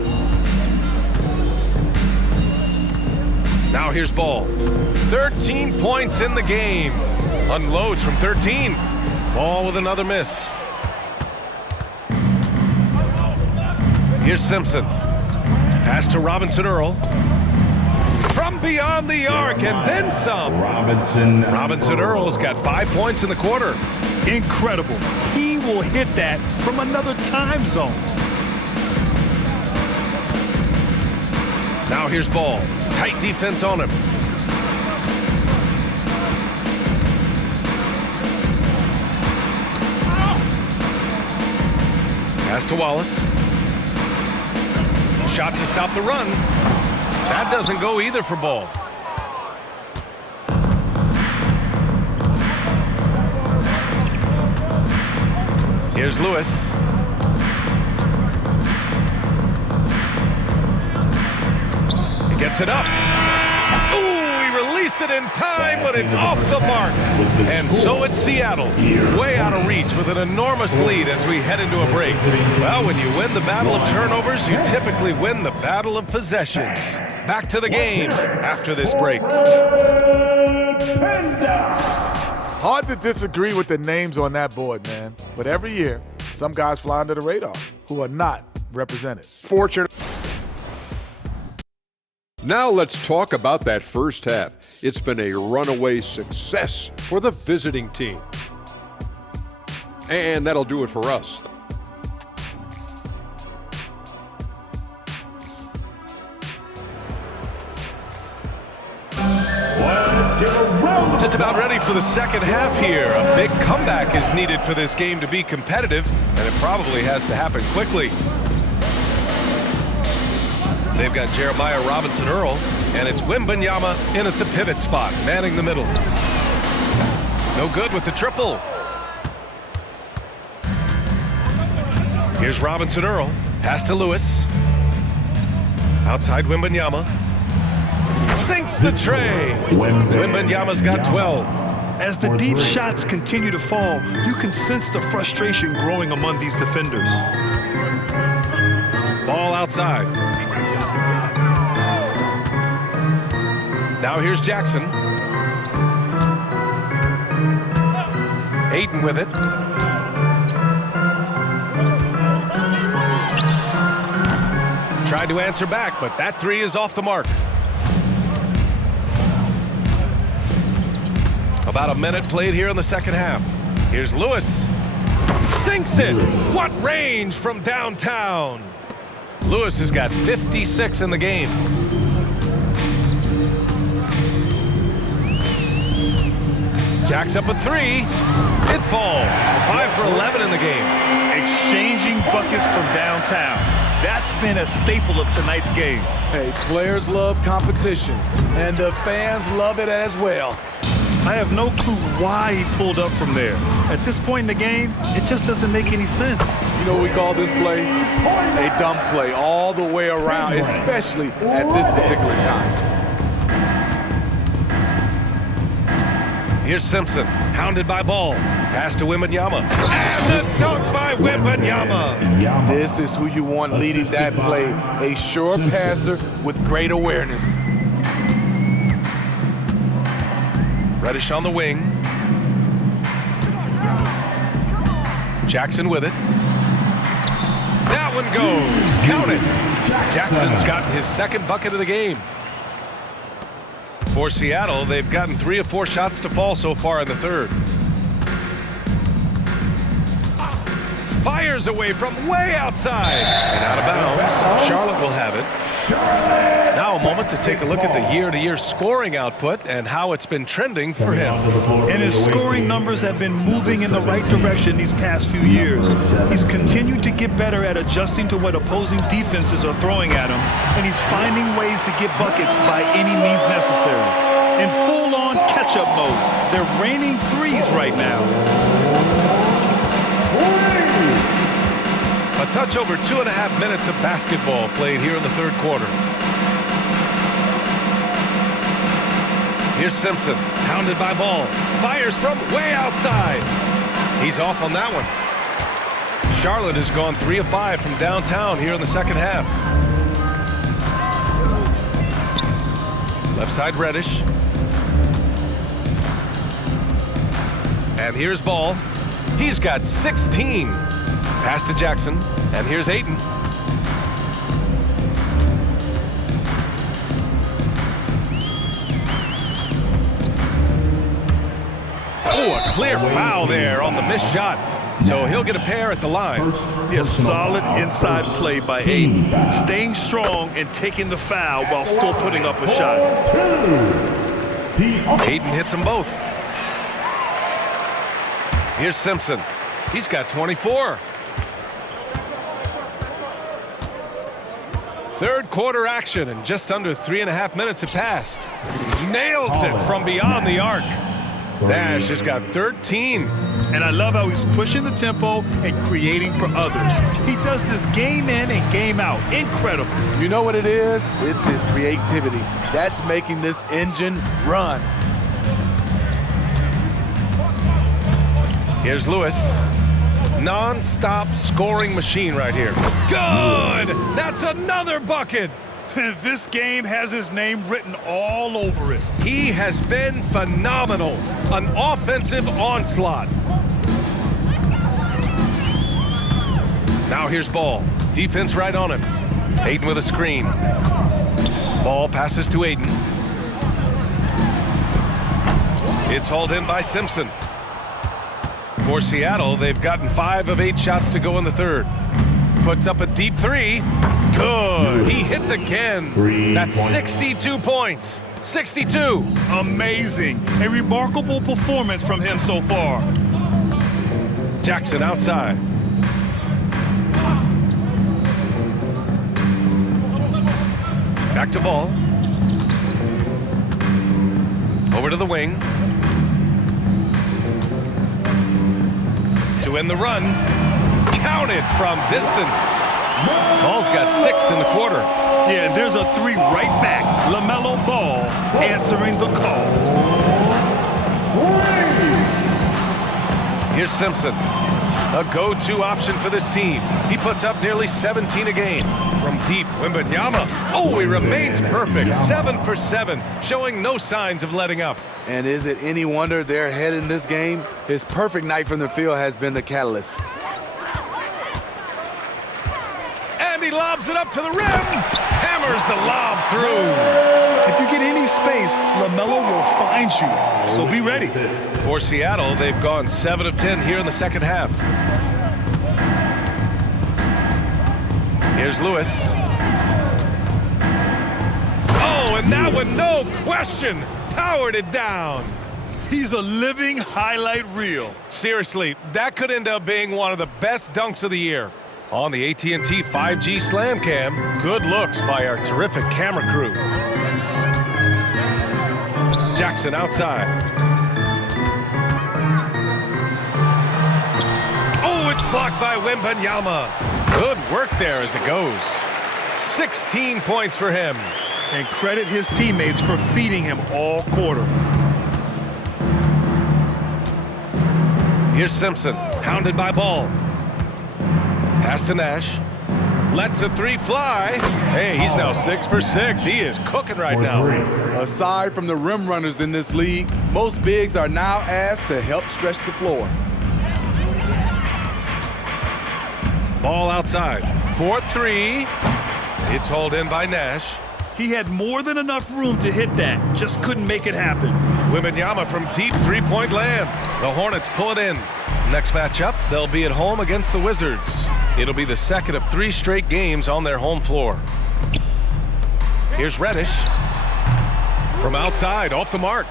Now here's Ball. 13 points in the game. Unloads from 13. Ball with another miss. Here's Simpson. Pass to Robinson Earl. From beyond the arc and then some. Robinson Earl's got 5 points in the quarter. Incredible. He will hit that from another time zone. Now here's Ball. Tight defense on him. Pass to Wallace. Shot to stop the run. That doesn't go either for Ball. Here's Lewis. He gets it up. Ooh, he released it in time, but it's off the mark. And so it's Seattle, way out of reach with an enormous lead as we head into a break. Well, when you win the battle of turnovers, you typically win the battle of possessions. Back to the game after this break. Hard to disagree with the names on that board, man. But every year, some guys fly under the radar who are not represented. Fortunate. Now let's talk about that first half. It's been a runaway success for the visiting team. And that'll do it for us. Just about ready for the second half here. A big comeback is needed for this game to be competitive, and it probably has to happen quickly. They've got Jeremiah Robinson Earl, and it's Wembanyama in at the pivot spot, manning the middle. No good with the triple. Here's Robinson Earl. Pass to Lewis. Outside Wembanyama. Sinks the tray. Wembanyama's got 12. As the deep shots continue to fall, you can sense the frustration growing among these defenders. Ball outside. Now here's Jackson. Ayton with it. Tried to answer back, but that three is off the mark. About a minute played here in the second half. Here's Lewis. Sinks it. What range from downtown. Lewis has got 56 in the game. Jacks up a three. It falls. 5 for 11 in the game. Exchanging buckets from downtown. That's been a staple of tonight's game. Hey, players love competition, and the fans love it as well. I have no clue why he pulled up from there. At this point in the game, it just doesn't make any sense. You know what we call this play? A dumb play all the way around, especially at this particular time. Here's Simpson, hounded by Ball. Pass to Wembanyama. And the dunk by Wembanyama. This is who you want leading that play. A sure passer with great awareness. Reddish on the wing. Jackson with it. That one goes. Count it. Jackson's gotten his second bucket of the game. For Seattle, they've gotten 3 of 4 shots to fall so far in the third. Fires away from way outside and out of bounds. Charlotte will have it. Now a moment to take a look at the year-to-year scoring output and how it's been trending for him. And his scoring numbers have been moving in the right direction these past few years. He's continued to get better at adjusting to what opposing defenses are throwing at him, and he's finding ways to get buckets by any means necessary. In full-on catch-up mode, they're raining threes right now. A touch over 2.5 minutes of basketball played here in the third quarter. Here's Simpson, hounded by Ball. Fires from way outside. He's off on that one. Charlotte has gone 3 of 5 from downtown here in the second half. Left side Reddish. And here's Ball. He's got 16. Pass to Jackson, and here's Ayton. Oh, a clear foul there on the missed shot. So he'll get a pair at the line. Yeah, solid inside play by Ayton. Staying strong and taking the foul while still putting up a shot. Ayton hits them both. Here's Simpson. He's got 24. Third quarter action, and just under 3.5 minutes have passed. Nails it from beyond the arc. Nash has got 13. And I love how he's pushing the tempo and creating for others. He does this game in and game out. Incredible. You know what it is? It's his creativity. That's making this engine run. Here's Lewis. Non-stop scoring machine right here. Good! That's another bucket! This game has his name written all over it. He has been phenomenal. An offensive onslaught. Now here's Ball. Defense right on him. Ayton with a screen. Ball passes to Ayton. It's hauled in by Simpson. For Seattle, they've gotten 5 of 8 shots to go in the third. Puts up a deep three. Good. He hits again. That's 62 points. 62. Amazing. A remarkable performance from him so far. Jackson outside. Back to Ball. Over to the wing. To end the run. Counted from distance. Ball's got 6 in the quarter. Yeah, there's a 3 right back. LaMelo Ball answering the call. Here's Simpson. A go-to option for this team. He puts up nearly 17 a game. From deep, Wembanyama. Oh, he remains perfect. 7 for 7, showing no signs of letting up. And is it any wonder they're ahead in this game? His perfect night from the field has been the catalyst. And he lobs it up to the rim. Hammers the lob through. If you get any space, LaMelo will find you, so be ready. For Seattle, they've gone 7 of 10 here in the second half. Here's Lewis. Oh, and that one, no question, powered it down. He's a living highlight reel. Seriously, that could end up being one of the best dunks of the year. On the AT&T 5G Slam Cam, good looks by our terrific camera crew. Jackson outside. Oh, it's blocked by Wembanyama. Good work there as it goes. 16 points for him. And credit his teammates for feeding him all quarter. Here's Simpson, hounded by Ball. Pass to Nash. Lets the three fly. Hey, he's now 6 for 6. He is cooking right now. Aside from the rim runners in this league, most bigs are now asked to help stretch the floor. Ball outside. 4-3. It's hauled in by Nash. He had more than enough room to hit that. Just couldn't make it happen. Wembanyama from deep three-point land. The Hornets pull it in. Next matchup, they'll be at home against the Wizards. It'll be the second of 3 straight games on their home floor. Here's Reddish. From outside, off the mark.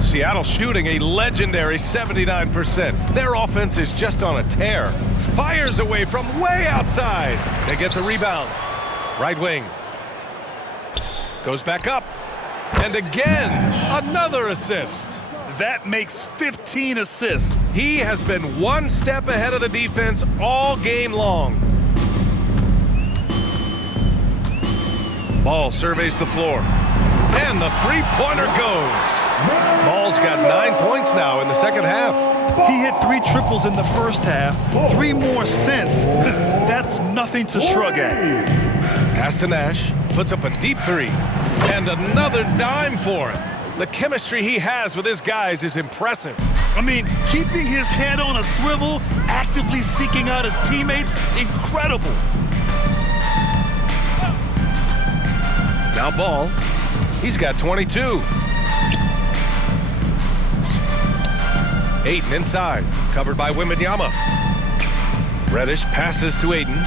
Seattle shooting a legendary 79%. Their offense is just on a tear. Fires away from way outside. They get the rebound. Right wing. Goes back up. And again, another assist. That makes 15 assists. He has been one step ahead of the defense all game long. Ball surveys the floor. And the three-pointer goes. Ball's got 9 points now in the second half. He hit 3 triples in the first half, 3 more since. That's nothing to shrug at. Pass to Nash, puts up a deep 3. And another dime for him. The chemistry he has with his guys is impressive. I mean, keeping his head on a swivel, actively seeking out his teammates, incredible. Now Ball, he's got 22. Ayton inside, covered by Wembanyama. Reddish passes to Ayton.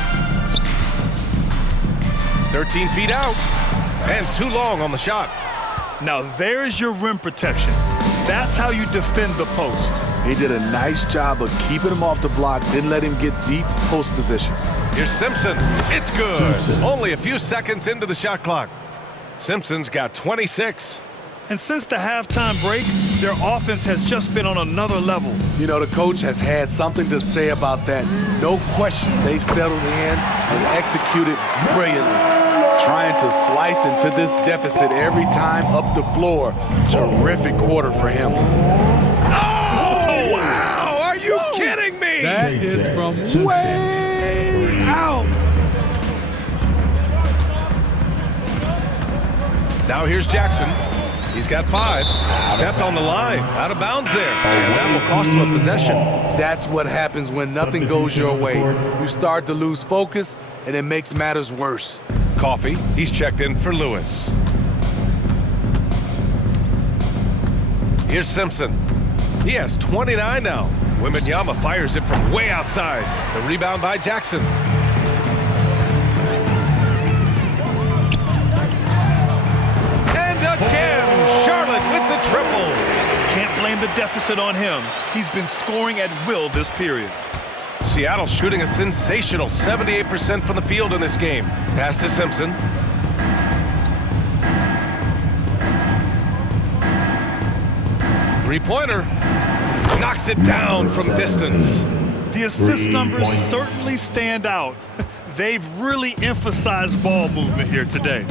13 feet out, and too long on the shot. Now there's your rim protection. That's how you defend the post. He did a nice job of keeping him off the block, didn't let him get deep post position. Here's Simpson. It's good. Only a few seconds into the shot clock. Simpson's got 26. And since the halftime break, their offense has just been on another level. You know, the coach has had something to say about that. No question, they've settled in and executed brilliantly. Trying to slice into this deficit every time up the floor. Terrific quarter for him. Oh, wow! Are you kidding me? That is from way out. Now here's Jackson. He's got 5. Stepped on the line. Out of bounds there. And that will cost him a possession. That's what happens when nothing goes your way. You start to lose focus, and it makes matters worse. Coffee. He's checked in for Lewis. Here's Simpson. He has 29 now. Wembanyama fires it from way outside. The rebound by Jackson. And again, Charlotte with the triple. Can't blame the deficit on him. He's been scoring at will this period. Seattle shooting a sensational 78% from the field in this game. Pass to Simpson. Three-pointer. Knocks it down from distance. The assist numbers certainly stand out. They've really emphasized ball movement here today.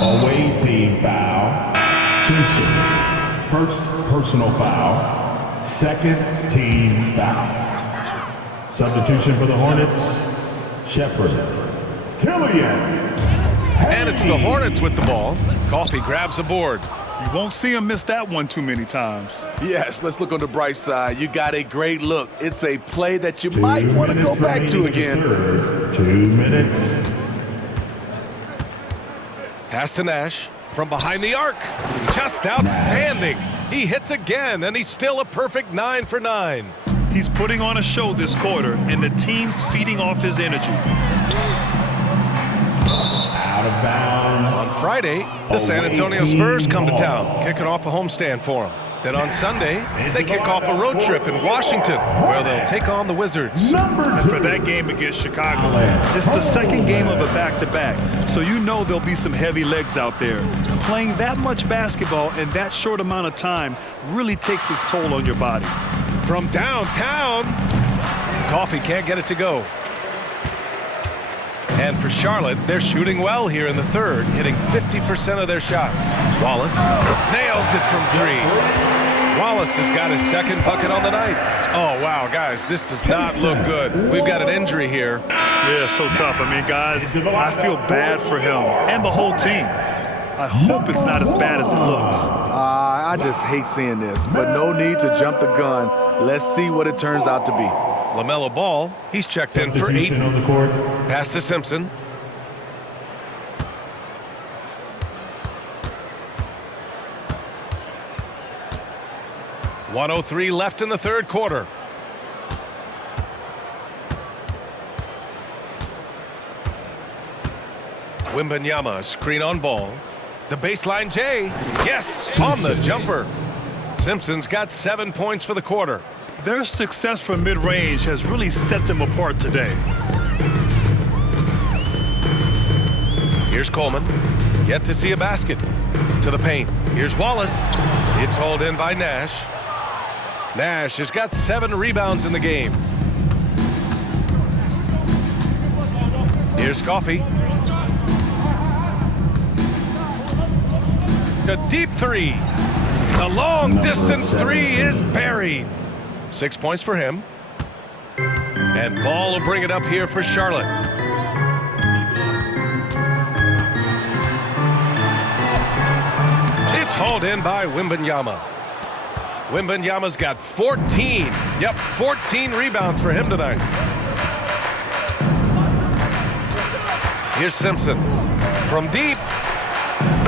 Away team foul. Simpson. First personal foul. second team foul. Substitution for the Hornets, Shepherd. Killian. And it's the Hornets with the ball. Coffee grabs a board. You won't see him miss that one too many times. Yes, let's look on the bright side. You got a great look. It's a play that you might want to go back to again. 2 minutes. Pass to Nash from behind the arc. Just outstanding. He hits again, and he's still a perfect 9 for 9. He's putting on a show this quarter, and the team's feeding off his energy. Out of bounds. On Friday, the San Antonio Spurs come to town, kicking off a homestand for them. Then on Sunday, they kick off a road trip in Washington, where they'll take on the Wizards. And for that game against Chicago, it's the second game of a back-to-back, so you know there'll be some heavy legs out there. Playing that much basketball in that short amount of time really takes its toll on your body. From downtown, Coffee can't get it to go. And for Charlotte, they're shooting well here in the third, hitting 50% of their shots. Wallace nails it from 3. Wallace has got his second bucket on the night. Oh, wow, guys, this does not look good. We've got an injury here. Yeah, so tough. I mean, guys, I feel bad for him and the whole team. I hope it's not as bad as it looks. I just hate seeing this, but no need to jump the gun. Let's see what it turns out to be. LaMelo Ball, he's checked in for 8. On the court. Pass to Simpson. .103 left in the third quarter. Wembanyama, screen on Ball. The baseline J, yes, on the jumper. Simpson's got 7 points for the quarter. Their success from mid-range has really set them apart today. Here's Coleman, yet to see a basket. To the paint, here's Wallace. It's hauled in by Nash. Nash has got 7 rebounds in the game. Here's Coffee. A deep 3. The long distance 3 is buried. 6 points for him. And Ball will bring it up here for Charlotte. It's hauled in by Wembanyama. Wembanyama's got 14. Yep, 14 rebounds for him tonight. Here's Simpson. From deep.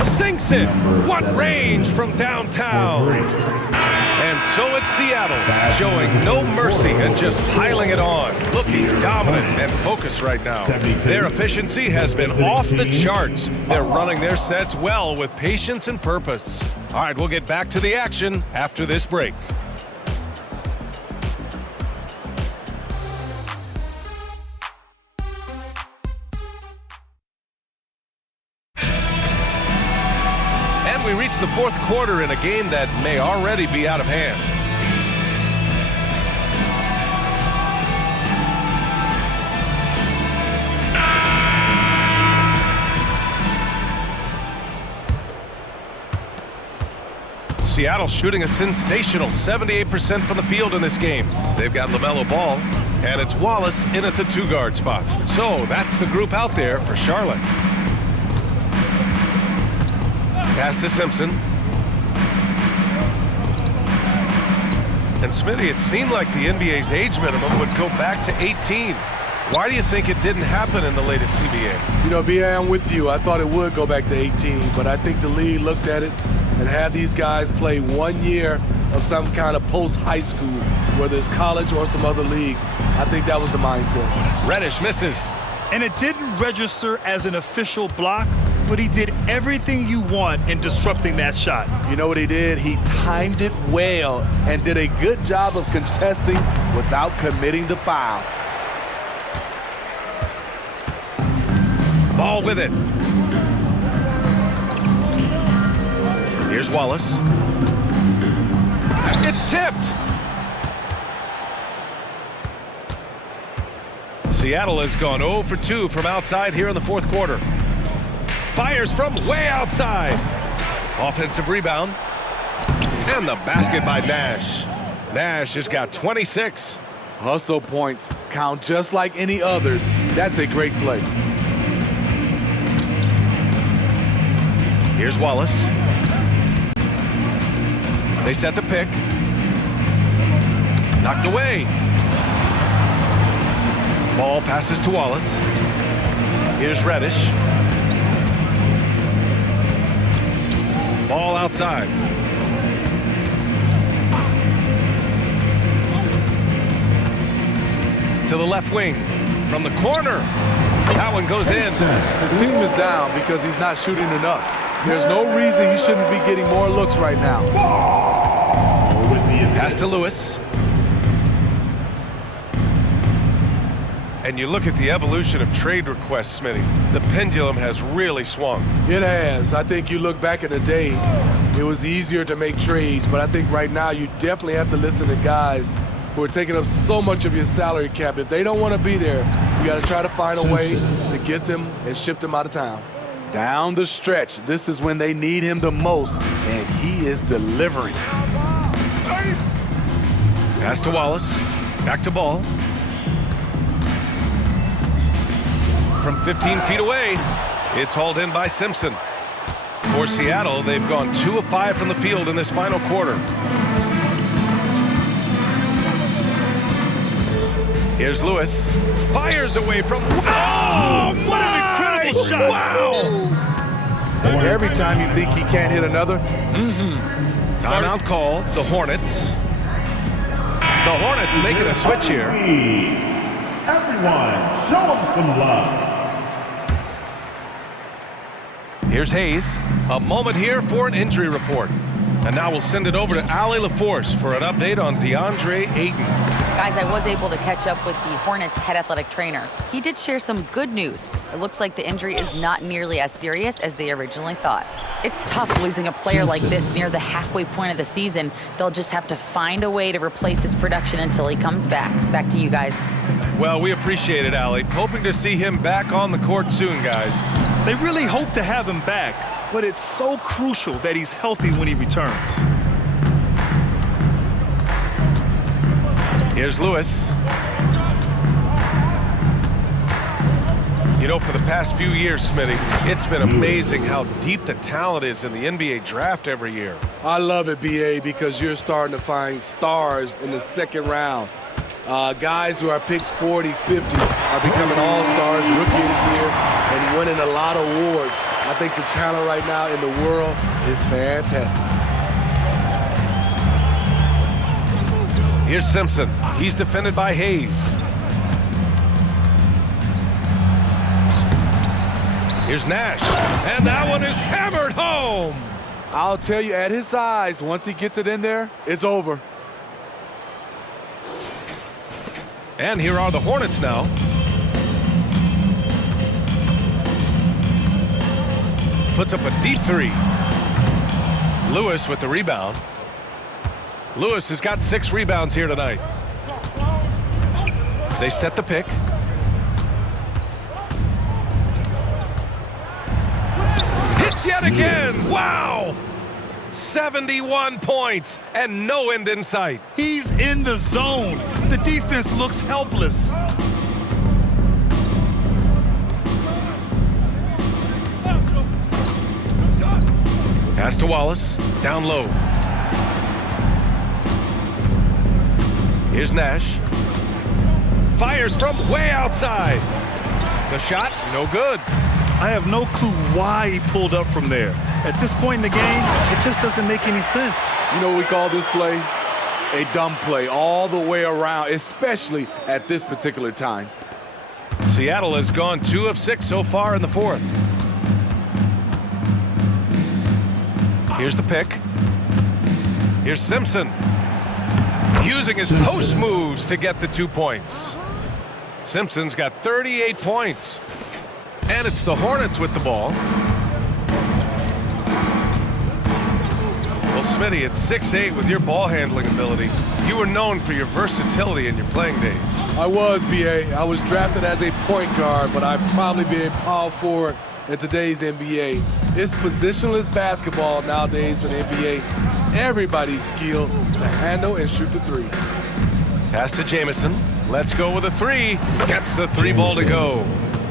Sinks it. What range from downtown. And so it's Seattle, showing no mercy and just piling it on. Looking dominant and focused right now. Their efficiency has been off the charts. They're running their sets well with patience and purpose. All right, we'll get back to the action after this break. We reach the fourth quarter in a game that may already be out of hand. Seattle shooting a sensational 78% from the field in this game. They've got LaMelo Ball, and it's Wallace in at the 2-guard spot. So that's the group out there for Charlotte. Pass to Simpson. And Smitty, it seemed like the NBA's age minimum would go back to 18. Why do you think it didn't happen in the latest CBA? You know, B.A., I'm with you. I thought it would go back to 18, but I think the league looked at it and had these guys play 1 year of some kind of post-high school, whether it's college or some other leagues. I think that was the mindset. Reddish misses. And it didn't register as an official block, but he did everything you want in disrupting that shot. You know what he did? He timed it well and did a good job of contesting without committing the foul. Ball with it. Here's Wallace. It's tipped. Seattle has gone 0 for 2 from outside here in the fourth quarter. Fires from way outside. Offensive rebound. And the basket by Nash. Nash has got 26. Hustle points count just like any others. That's a great play. Here's Wallace. They set the pick. Knocked away. Ball passes to Wallace. Here's Reddish. Ball outside. To the left wing. From the corner. That one goes in. His team is down because he's not shooting enough. There's no reason he shouldn't be getting more looks right now. Pass to Lewis. And you look at the evolution of trade requests, Smitty. The pendulum has really swung. It has. I think you look back in the day, it was easier to make trades, but I think right now you definitely have to listen to guys who are taking up so much of your salary cap. If they don't want to be there, you got to try to find a way to get them and ship them out of town. Down the stretch, this is when they need him the most, and he is delivering. Pass to Wallace. Back to Ball. From 15 feet away, it's hauled in by Simpson. For Seattle, they've gone 2 of 5 from the field in this final quarter. Here's Lewis. Fires away from... Oh, what an incredible shot! Wow! And every time you think he can't hit another, Timeout call, the Hornets. The Hornets making a switch here. Everyone, show them some love. Here's Hayes. A moment here for an injury report. And now we'll send it over to Allie LaForce for an update on DeAndre Ayton. Guys, I was able to catch up with the Hornets head athletic trainer. He did share some good news. It looks like the injury is not nearly as serious as they originally thought. It's tough losing a player like this near the halfway point of the season. They'll just have to find a way to replace his production until he comes back. Back to you guys. Well, we appreciate it, Allie. Hoping to see him back on the court soon, guys. They really hope to have him back, but it's so crucial that he's healthy when he returns. Here's Lewis. You know, for the past few years, Smitty, it's been amazing how deep the talent is in the NBA draft every year. I love it, BA, because you're starting to find stars in the second round. Guys who are picked 40, 50 are becoming all-stars, rookie of the year, and winning a lot of awards. I think the talent right now in the world is fantastic. Here's Simpson. He's defended by Hayes. Here's Nash. And that one is hammered home. I'll tell you, at his size, once he gets it in there, it's over. And here are the Hornets now. Puts up a deep three. Lewis with the rebound. Lewis has got 6 rebounds here tonight. They set the pick. Hits yet again. Wow! 71 points and no end in sight. He's in the zone. The defense looks helpless. Pass to Wallace. Down low. Here's Nash. Fires from way outside. The shot, no good. I have no clue why he pulled up from there. At this point in the game, it just doesn't make any sense. You know what we call this play? A dumb play all the way around, especially at this particular time. Seattle has gone 2 of 6 so far in the fourth. Here's the pick. Here's Simpson. Using his post moves to get the 2 points. Simpson's got 38 points. And it's the Hornets with the ball. Well, Smitty, at 6'8" with your ball handling ability, you were known for your versatility in your playing days. I was, BA. I was drafted as a point guard, but I'd probably be a power forward in today's NBA. It's positionless basketball nowadays for the NBA. Everybody's skilled to handle and shoot the three. Pass to Jamison. Let's go with a three. Gets the three ball to go.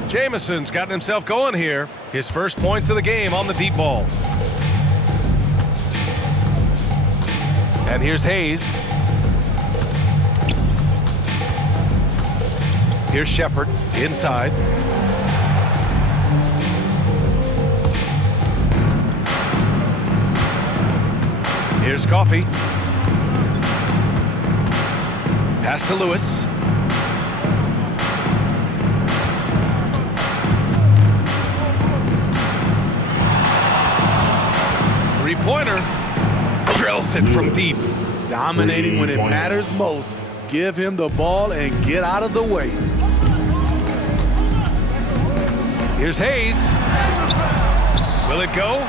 Jamison's gotten himself going here. His first points of the game on the deep ball. And here's Hayes. Here's Shepard inside. Here's Coffey. Pass to Lewis. Three-pointer. Drills it from deep. Dominating when it matters most. Give him the ball and get out of the way. Here's Hayes. Will it go?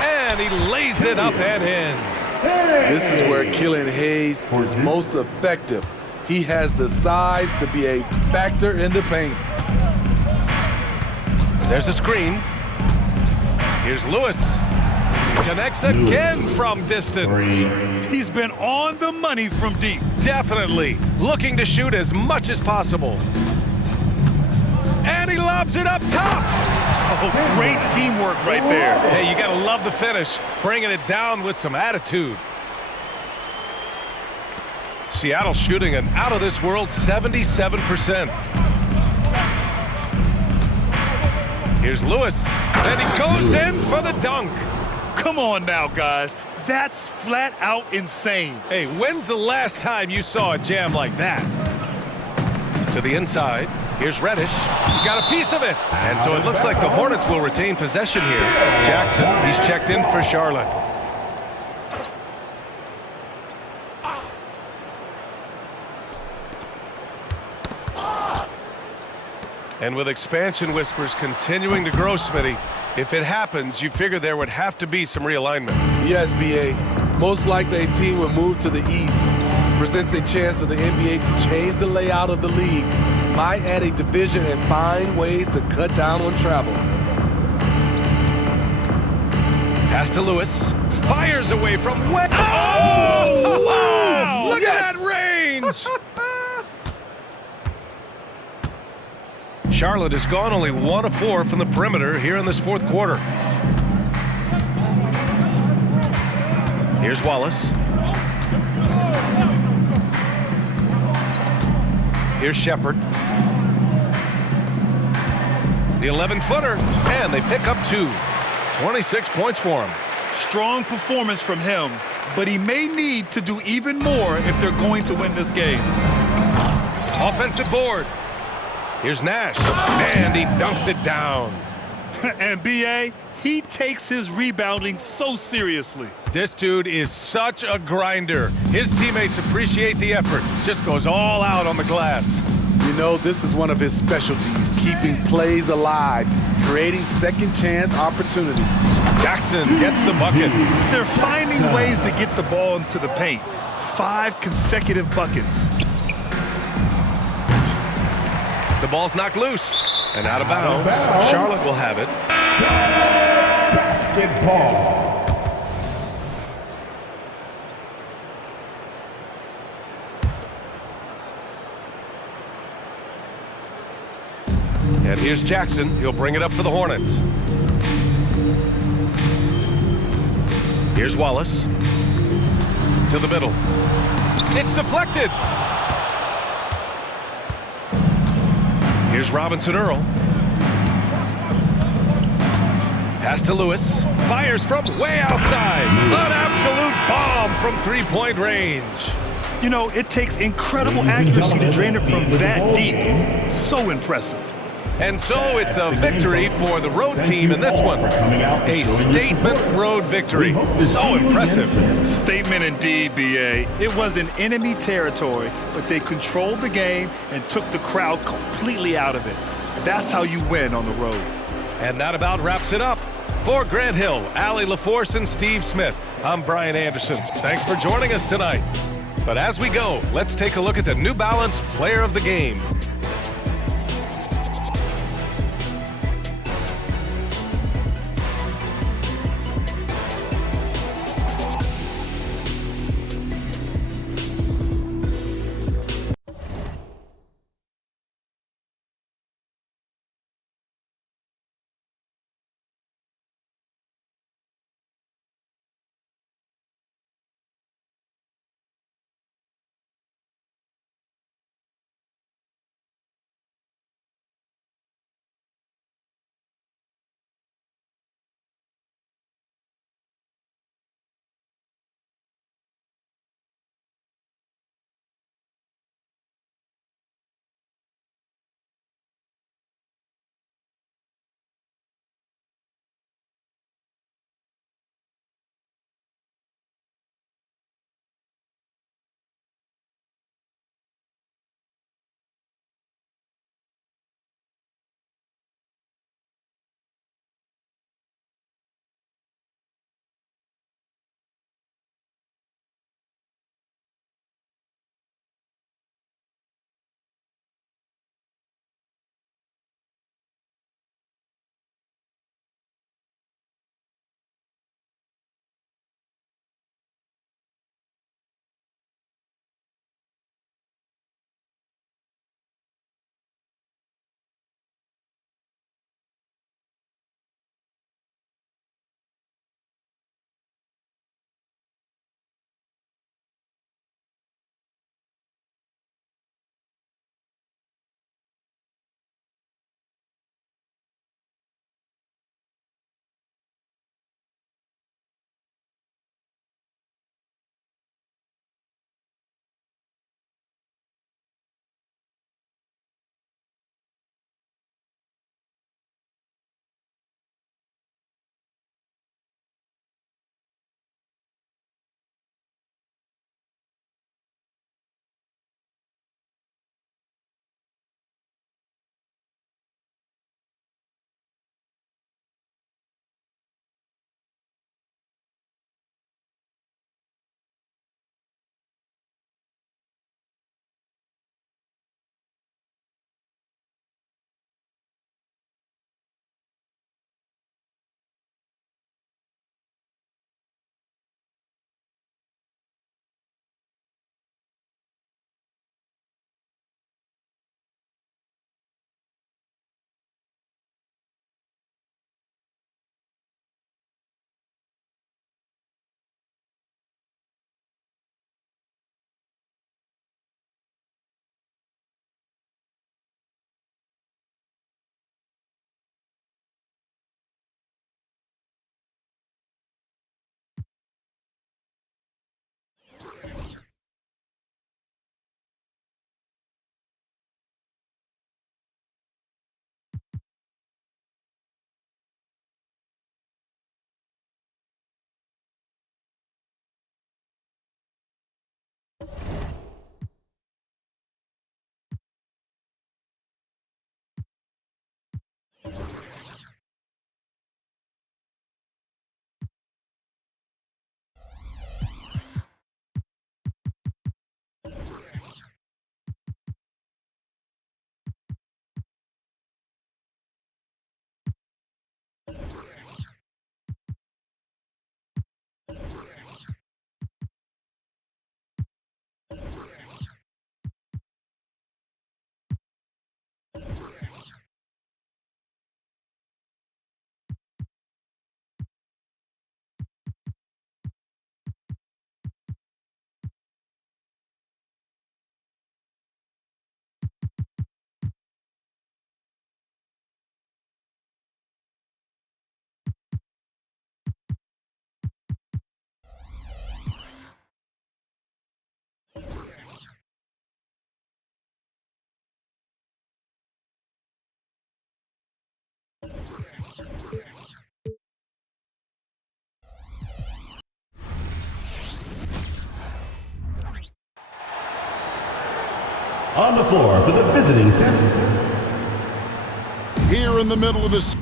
And he lays it up and in. This is where Killian Hayes is most effective. He has the size to be a factor in the paint. There's a screen. Here's Lewis. Connects again from distance. He's been on the money from deep. Definitely looking to shoot as much as possible. And he lobs it up top. Oh, great teamwork right there. Hey, you gotta love the finish. Bringing it down with some attitude. Seattle shooting an out-of-this-world 77%. Here's Lewis. And he goes in for the dunk. Come on now, guys. That's flat out insane. Hey, when's the last time you saw a jam like that? To the inside. Here's Reddish. He got a piece of it. And so it looks like the Hornets will retain possession here. Jackson, he's checked in for Charlotte. And with expansion whispers continuing to grow, Smitty, if it happens, you figure there would have to be some realignment. Yes, B.A. Most likely a team will move to the east. Presents a chance for the NBA to change the layout of the league. Might add a division and find ways to cut down on travel. Pass to Lewis. Fires away from way. Oh! Wow! Look at that range! Charlotte has gone only 1 of 4 from the perimeter here in this fourth quarter. Here's Wallace. Here's Shepard. The 11-footer, and they pick up 2. 26 points for him. Strong performance from him, but he may need to do even more if they're going to win this game. Offensive board. Here's Nash, and he dunks it down. And B.A., he takes his rebounding so seriously. This dude is such a grinder. His teammates appreciate the effort. Just goes all out on the glass. You know, this is one of his specialties, keeping plays alive, creating second chance opportunities. Jackson gets the bucket. They're finding ways to get the ball into the paint. 5 consecutive buckets. The ball's knocked loose and out of bounds. Charlotte will have it. Basketball. And here's Jackson. He'll bring it up for the Hornets. Here's Wallace. To the middle. It's deflected. Here's Robinson Earl. Pass to Lewis. Fires from way outside. An absolute bomb from three-point range. You know, it takes incredible accuracy to drain it from that deep. So impressive. And so it's a victory for the road team in this one. A statement road victory. So impressive. Statement indeed, B.A. It was in enemy territory, but they controlled the game and took the crowd completely out of it. That's how you win on the road. And that about wraps it up. For Grant Hill, Allie LaForce, and Steve Smith, I'm Brian Anderson. Thanks for joining us tonight. But as we go, let's take a look at the New Balance Player of the Game. On the floor for the visiting San. Here in the middle of this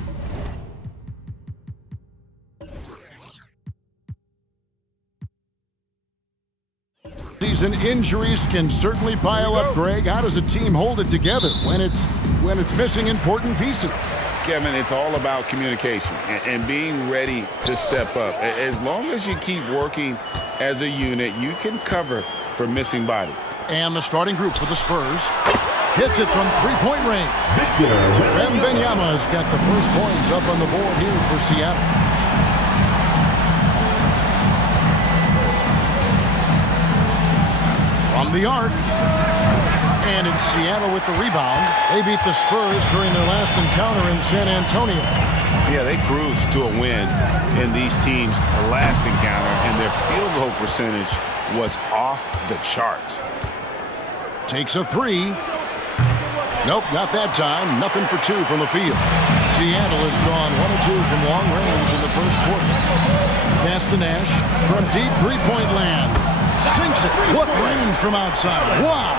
season, injuries can certainly pile up, Greg. How does a team hold it together when it's missing important pieces? Kevin, it's all about communication and being ready to step up. As long as you keep working as a unit, you can cover for missing bodies. And the starting group for the Spurs hits it from three-point range. Wembanyama's got the first points up on the board here for Seattle. From the arc. And it's Seattle with the rebound. They beat the Spurs during their last encounter in San Antonio. Yeah, they cruised to a win in these teams' last encounter, and their field goal percentage was off the charts. Takes a three. Nope, not that time. Nothing for two from the field. Seattle has gone 1 of 2 from long range in the first quarter. Pass to Nash from deep three-point land. Sinks it. What range from outside. Wow.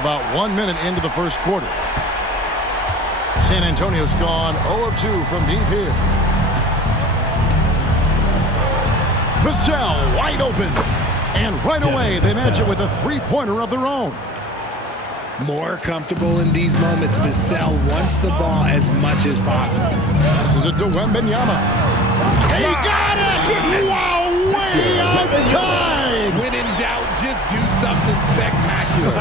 About 1 minute into the first quarter. San Antonio's gone 0 of 2 from deep here. Vassell wide open. And right away, they match it with a three-pointer of their own. More comfortable in these moments. Vassell wants the ball as much as possible. This is a Wembanyama. He got it! Wow, way outside! When in doubt, just do something spectacular.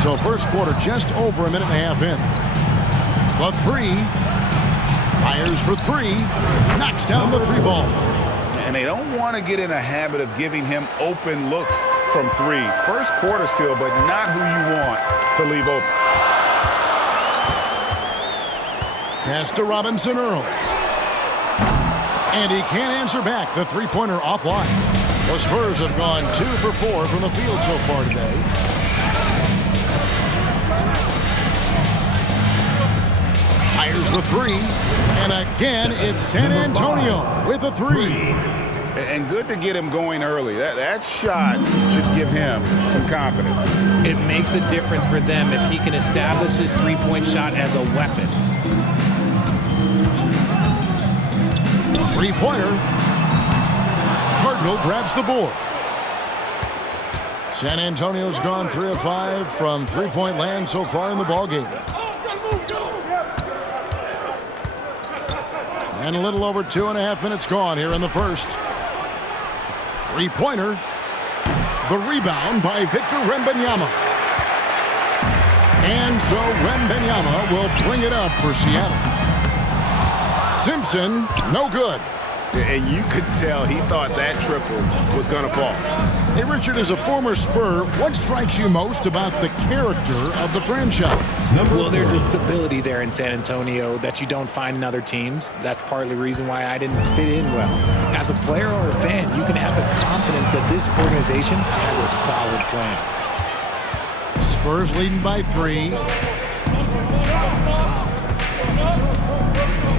So first quarter just over a minute and a half in. The three. Fires for three. Knocks down the three ball. And they don't want to get in a habit of giving him open looks from three. First quarter still, but not who you want to leave open. Pass to Robinson Earl. And he can't answer back. The three-pointer offline. The Spurs have gone 2 for 4 from the field so far today. Fires the three. And again, it's San Antonio with a three. And good to get him going early. That shot should give him some confidence. It makes a difference for them if he can establish his three-point shot as a weapon. Three-pointer. Cardinal grabs the board. San Antonio's gone 3 of 5 from three-point land so far in the ballgame. And a little over 2.5 minutes gone here in the first. Three-pointer. The rebound by Victor Wembanyama. And so Wembanyama will bring it up for Seattle. Simpson, no good. And you could tell he thought that triple was going to fall. Hey, Richard, as a former Spur, what strikes you most about the character of the franchise? Well, there's a stability there in San Antonio that you don't find in other teams. That's partly the reason why I didn't fit in well. As a player or a fan, you can have the confidence that this organization has a solid plan. Spurs leading by 3.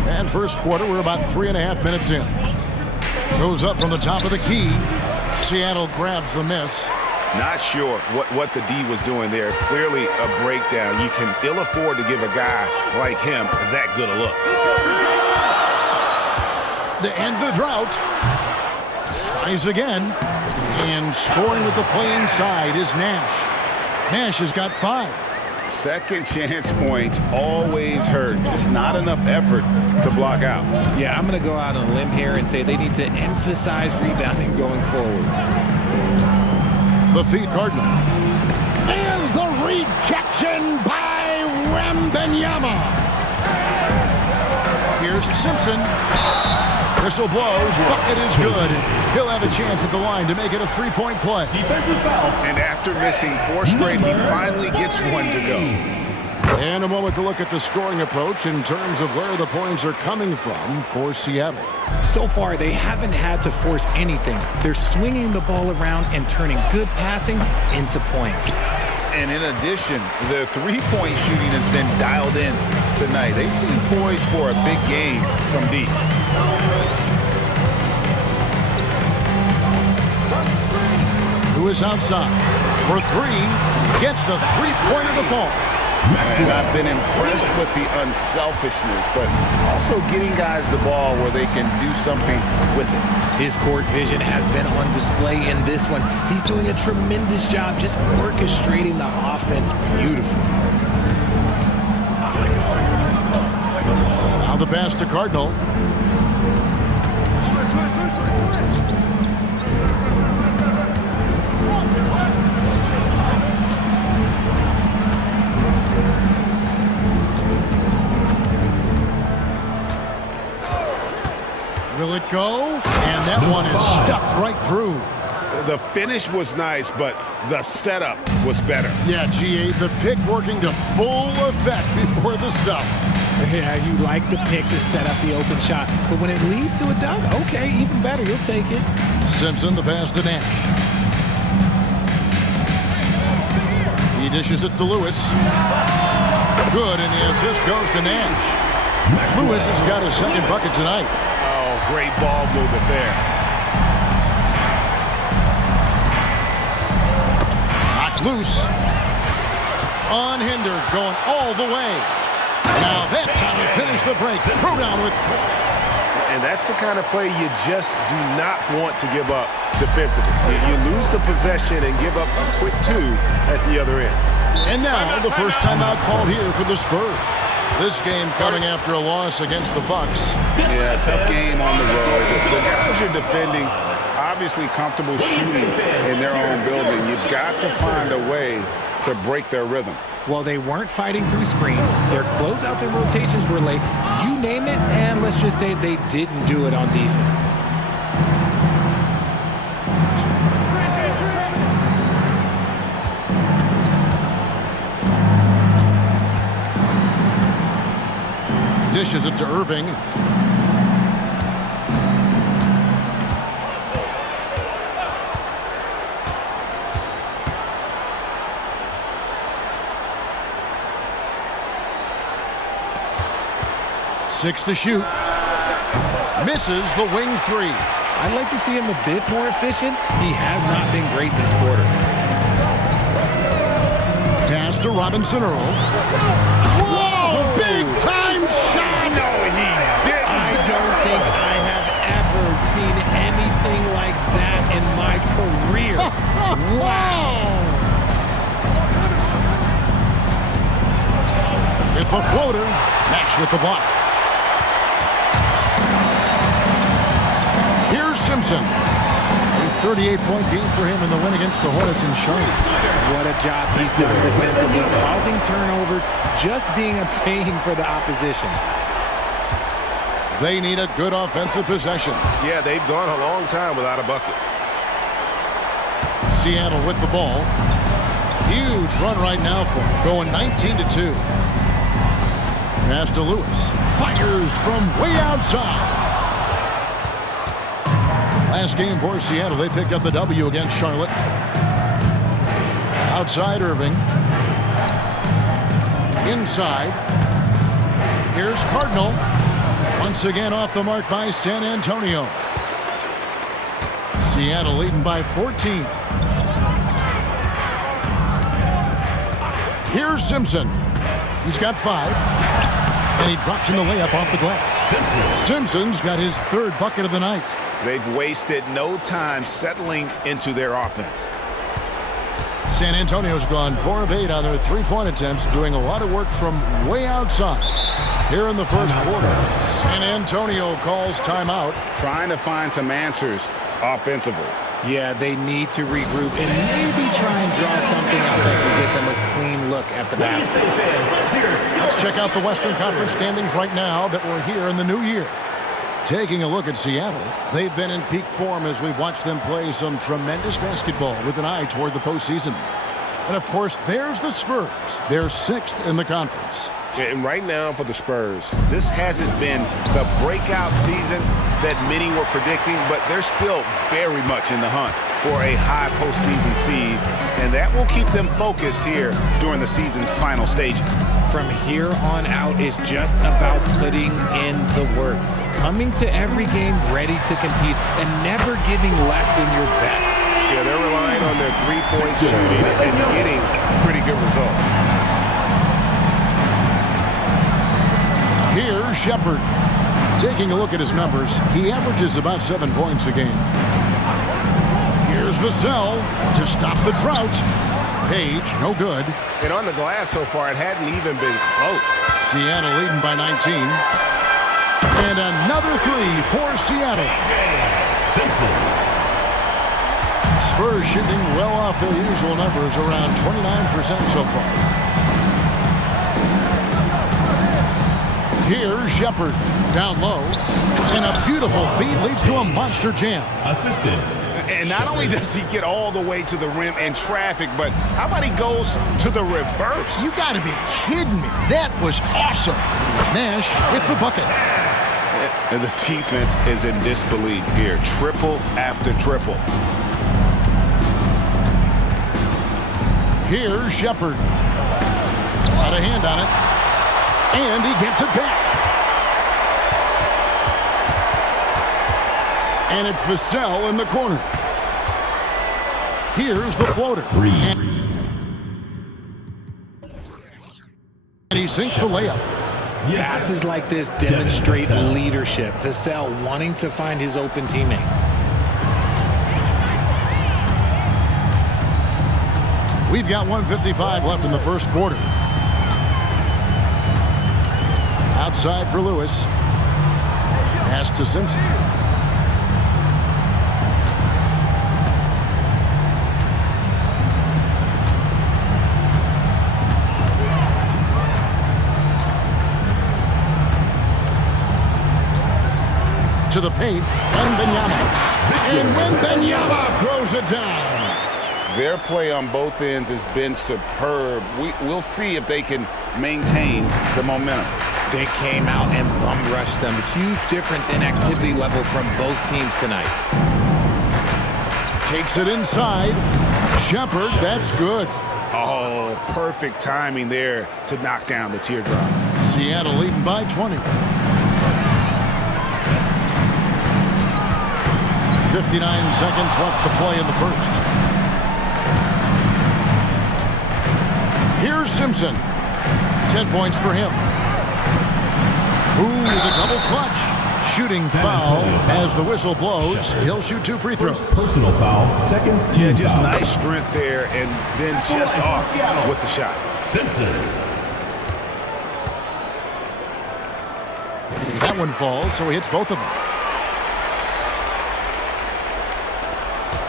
And first quarter, we're about 3.5 minutes in. Goes up from the top of the key. Seattle grabs the miss. Not sure what the D was doing there. Clearly a breakdown. You can ill afford to give a guy like him that good a look. To end the drought. Tries again. And scoring with the play inside is Nash. Nash has got 5. Second chance points always hurt. Just not enough effort to block out. Yeah, I'm going to go out on a limb here and say they need to emphasize rebounding going forward. The feed Cardinal. And the rejection by Wembanyama. Here's Simpson. Whistle blows. Bucket is good. He'll have a chance at the line to make it a three-point play. Defensive foul. And after missing 4 straight, he finally gets one to go. And a moment to look at the scoring approach in terms of where the points are coming from for Seattle. So far, they haven't had to force anything. They're swinging the ball around and turning good passing into points. And in addition, their three-point shooting has been dialed in tonight. They seem poised for a big game from deep. Lewis outside. For three. Gets the three-pointer to fall. And I've been impressed with the unselfishness, but also getting guys the ball where they can do something with it. His court vision has been on display in this one. He's doing a tremendous job just orchestrating the offense beautifully. Now the pass to Cardinal. Will it go? And that one is stuffed right through. The finish was nice, but the setup was better. Yeah, GA, the pick working to full effect before the stuff. Yeah, you like the pick to set up the open shot, but when it leads to a dunk, okay, even better, you'll take it. Simpson, the pass to Nash. He dishes it to Lewis. Good, and the assist goes to Nash. Lewis has got his second bucket tonight. Great ball movement there. Knocked loose. Unhindered, going all the way. Now that's how to finish the break. Throw down with force. And that's the kind of play you just do not want to give up defensively. You lose the possession and give up a quick two at the other end. And now the first timeout called here for the Spurs. This game coming after a loss against the Bucks. Yeah, tough game on the road. The guys you're defending, obviously comfortable shooting in their own building. You've got to find a way to break their rhythm. Well, they weren't fighting through screens. Their closeouts and rotations were late. You name it, and let's just say they didn't do it on defense. Dishes it to Irving. Six to shoot. Misses the wing three. I'd like to see him a bit more efficient. He has not been great this quarter. Pass to Robinson Earl. Whoa! Big time shot! No, he didn't. I don't think I have ever seen anything like that in my career. Wow! With the floater. Nash with the block. Here's Simpson. A 38-point game for him in the win against the Hornets in Charlotte. What a job he's done defensively, causing turnovers, just being a pain for the opposition. They need a good offensive possession. Yeah, they've gone a long time without a bucket. Seattle with the ball. Huge run right now for him, going 19-2. Pass to Lewis. Fires from way outside. Last game for Seattle, they picked up the W against Charlotte. Outside Irving. Inside. Here's Cardinal. Once again off the mark by San Antonio. Seattle leading by 14. Here's Simpson. He's got 5. And he drops in the layup off the glass. Simpson's got his third bucket of the night. They've wasted no time settling into their offense. San Antonio's gone 4 of 8 on their three-point attempts, doing a lot of work from way outside. Here in the first quarter, San Antonio calls timeout. Trying to find some answers offensively. Yeah, they need to regroup and maybe try and draw something out that can get them a clean look at the basket. Let's check out the Western Conference standings right now that we're here in the new year. Taking a look at Seattle, they've been in peak form as we've watched them play some tremendous basketball with an eye toward the postseason. And of course, there's the Spurs. They're 6th in the conference. And right now for the Spurs, this hasn't been the breakout season that many were predicting, but they're still very much in the hunt for a high postseason seed, and that will keep them focused here during the season's final stages. From here on out, it's just about putting in the work, coming to every game ready to compete, and never giving less than your best. Yeah, they're relying on their three-point shooting and getting pretty good results. Here's Shepard. Taking a look at his numbers, he averages about 7 points a game. Here's Vassell to stop the drought. Page, no good. And on the glass so far, it hadn't even been close. Seattle leading by 19. And another three for Seattle. Spurs shooting well off their usual numbers, around 29% so far. Here's Shepard down low. And a beautiful feed leads to a monster jam. Assistant. And not only does he get all the way to the rim in traffic, but how about he goes to the reverse? You got to be kidding me. That was awesome. Nash with the bucket. And the defense is in disbelief here. Triple after triple. Here's Shepard. Got a hand on it. And he gets it back. And it's Vassell in the corner. Here's the floater. And he sinks the layup. Passes like this demonstrate leadership. Vassell wanting to find his open teammates. We've got 1:55 left in the first quarter. Outside for Lewis. Pass to Simpson. To the paint, Wembanyama. And Wembanyama throws it down. Their play on both ends has been superb. We'll see if they can maintain the momentum. They came out and bum rushed them. Huge difference in activity level from both teams tonight. Takes it inside. Shepard, that's good. Oh, perfect timing there to knock down the teardrop. Seattle leading by 20. 59 seconds left to play in the first. Here's Simpson. 10 points for him. Ooh, the double clutch. Shooting foul as the whistle blows. He'll shoot 2 free throws. Personal foul, second team Yeah, just foul. nice strength there and then just off with the shot. Simpson. That one falls, so he hits both of them.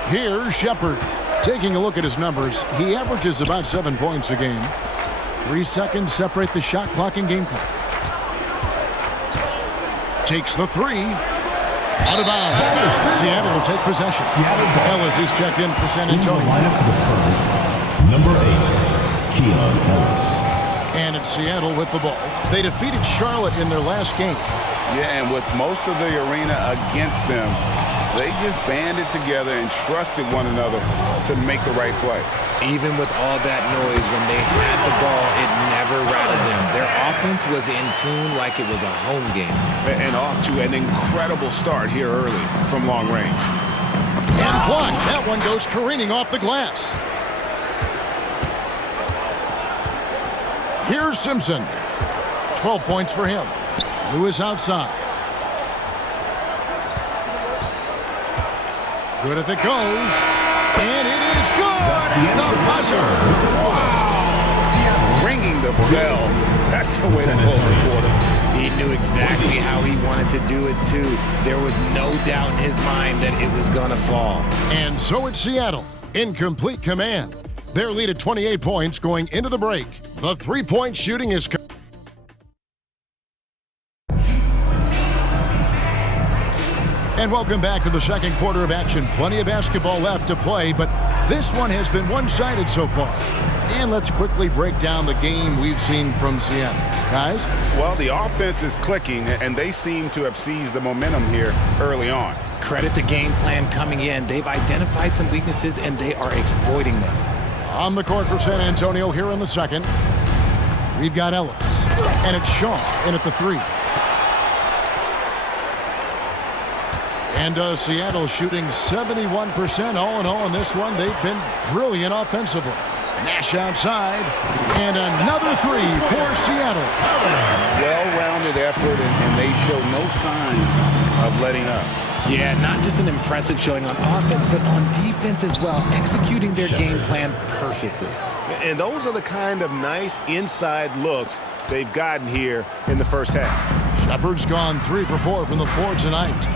Here's Shepard. Taking a look at his numbers, he averages about 7 points a game. 3 seconds separate the shot clock and game clock. Takes the three. Out of bounds. Seattle will take possession. Ellis is checked in for San Antonio. Lineup for the Spurs. Number 8, Keon Ellis. And it's Seattle with the ball. They defeated Charlotte in their last game. Yeah, and with most of the arena against them, they just banded together and trusted one another to make the right play. Even with all that noise, when they had the ball, it never rattled them. Their offense was in tune like it was a home game. And off to an incredible start here early from long range. And blocked. That one goes careening off the glass. Here's Simpson. 12 points for him. Lewis outside. Good if it goes. And it is good. The buzzer. Wow. Ringing the bell. That's the way to close the quarter. He knew exactly how he wanted to do it, too. There was no doubt in his mind that it was going to fall. And so it's Seattle in complete command. Their lead at 28 points going into the break. The three-point shooting is... And welcome back to the second quarter of action. Plenty of basketball left to play, but this one has been one-sided so far. And let's quickly break down the game we've seen from Seattle. Guys? Well, the offense is clicking, and they seem to have seized the momentum here early on. Credit the game plan coming in. They've identified some weaknesses, and they are exploiting them. On the court for San Antonio here in the second. We've got Ellis. And it's Shaw in at the three. And Seattle shooting 71% all in all in this one. They've been brilliant offensively. Nash outside, and another three for Seattle. Well-rounded effort, and they show no signs of letting up. Yeah, not just an impressive showing on offense, but on defense as well, executing their game plan perfectly. And those are the kind of nice inside looks they've gotten here in the first half. Shepard's gone 3 for 4 from the floor tonight.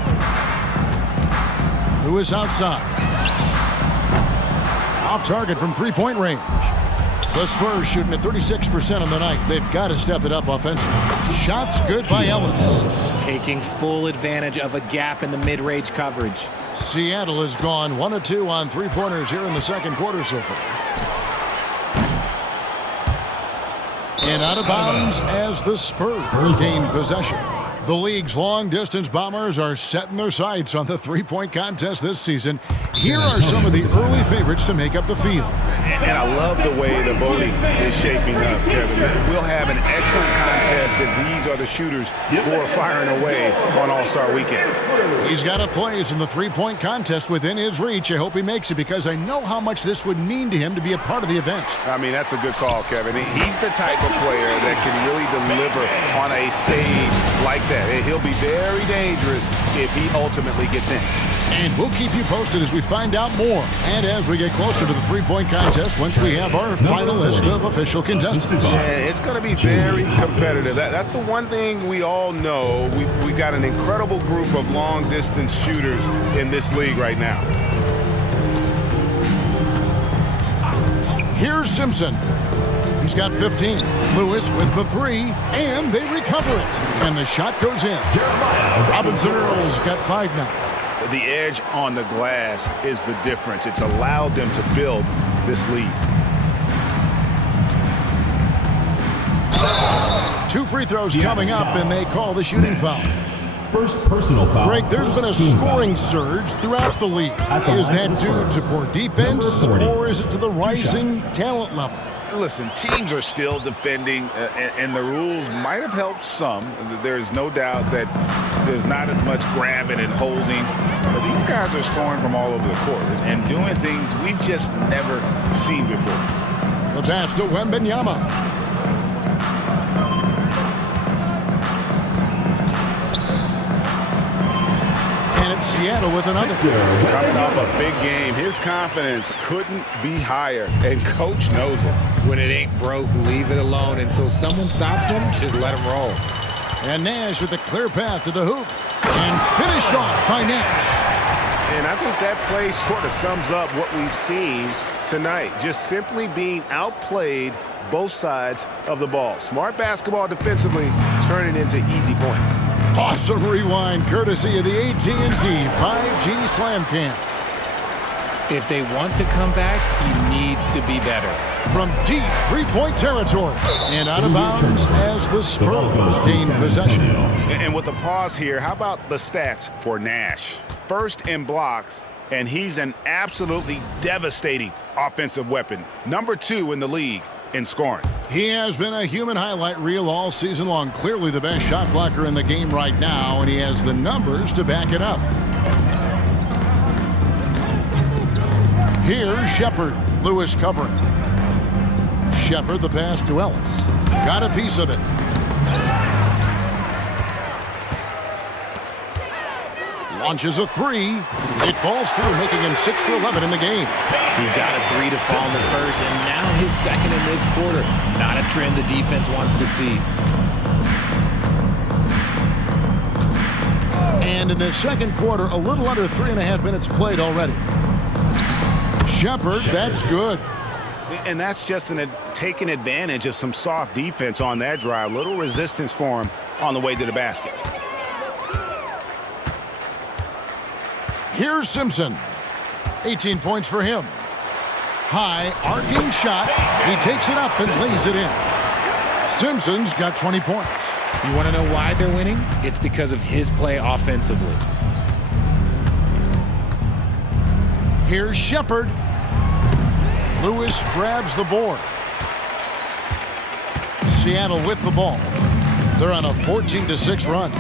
Lewis outside. Off target from three-point range. The Spurs shooting at 36% on the night. They've got to step it up offensively. Shots good by Ellis. Taking full advantage of a gap in the mid-range coverage. Seattle has gone 1 of 2 on three-pointers here in the second quarter so far. And out of bounds as the Spurs gain possession. The league's long-distance Bombers are setting their sights on the three-point contest this season. Here are some of the early favorites to make up the field. And I love the way the voting is shaping up, Kevin. We'll have an excellent contest if these are the shooters who are firing away on All-Star Weekend. He's got a place in the three-point contest within his reach. I hope he makes it because I know how much this would mean to him to be a part of the event. I mean, that's a good call, Kevin. He's the type of player that can really deliver on a stage like that. He'll be very dangerous if he ultimately gets in. And we'll keep you posted as we find out more. And as we get closer to the three-point contest, once we have our final list of official contestants. Yeah, it's going to be very competitive. That's the one thing we all know. We got an incredible group of long-distance shooters in this league right now. Here's Simpson. He's got 15. Lewis with the 3, and they recover it. And the shot goes in. Robinson Earl's got 5 now. The edge on the glass is the difference. It's allowed them to build this lead. 2 free throws coming up, and they call the shooting foul. First personal foul. Greg, there's been a scoring surge throughout the league. Is that due to poor defense, or is it to the rising talent level? Listen, teams are still defending, and the rules might have helped some. There's no doubt that there's not as much grabbing and holding. But these guys are scoring from all over the court and doing things we've just never seen before. The pass to Wembanyama. And it's Seattle with another. Coming off a big game, his confidence couldn't be higher, and coach knows it. When it ain't broke, leave it alone until someone stops him. Just let him roll. And Nash with a clear path to the hoop. And finished off by Nash. And I think that play sort of sums up what we've seen tonight. Just simply being outplayed both sides of the ball. Smart basketball defensively, turning into easy points. Awesome rewind courtesy of the AT&T 5G Slam Cam. If they want to come back, he needs to be better. From deep three-point territory and out of bounds as the Spurs gain possession. And with the pause here, how about the stats for Nash? First in blocks, and he's an absolutely devastating offensive weapon. Number 2 in the league in scoring. He has been a human highlight reel all season long. Clearly the best shot blocker in the game right now, and he has the numbers to back it up. Here's Shepard. Lewis covering. Shepard, the pass to Ellis. Got a piece of it. Launches a 3. It falls through, making him 6 for 11 in the game. He got a 3 to fall in the first, and now his second in this quarter. Not a trend the defense wants to see. And in the second quarter, a little under 3.5 minutes played already. Shepard, that's good. And that's just taking advantage of some soft defense on that drive. Little resistance for him on the way to the basket. Here's Simpson. 18 points for him. High, arcing shot. He takes it up and lays it in. Simpson's got 20 points. You want to know why they're winning? It's because of his play offensively. Here's Shepard. Lewis grabs the board. Seattle with the ball. They're on a 14-6 run.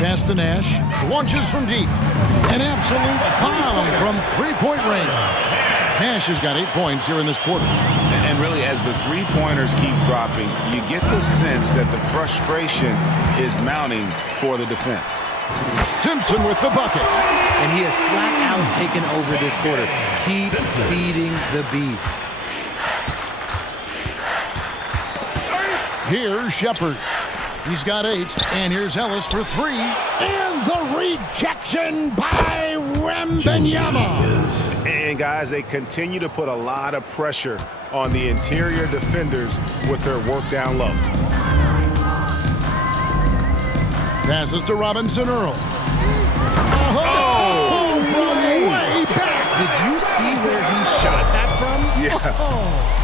Pass to Nash. Launches from deep. An absolute bomb from three-point range. Nash has got 8 points here in this quarter. And really, as the three-pointers keep dropping, you get the sense that the frustration is mounting for the defense. Simpson with the bucket. And he has flat out taken over this quarter. Keep feeding the beast. Here's Shepard. He's got 8, and here's Ellis for 3. And the rejection by Wembanyama. And guys, they continue to put a lot of pressure on the interior defenders with their work down low. Passes to Robinson Earl. Oh! From way back. Did you see where he shot that from? Yeah. Oh.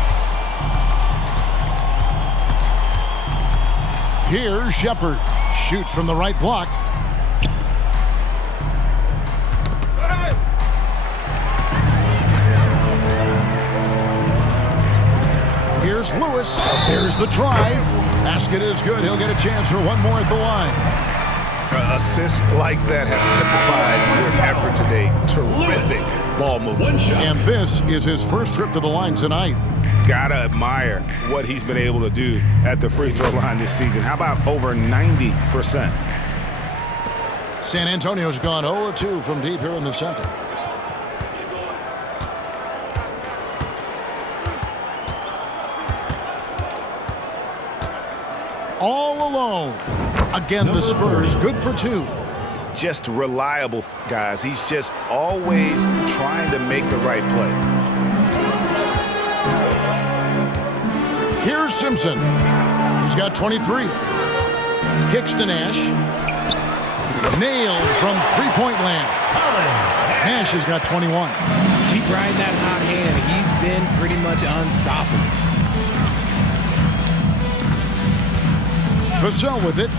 Here's Shepard. Shoots from the right block. Here's Lewis. There's the drive. Basket is good. He'll get a chance for one more at the line. Assists like that have typified their effort today. Terrific ball movement. And this is his first trip to the line tonight. Gotta admire what he's been able to do at the free throw line this season. How about over 90%? San Antonio's gone 0-2 from deep here in the second. All alone. Again, the Spurs good for 2. Just reliable, guys. He's just always trying to make the right play. Here's Simpson. He's got 23. Kicks to Nash. Nailed from three-point land. Nash has got 21. Keep riding that hot hand. He's been pretty much unstoppable. Vassell with it.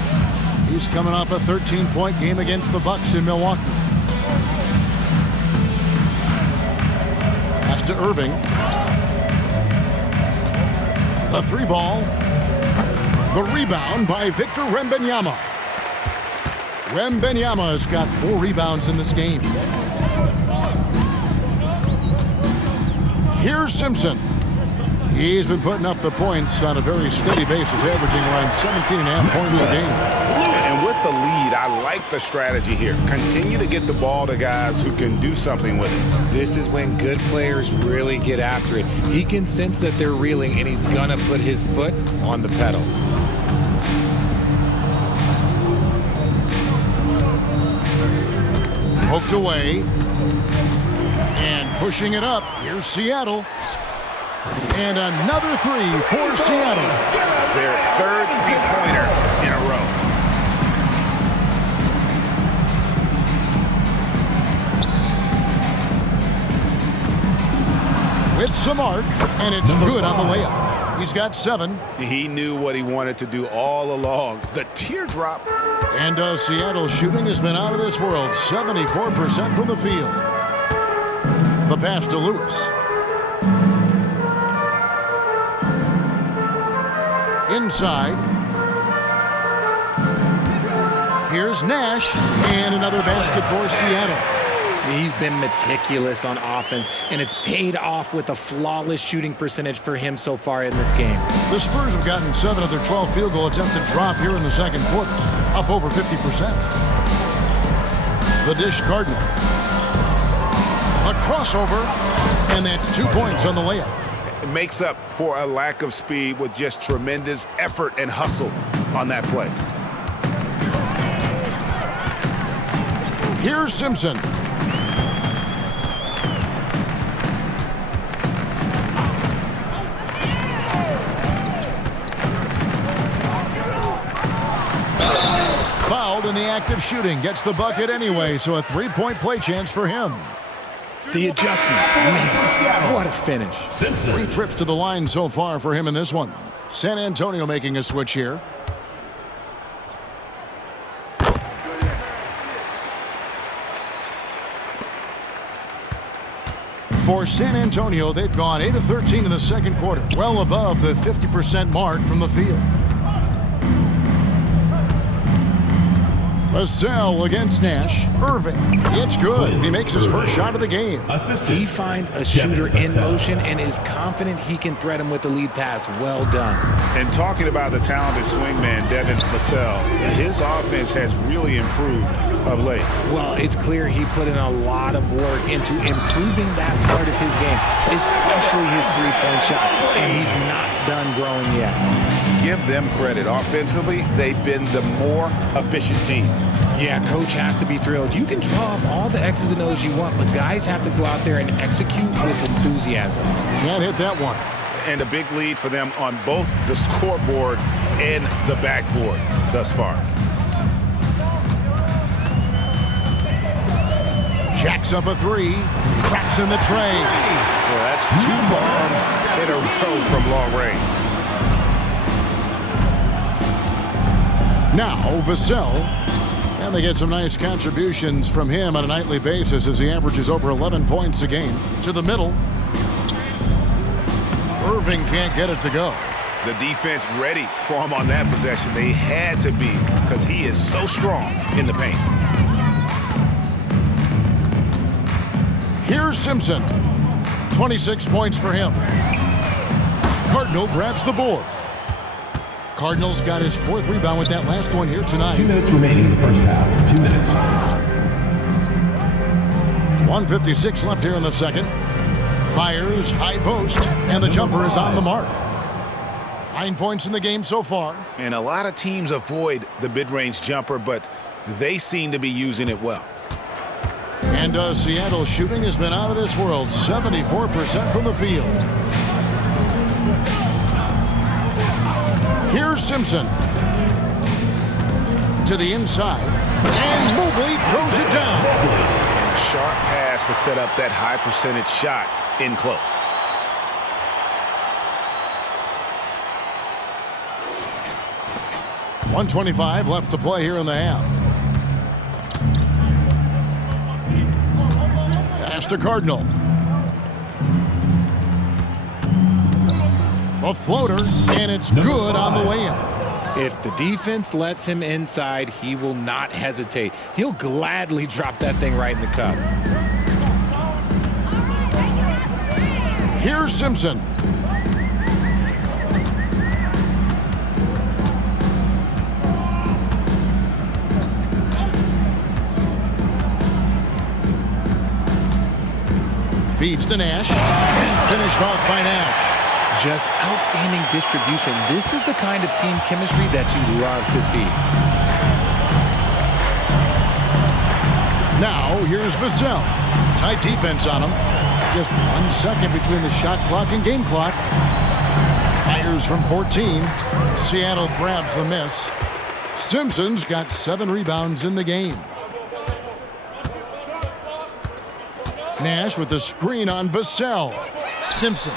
He's coming off a 13-point game against the Bucks in Milwaukee. Pass to Irving. The 3-ball. The rebound by Victor Wembanyama. Wembanyama has got 4 rebounds in this game. Here's Simpson. He's been putting up the points on a very steady basis, averaging around 17.5 points a game. And with the lead, I like the strategy here. Continue to get the ball to guys who can do something with it. This is when good players really get after it. He can sense that they're reeling, and he's going to put his foot on the pedal. Poked away. And pushing it up. Here's Seattle. And another 3 for Seattle. Their third three-pointer in a row. With some arc, and it's good on the layup. He's got 7. He knew what he wanted to do all along. The teardrop. And Seattle's shooting has been out of this world. 74% from the field. The pass to Lewis. Inside. Here's Nash, and another basket for Seattle. He's been meticulous on offense, and it's paid off with a flawless shooting percentage for him so far in this game. The Spurs have gotten 7 of their 12 field goal attempts to drop here in the second quarter, up over 50%. The dish Gardner. A crossover, and that's 2 points on the layup. It makes up for a lack of speed with just tremendous effort and hustle on that play. Here's Simpson. Fouled in the act of shooting. Gets the bucket anyway, so a 3-point play chance for him. The adjustment. Man, what a finish. 3 trips to the line so far for him in this one. San Antonio making a switch here. For San Antonio, they've gone 8 of 13 in the second quarter, well above the 50% mark from the field. Vassell against Nash. Irving. It's good. He makes his first shot of the game. He finds a shooter in motion and is confident he can thread him with the lead pass. Well done. And talking about the talented swingman, Devin Vassell, his offense has really improved of late. Well, it's clear he put in a lot of work into improving that part of his game, especially his three-point shot, and he's not done growing yet. Give them credit. Offensively, they've been the more efficient team. Yeah, coach has to be thrilled. You can draw up all the X's and O's you want, but guys have to go out there and execute with enthusiasm. Can't hit that one. And a big lead for them on both the scoreboard and the backboard thus far. Jacks up a three. Traps in the tray. Well, that's 2 bombs in a row from long range. Now Vassell, and they get some nice contributions from him on a nightly basis as he averages over 11 points a game. To the middle. Irving can't get it to go. The defense ready for him on that possession. They had to be because he is so strong in the paint. Here's Simpson. 26 points for him. Cardinal grabs the board. Cardinals got his 4th rebound with that last one here tonight. 2 minutes remaining in the first half. 2 minutes. 1:56 left here in the second. Fires, high post, and the jumper is on the mark. 9 points in the game so far. And a lot of teams avoid the mid-range jumper, but they seem to be using it well. And Seattle shooting has been out of this world. 74% from the field. Here's Simpson. To the inside. And Mobley throws it down. And a sharp pass to set up that high percentage shot in close. .125 left to play here in the half. Pass to Cardinal. A floater, and it's good on the way in. If the defense lets him inside, he will not hesitate. He'll gladly drop that thing right in the cup. Here's Simpson. Feeds to Nash, and finished off by Nash. Just outstanding distribution. This is the kind of team chemistry that you love to see. Now, here's Vassell. Tight defense on him. Just 1 second between the shot clock and game clock. Fires from 14. Seattle grabs the miss. Simpson's got 7 rebounds in the game. Nash with the screen on Vassell. Simpson.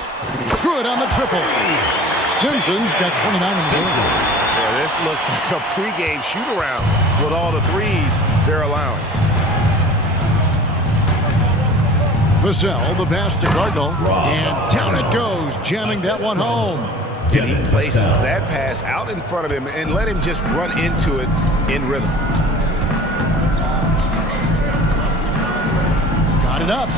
Good on the triple. Simpson's got 29 in the game. Yeah, this looks like a pregame shoot-around with all the threes they're allowing. Vassell, the pass to Cardinal, and down it goes, jamming that one home. And he placed that pass out in front of him and let him just run into it in rhythm. Got it up.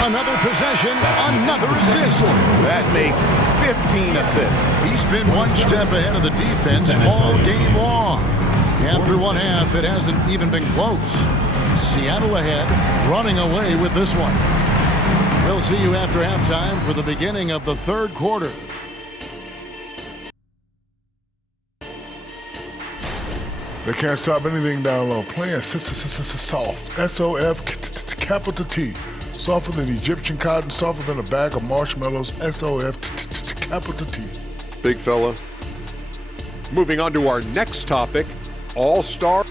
Another possession, another assist. That makes 15 assists. He's been one step ahead of the defense all game long. And through one half, it hasn't even been close. Seattle ahead, running away with this one. We'll see you after halftime for the beginning of the third quarter. They can't stop anything down low. Playing soft. S-O-F, capital T. Softer than Egyptian cotton, softer than a bag of marshmallows. S-O-F, capital T. Big fella. Moving on to our next topic, All-Star.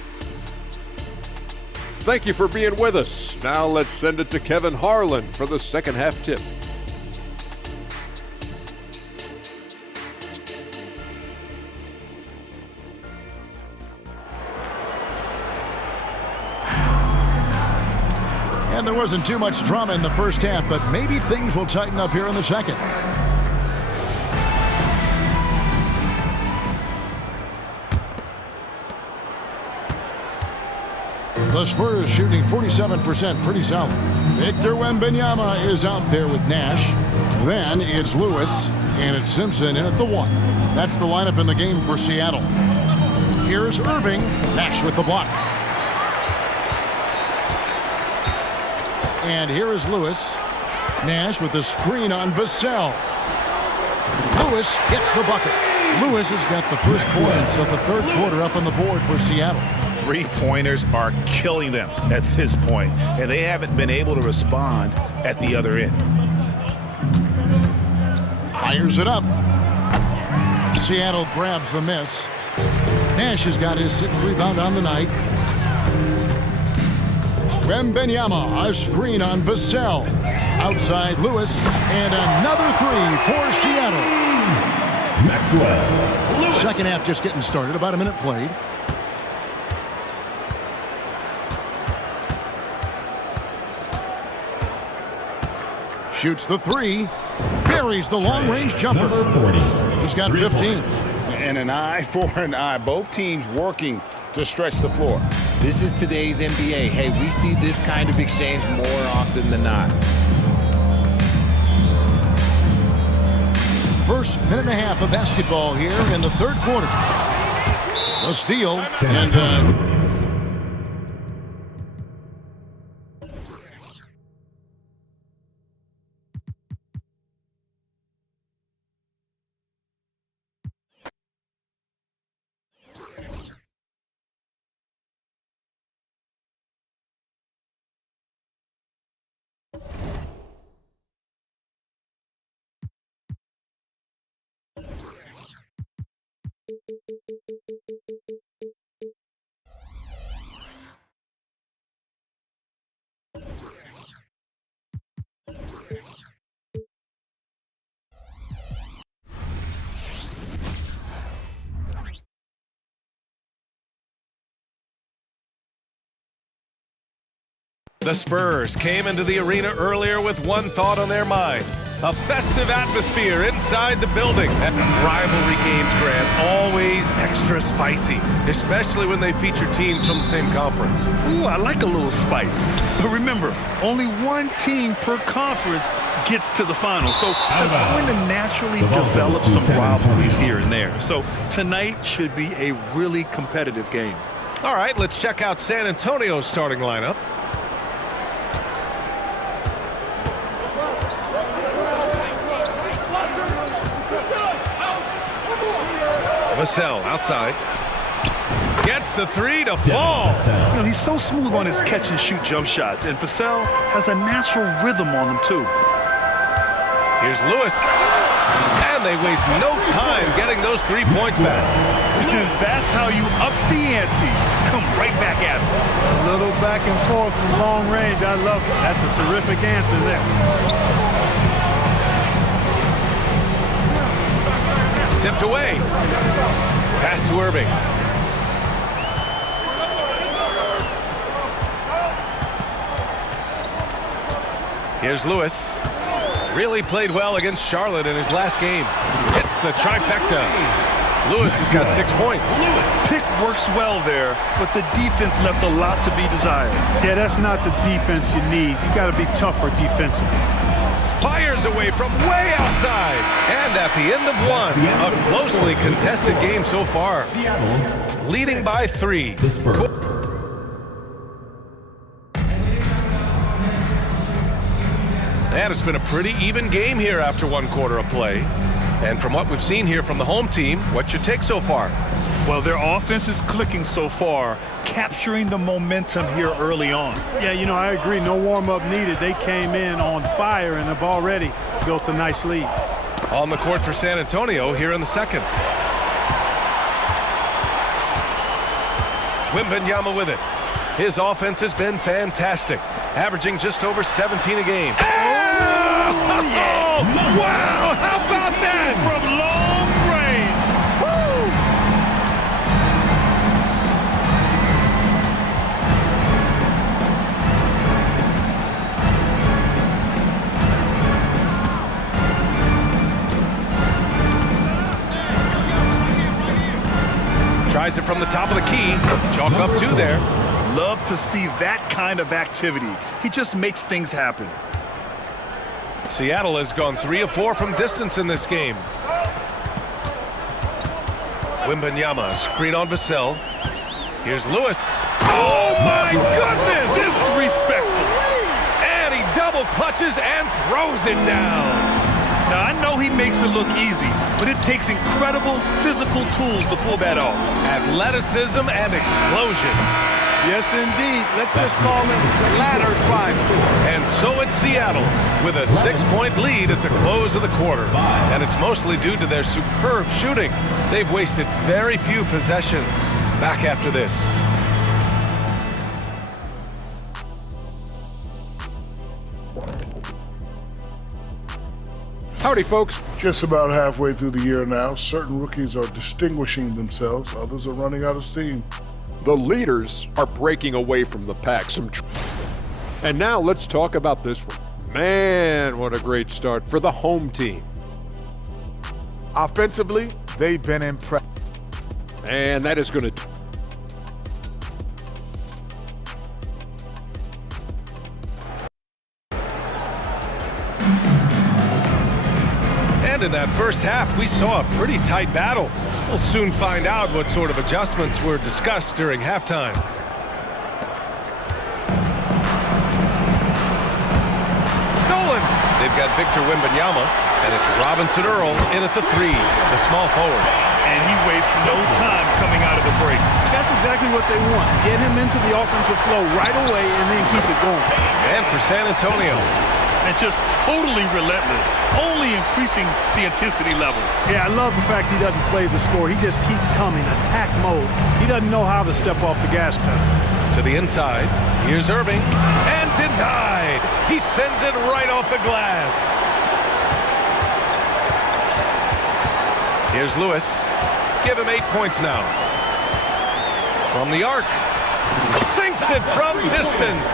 Thank you for being with us. Now let's send it to Kevin Harlan for the second half tip. And there wasn't too much drama in the first half, but maybe things will tighten up here in the second. The Spurs shooting 47%, pretty solid. Victor Wembanyama is out there with Nash. Then it's Lewis, and it's Simpson in at the 1. That's the lineup in the game for Seattle. Here's Irving. Nash with the block. And here is Lewis. Nash with the screen on Vassell. Lewis gets the bucket. Lewis has got the first points of the third quarter up on the board for Seattle. Three-pointers are killing them at this point, and they haven't been able to respond at the other end. Fires it up. Seattle grabs the miss. Nash has got his 6th rebound on the night. Wembanyama, a screen on Vassell. Outside Lewis, and another 3 for Seattle. Maxwell. Lewis. Second half just getting started, about a minute played. Shoots the 3, buries the long-range jumper. Number 40. He's got 15. And an eye for an eye. Both teams working to stretch the floor. This is today's NBA. Hey, we see this kind of exchange more often than not. First minute and a half of basketball here in the third quarter. A steal and The Spurs came into the arena earlier with one thought on their mind. A festive atmosphere inside the building. And rivalry games, Grant, always extra spicy, especially when they feature teams from the same conference. Ooh, I like a little spice. But remember, only one team per conference gets to the final. So that's going to naturally develop some rivalries here and there. So tonight should be a really competitive game. All right, let's check out San Antonio's starting lineup. Vassell outside. Gets the 3 to fall. You know, he's so smooth on his catch-and-shoot jump shots, and Vassell has a natural rhythm on him, too. Here's Lewis. And they waste no time getting those 3 points back. That's how you up the ante. Come right back at him. A little back and forth from long range. I love it. That's a terrific answer there. Tipped away. Pass to Irving. Here's Lewis. Really played well against Charlotte in his last game. Hits the trifecta. Lewis has got 6 points. Pick works well there, but the defense left a lot to be desired. Yeah, that's not the defense you need. You got to be tougher defensively. Fires away from way outside. And at the end of one, a closely contested game so far. Leading by 3. The Spurs. And it's been a pretty even game here after 1 quarter of play. And from what we've seen here from the home team, what's your take so far? Well, their offense is clicking so far, capturing the momentum here early on. Yeah, you know, I agree. No warm-up needed. They came in on fire and have already built a nice lead. On the court for San Antonio here in the second. Wembanyama with it. His offense has been fantastic, averaging just over 17 a game. Oh, yeah. Wow, how about that? From long range. Woo! Tries it from the top of the key. Chalk up 2 there. Love to see that kind of activity. He just makes things happen. Seattle has gone 3 of 4 from distance in this game. Wembanyama, screen on Vassell. Here's Lewis. Oh my goodness! Disrespectful. And he double clutches and throws it down. Now, I know he makes it look easy, but it takes incredible physical tools to pull that off. Athleticism and explosion. Yes, indeed. Let's just call it ladder climbing. And so it's Seattle with a 6-point lead at the close of the quarter. And it's mostly due to their superb shooting. They've wasted very few possessions. Back after this. Howdy, folks. Just about halfway through the year now, certain rookies are distinguishing themselves. Others are running out of steam. The leaders are breaking away from the pack. And now let's talk about this one. Man, what a great start for the home team. Offensively, they've been impressive. And that is going to... And in that first half, we saw a pretty tight battle. We'll soon find out what sort of adjustments were discussed during halftime. Stolen! They've got Victor Wembanyama, and it's Robinson Earl in at the 3, the small forward. And he wastes no time coming out of the break. That's exactly what they want. Get him into the offensive flow right away and then keep it going. And for San Antonio. And just totally relentless, only increasing the intensity level. Yeah, I love the fact he doesn't play the score. He just keeps coming, attack mode. He doesn't know how to step off the gas pedal. To the inside, here's Irving, and denied. He sends it right off the glass. Here's Lewis. Give him 8 points now. From the arc. Sinks it from distance.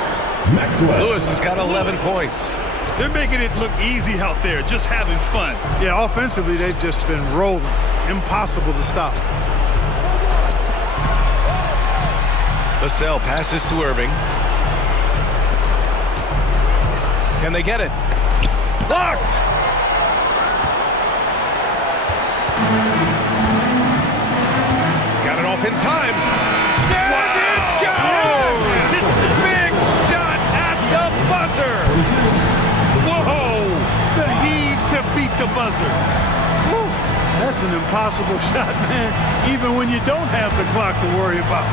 Lewis has got 11 points. They're making it look easy out there, just having fun. Yeah, offensively, they've just been rolling. Impossible to stop. Vassell passes to Irving. Can they get it? Blocked! Got it off in time. There it goes! It's a big shot at the buzzer! Whoa! The heave to beat the buzzer. Woo. That's an impossible shot, man, even when you don't have the clock to worry about.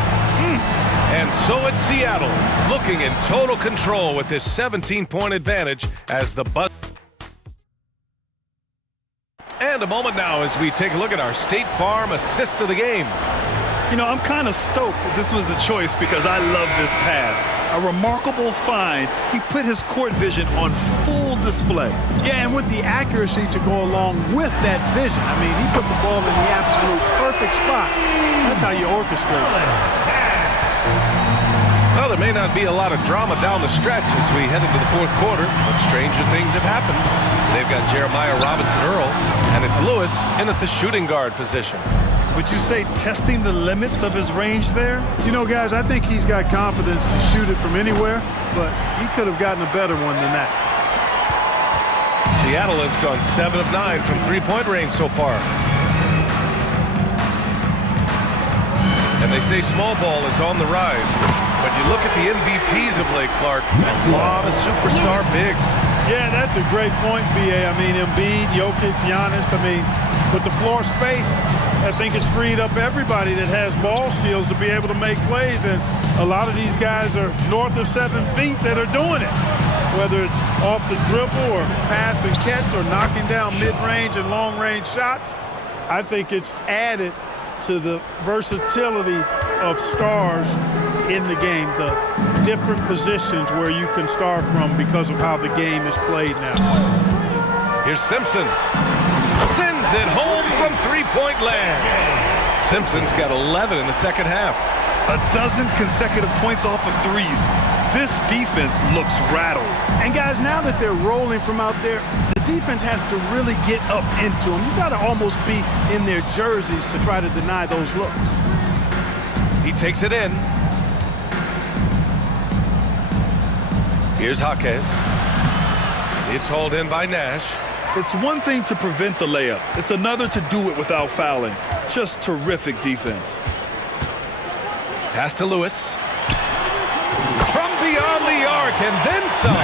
And so it's Seattle, looking in total control with this 17-point advantage as the buzzer. And a moment now as we take a look at our State Farm assist of the game. You know, I'm kind of stoked that this was a choice because I love this pass. A remarkable find. He put his court vision on full display. Yeah, and with the accuracy to go along with that vision. I mean, he put the ball in the absolute perfect spot. That's how you orchestrate it. Well, there may not be a lot of drama down the stretch as we head into the fourth quarter, but stranger things have happened. They've got Jeremiah Robinson Earl, and it's Lewis in at the shooting guard position. Would you say testing the limits of his range there? You know, guys, I think he's got confidence to shoot it from anywhere, but he could have gotten a better one than that. Seattle has gone 7 of 9 from three-point range so far. And they say small ball is on the rise. But you look at the MVPs of late, Clark, a lot of superstar bigs. Yeah, that's a great point, B.A. I mean, Embiid, Jokic, Giannis. I mean, with the floor spaced, I think it's freed up everybody that has ball skills to be able to make plays. And a lot of these guys are north of 7 feet that are doing it. Whether it's off the dribble or pass and catch or knocking down mid-range and long-range shots, I think it's added to the versatility of stars in the game, the different positions where you can start from because of how the game is played now. Here's Simpson. Sends it home from three-point land. Simpson's got 11 in the second half. 12 consecutive points off of threes. This defense looks rattled. And guys, now that they're rolling from out there, the defense has to really get up into them. You've got to almost be in their jerseys to try to deny those looks. He takes it in. Here's Jaquez. It's hauled in by Nash. It's one thing to prevent the layup. It's another to do it without fouling. Just terrific defense. Pass to Lewis. From beyond the arc and then some.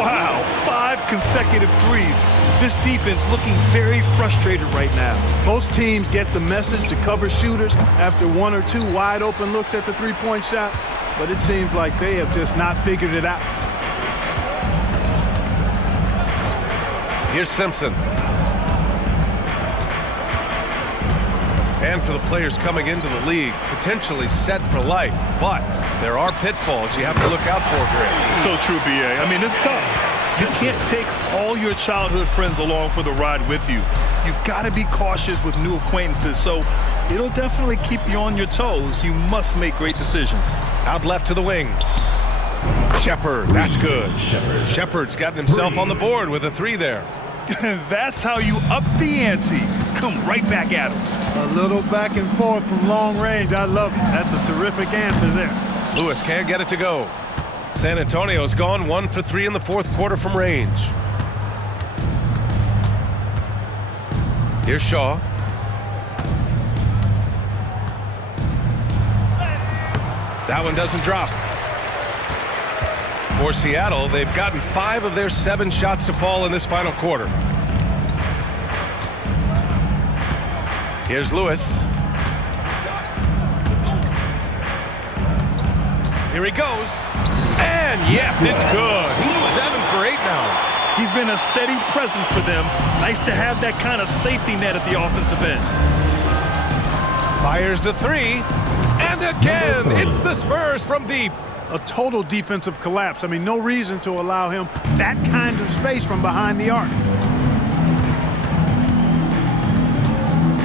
Wow, 5 consecutive threes. This defense looking very frustrated right now. Most teams get the message to cover shooters after 1 or 2 wide open looks at the three-point shot, but it seems like they have just not figured it out. Here's Simpson. And for the players coming into the league, potentially set for life. But there are pitfalls you have to look out for, Greg. So true, B.A. I mean, it's tough. You can't take all your childhood friends along for the ride with you. You've got to be cautious with new acquaintances, so it'll definitely keep you on your toes. You must make great decisions. Out left to the wing. Shepherd, that's good. Shepherd's gotten himself on the board with a 3 there. That's how you up the ante. Come right back at him. A little back and forth from long range. I love it. That's a terrific answer there. Lewis can't get it to go. San Antonio's gone 1 for 3 in the fourth quarter from range. Here's Shaw. That one doesn't drop. For Seattle, they've gotten 5 of their 7 shots to fall in this final quarter. Here's Lewis. Here he goes. And yes, it's good. He's 7 for 8 now. He's been a steady presence for them. Nice to have that kind of safety net at the offensive end. Fires the 3. And again, it's the Spurs from deep. A total defensive collapse. I mean, no reason to allow him that kind of space from behind the arc.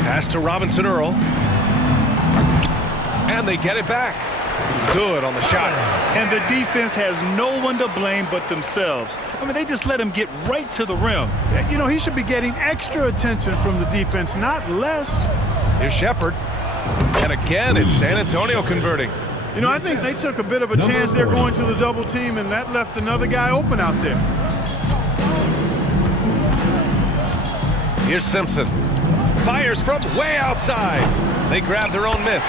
Pass to Robinson Earl. And they get it back. Good on the shot. And the defense has no one to blame but themselves. I mean, they just let him get right to the rim. You know, he should be getting extra attention from the defense, not less. Here's Shepherd. And again, it's San Antonio converting. You know, I think they took a bit of a chance there going to the double team, and that left another guy open out there. Here's Simpson. Fires from way outside. They grab their own miss.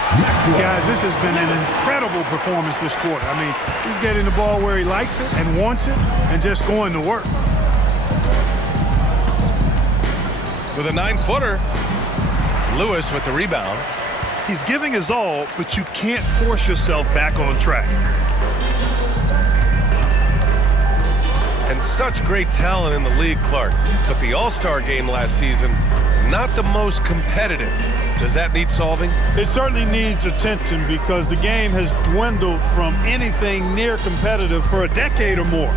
Guys, this has been an incredible performance this quarter. I mean, he's getting the ball where he likes it and wants it and just going to work. With a 9-footer, Lewis with the rebound. He's giving his all, but you can't force yourself back on track. And such great talent in the league, Clark. But the All-Star game last season, not the most competitive. Does that need solving? It certainly needs attention because the game has dwindled from anything near competitive for a decade or more.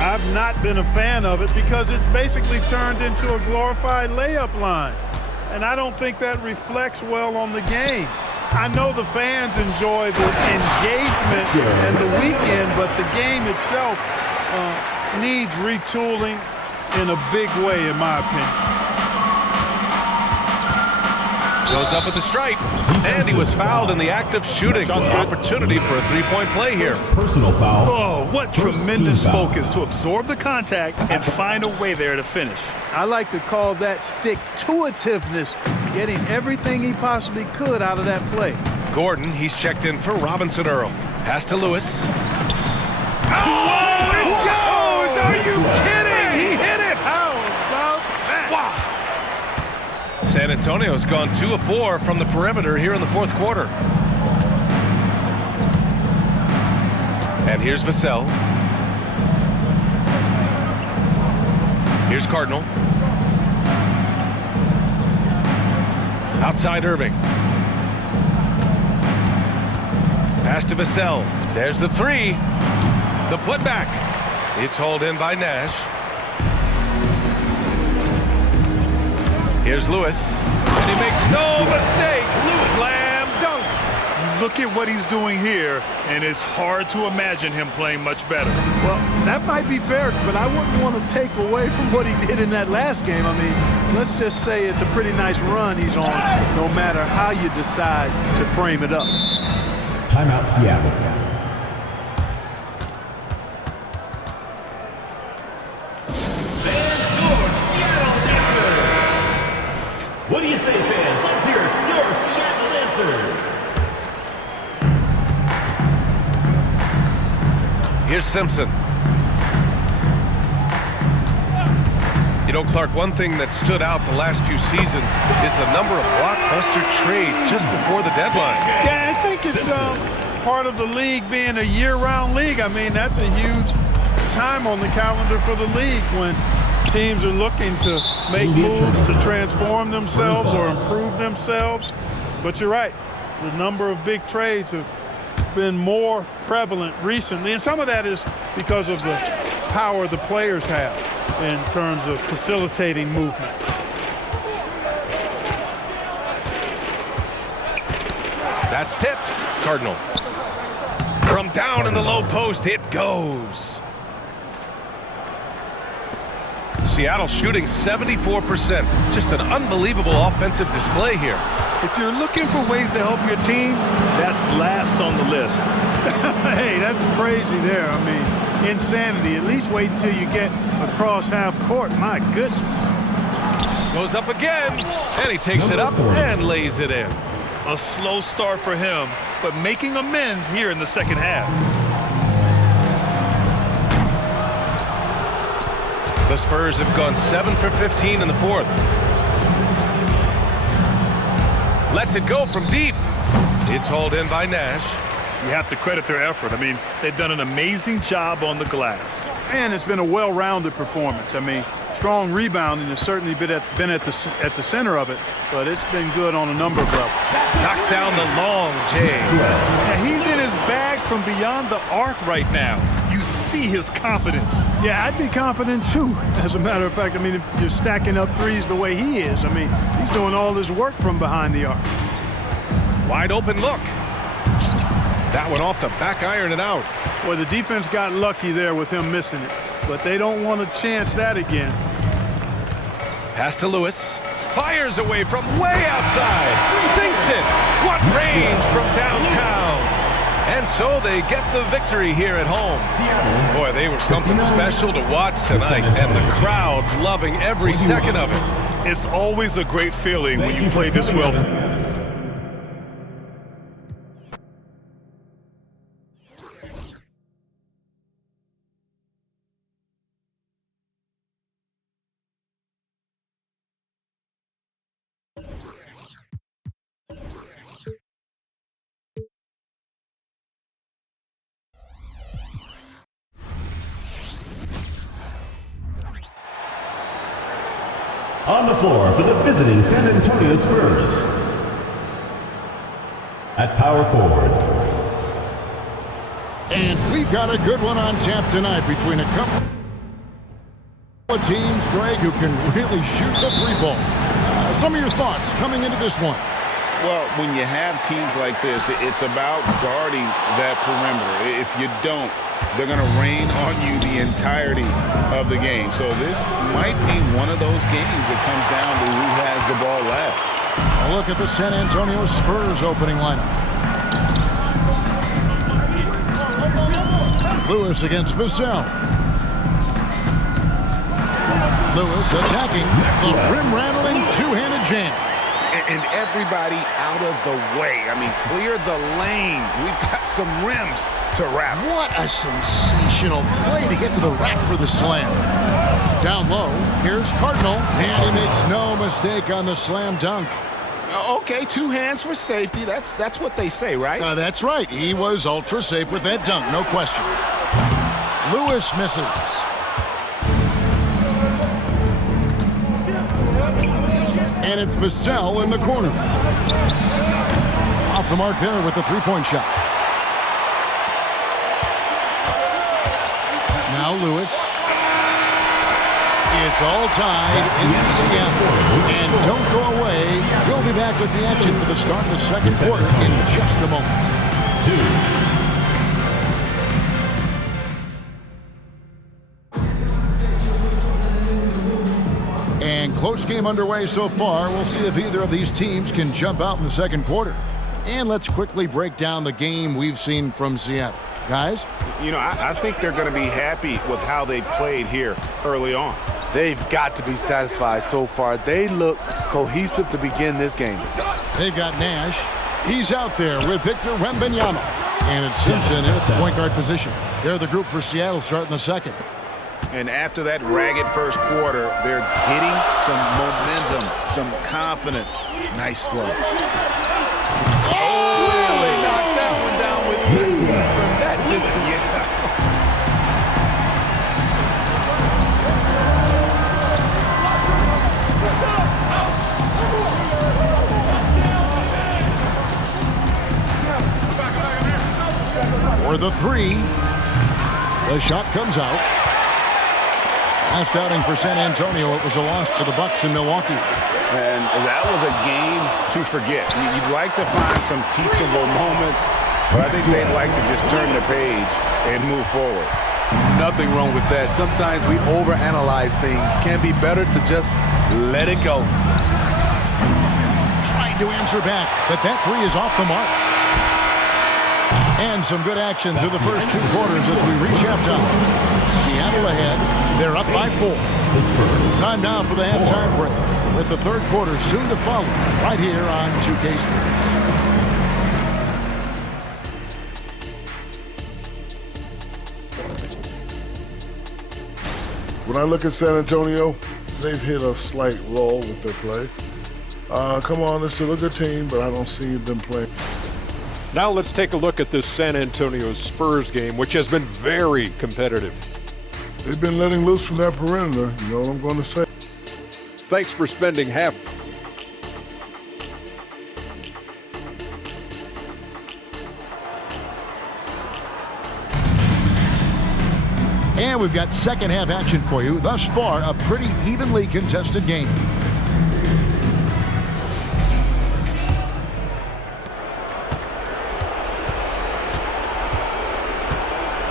I've not been a fan of it because it's basically turned into a glorified layup line. And I don't think that reflects well on the game. I know the fans enjoy the engagement and the weekend, but the game itself needs retooling in a big way, in my opinion. Goes up with the stripe, and he was fouled in the act of shooting. Opportunity for a 3-point play here. Personal foul. Oh, what tremendous focus to absorb the contact and find a way there to finish. I like to call that stick-to-itiveness, getting everything he possibly could out of that play. Gordon, he's checked in for Robinson Earl. Pass to Lewis. Oh, it goes! Are you kidding? He hit it! How about that? Wow! San Antonio's gone 2 of 4 from the perimeter here in the fourth quarter. And here's Vassell. Here's Cardinal. Outside Irving. Pass to Vassell. There's the 3. The putback. It's hauled in by Nash. Here's Lewis. And he makes no mistake. Slam dunk. Look at what he's doing here, and it's hard to imagine him playing much better. Well, that might be fair, but I wouldn't want to take away from what he did in that last game. I mean, let's just say it's a pretty nice run he's on, no matter how you decide to frame it up. Timeout, Seattle. What do you say, fans? Let's hear your Seattle answers. Here's Simpson. You know, Clark, one thing that stood out the last few seasons is the number of blockbuster trades just before the deadline. Yeah, I think it's part of the league being a year-round league. I mean, that's a huge time on the calendar for the league when teams are looking to make moves to transform themselves or improve themselves. But you're right, the number of big trades have been more prevalent recently, and some of that is because of the power the players have in terms of facilitating movement. That's tipped. Cardinal. From down in the low post, it goes. Seattle shooting 74%. Just an unbelievable offensive display here. If you're looking for ways to help your team, that's last on the list. Hey, that's crazy there. I mean, insanity. At least wait until you get across half court. My goodness. Goes up again, and he takes it up and lays it in. A slow start for him, but making amends here in the second half. The Spurs have gone 7 for 15 in the fourth. Lets it go from deep. It's hauled in by Nash. You have to credit their effort. I mean, they've done an amazing job on the glass. And it's been a well-rounded performance. I mean, strong rebounding has certainly been at the center of it, but it's been good on a number of levels. Knocks down the long J. Now, he's in his bag from beyond the arc right now. You see his confidence. Yeah, I'd be confident too. As a matter of fact, I mean, if you're stacking up threes the way he is, I mean, he's doing all this work from behind the arc. Wide open look. That one off the back iron and out. Boy, the defense got lucky there with him missing it, but they don't want to chance that again. Pass to Lewis. Fires away from way outside. Sinks it. What range from downtown. And so they get the victory here at home. Boy, they were something special to watch tonight, and the crowd loving every second of it. It's always a great feeling when you play this well. On the floor for the visiting San Antonio Spurs, at power forward. And we've got a good one on tap tonight between a couple of teams, Greg, who can really shoot the three ball. Some of your thoughts coming into this one. Well, when you have teams like this, it's about guarding that perimeter. If you don't, they're going to rain on you the entirety of the game. So this might be one of those games that comes down to who has the ball last. A look at the San Antonio Spurs opening lineup. Lewis against Vassell. Lewis attacking the rim-rattling two-handed jam. And everybody out of the way. I mean, clear the lane. We've got some rims to wrap. What a sensational play to get to the rack for the slam. Down low, here's Cardinal, and he makes no mistake on the slam dunk. Okay, two hands for safety. That's what they say, right? That's right. He was ultra safe with that dunk, no question. Lewis misses. And it's Vassell in the corner. Off the mark there with the three-point shot. Now Lewis. It's all tied in Seattle. And don't go away. We'll be back with the action for the start of the second quarter in just a moment. And close game underway so far. We'll see if either of these teams can jump out in the second quarter. And let's quickly break down the game we've seen from Seattle. Guys? You know, I think they're going to be happy with how they played here early on. They've got to be satisfied so far. They look cohesive to begin this game. They've got Nash. He's out there with Victor Wembanyama. And it's Simpson in at the point guard position. They're the group for Seattle starting the second. And after that ragged first quarter, they're getting some momentum, some confidence. Nice flow. Oh, they knocked that one down with ease from that distance. For the three. The shot comes out. Last outing for San Antonio, it was a loss to the Bucks in Milwaukee. And that was a game to forget. You'd like to find some teachable moments, but I think they'd like to just turn the page and move forward. Nothing wrong with that. Sometimes we overanalyze things. Can be better to just let it go. Trying to answer back, but that three is off the mark. And some good action through the first two quarters as we reach halftime. Seattle ahead. They're up by 4. Time now for the halftime break, with the third quarter soon to follow right here on 2K Sports. When I look at San Antonio, they've hit a slight lull with their play. Come on, they're still a good team, but I don't see them playing. Now let's take a look at this San Antonio Spurs game, which has been very competitive. They've been letting loose from that perimeter, you know what I'm going to say. Thanks for spending half. And we've got second half action for you. Thus far, a pretty evenly contested game.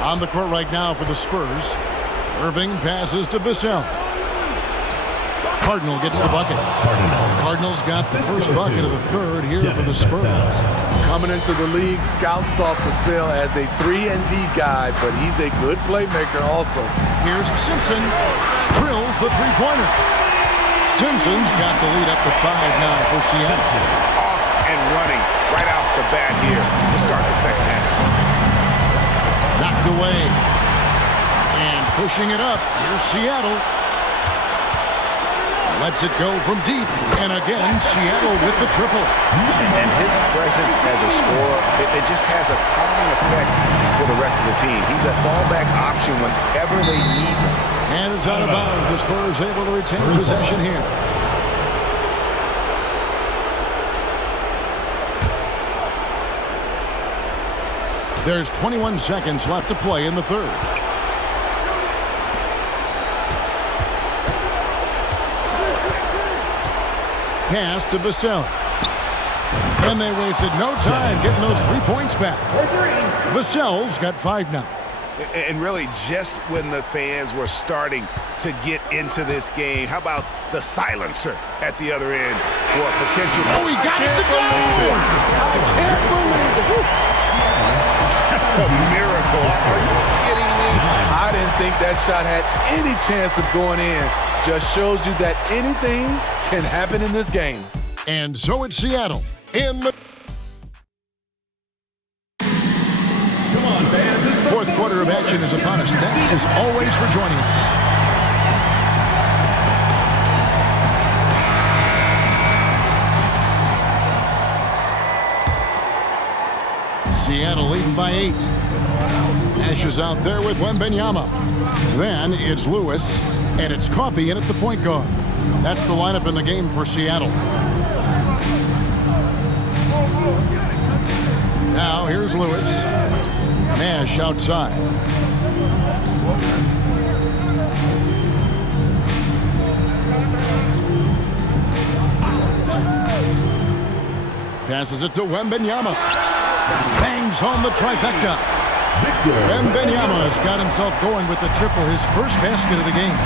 On the court right now for the Spurs. Irving passes to Vassell. Cardinal gets the bucket. Cardinal's got the first bucket of the third here for the Spurs. Coming into the league, scouts saw Vassell as a 3-and-D guy, but he's a good playmaker also. Here's Simpson. Drills the three-pointer. Simpson's got the lead up to 5 now for Seattle. Off and running right off the bat here to start the second half. Knocked away. And pushing it up. Here's Seattle. Lets it go from deep. And again, Seattle with the triple. And his presence as a scorer, it just has a calming effect for the rest of the team. He's a fallback option whenever they need him. And it's out of bounds. The Spurs able to retain possession here. There's 21 seconds left to play in the third. Pass to Vassell. And they wasted no time getting those 3 points back. Vassell's got 5 now. And really, just when the fans were starting to get into this game, how about the silencer at the other end for a potential... Oh, he got it to go! I can't believe it! That's a miracle. Are you kidding me? I didn't think that shot had any chance of going in. Just shows you that anything can happen in this game. And so it's Seattle in the... Come on, fans. It's the fourth quarter of action is upon us. Thanks as always for joining us. Seattle leading by 8. Nash is out there with Wembanyama. Then it's Lewis, and it's Coffey in at the point guard. That's the lineup in the game for Seattle. Now here's Lewis. Nash outside. Passes it to Wembanyama. Bangs home the trifecta. Wembanyama's got himself going with the triple, his first basket of the game.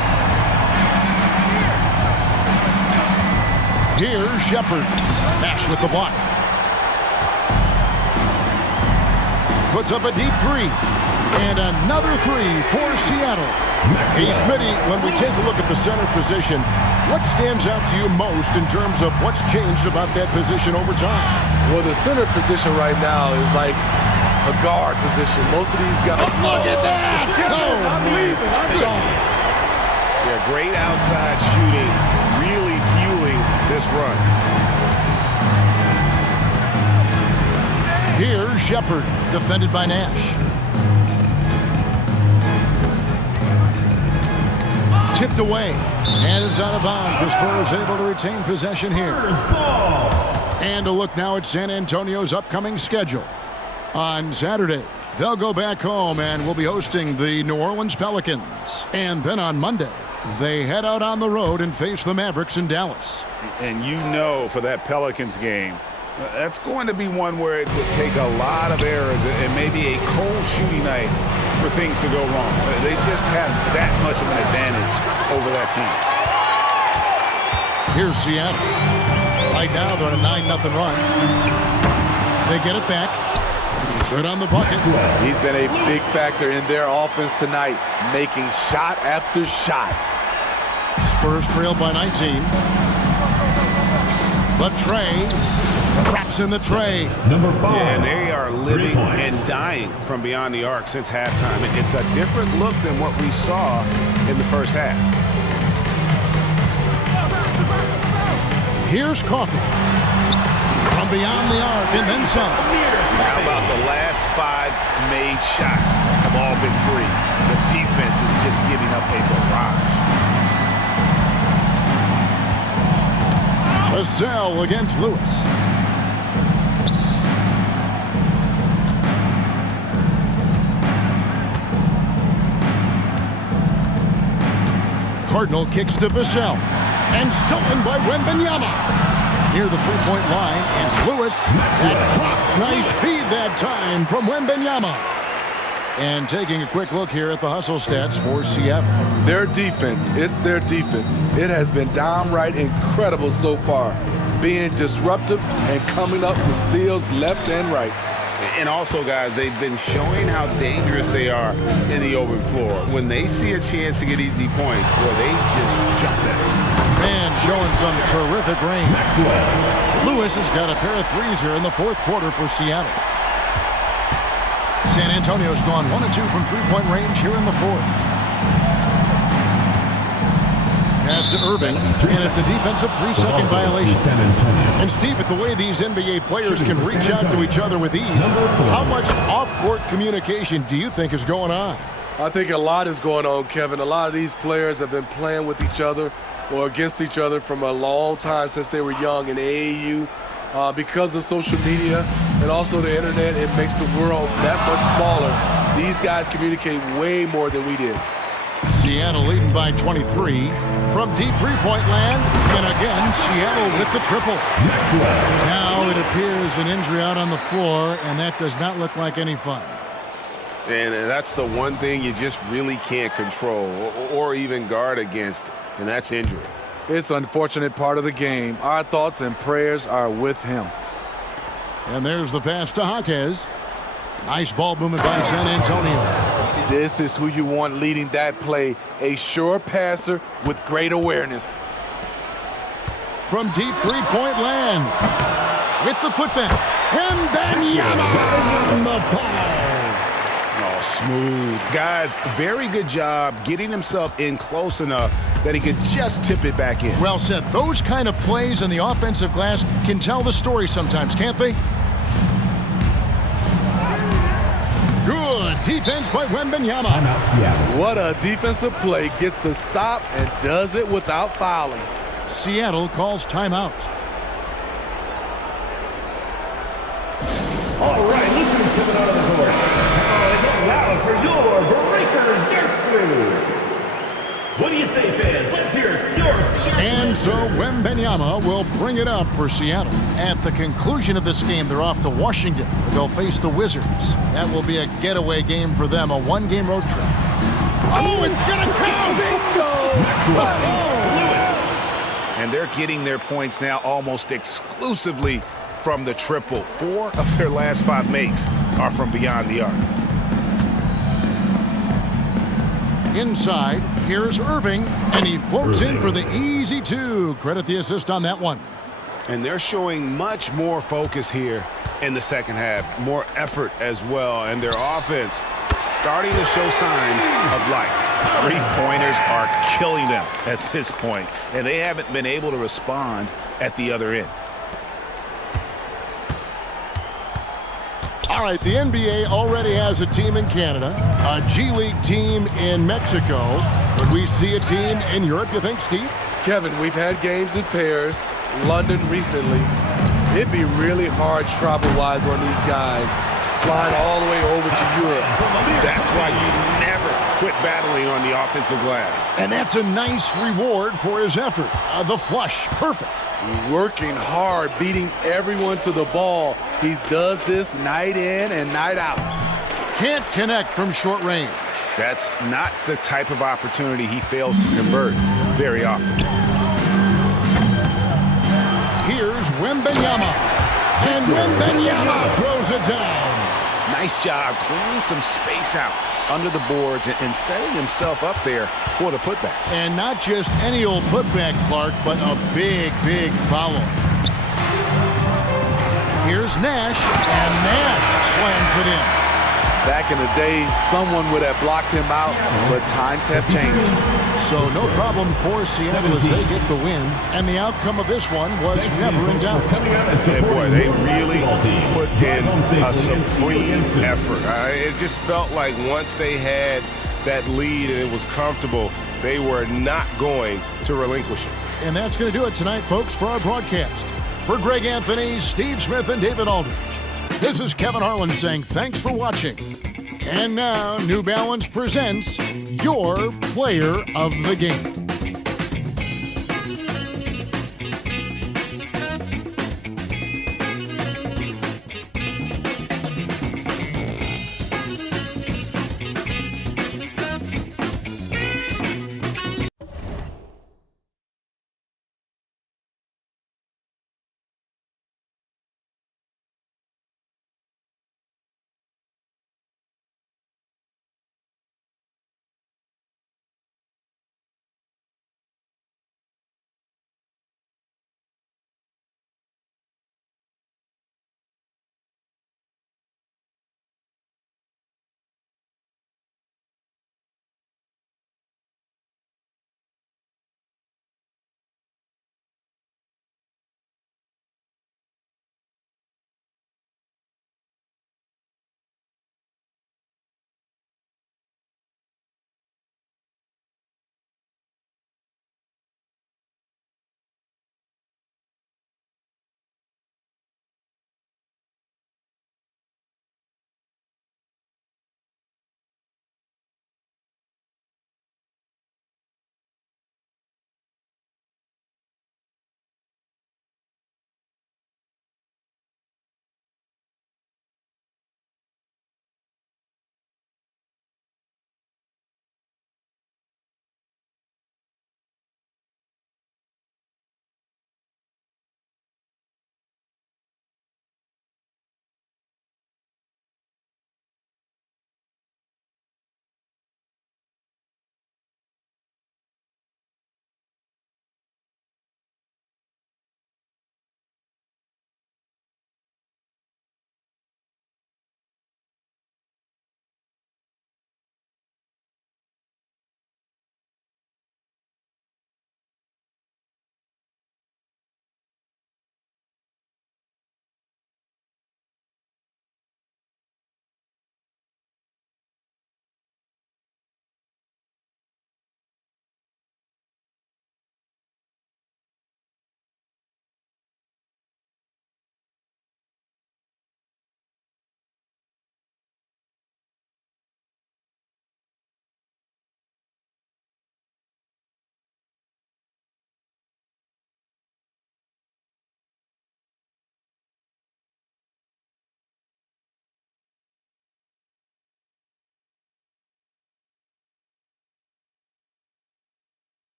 Here's Shepard. Nash with the block. Puts up a deep 3. And another three for Seattle. Hey, Smitty, when we take a look at the center position, what stands out to you most in terms of what's changed about that position over time? Well, the center position right now is like a guard position. Most of these guys. Oh, look at that! I'm leaving. I'm gone. Yeah, great outside shooting, really fueling this run. Here's Shepard, defended by Nash. Tipped away, and it's out of bounds. The Spurs able to retain possession here. And a look now at San Antonio's upcoming schedule. On Saturday, they'll go back home and will be hosting the New Orleans Pelicans. And then on Monday, they head out on the road and face the Mavericks in Dallas. And you know, for that Pelicans game, that's going to be one where it would take a lot of errors and maybe a cold shooting night for things to go wrong. They just have that much of an advantage over that team. Here's Seattle. Right now they're on a 9-0 run. They get it back. Good on the bucket. He's been a big factor in their offense tonight, making shot after shot. Spurs trail by 19. But Trey traps in the tray. Number 5. Yeah, and they are living and dying from beyond the arc since halftime. It's a different look than what we saw in the first half. Here's Coffey. From beyond the arc and then some. How about the last 5 made shots have all been threes? The defense is just giving up a barrage. Vassell against Lewis. Cardinal kicks to Vassell. And stolen by Wembanyama. Near the three-point line, it's Lewis. That drops. Nice feed that time from Wembanyama. And taking a quick look here at the hustle stats for Seattle. Their defense, it's their defense. It has been downright incredible so far, being disruptive and coming up with steals left and right. And also, guys, they've been showing how dangerous they are in the open floor. When they see a chance to get easy points, boy, they just jump at it. Man, showing some terrific range. Lewis has got a pair of threes here in the fourth quarter for Seattle. San Antonio's gone 1 of 2 from three-point range here in the fourth. Pass to Irving, and it's a defensive 3-second violation. And Steve, with the way these NBA players can reach out to each other with ease, how much off-court communication do you think is going on? I think a lot is going on, Kevin. A lot of these players have been playing with each other or against each other from a long time since they were young in AAU. Because of social media and also the internet, it makes the world that much smaller. These guys communicate way more than we did. Seattle leading by 23 from deep three-point land. And again, Seattle with the triple. Now it appears an injury out on the floor, and that does not look like any fun. And that's the one thing you just really can't control or even guard against, and that's injury. It's an unfortunate part of the game. Our thoughts and prayers are with him. And there's the pass to Jaquez. Nice ball movement by San Antonio. This is who you want leading that play. A sure passer with great awareness. From deep three-point land. With the putback. Wembanyama on the foul. Oh, smooth. Guys, very good job getting himself in close enough that he could just tip it back in. Well said. Those kind of plays in the offensive glass can tell the story sometimes, can't they? Good defense by Wembanyama. What a defensive play. Gets the stop and does it without fouling. Seattle calls timeout. All right, look who's coming out of the court. Go loud for your Breakers Dance Crew. What do you say, fans? Let's hear your Seattle. And so Wembanyama will bring it up for Seattle. At the conclusion of this game, they're off to Washington, where they'll face the Wizards. That will be a getaway game for them, a one-game road trip. Oh, it's gonna count! Lewis. And they're getting their points now almost exclusively from the triple. 4 of their last 5 makes are from beyond the arc. Inside, here's Irving, and he floats in for the easy two. Credit the assist on that one. And they're showing much more focus here in the second half, more effort as well, and their offense starting to show signs of life. Three-pointers are killing them at this point, and they haven't been able to respond at the other end. All right, the NBA already has a team in Canada, a G League team in Mexico. Could we see a team in Europe, you think, Steve? Kevin, we've had games in Paris, London recently. It'd be really hard travel-wise on these guys, flying all the way over to Europe. That's why you never quit battling on the offensive glass. And that's a nice reward for his effort. The flush, perfect. Working hard, beating everyone to the ball. He does this night in and night out. Can't connect from short range. That's not the type of opportunity he fails to convert very often. Here's Wembanyama. And Wembanyama throws it down. Nice job clearing some space out under the boards and setting himself up there for the putback. And not just any old putback, Clark, but a big, big follow. Here's Nash, and Nash slams it in. Back in the day, someone would have blocked him out, but times have changed. So no problem for Seattle as they get the win. And the outcome of this one was never in doubt. Hey, boy, they really put in a supreme effort. It just felt like once they had that lead and it was comfortable, they were not going to relinquish it. And that's going to do it tonight, folks, for our broadcast. For Greg Anthony, Steve Smith, and David Aldridge, this is Kevin Harlan saying thanks for watching. And now, New Balance presents your player of the game.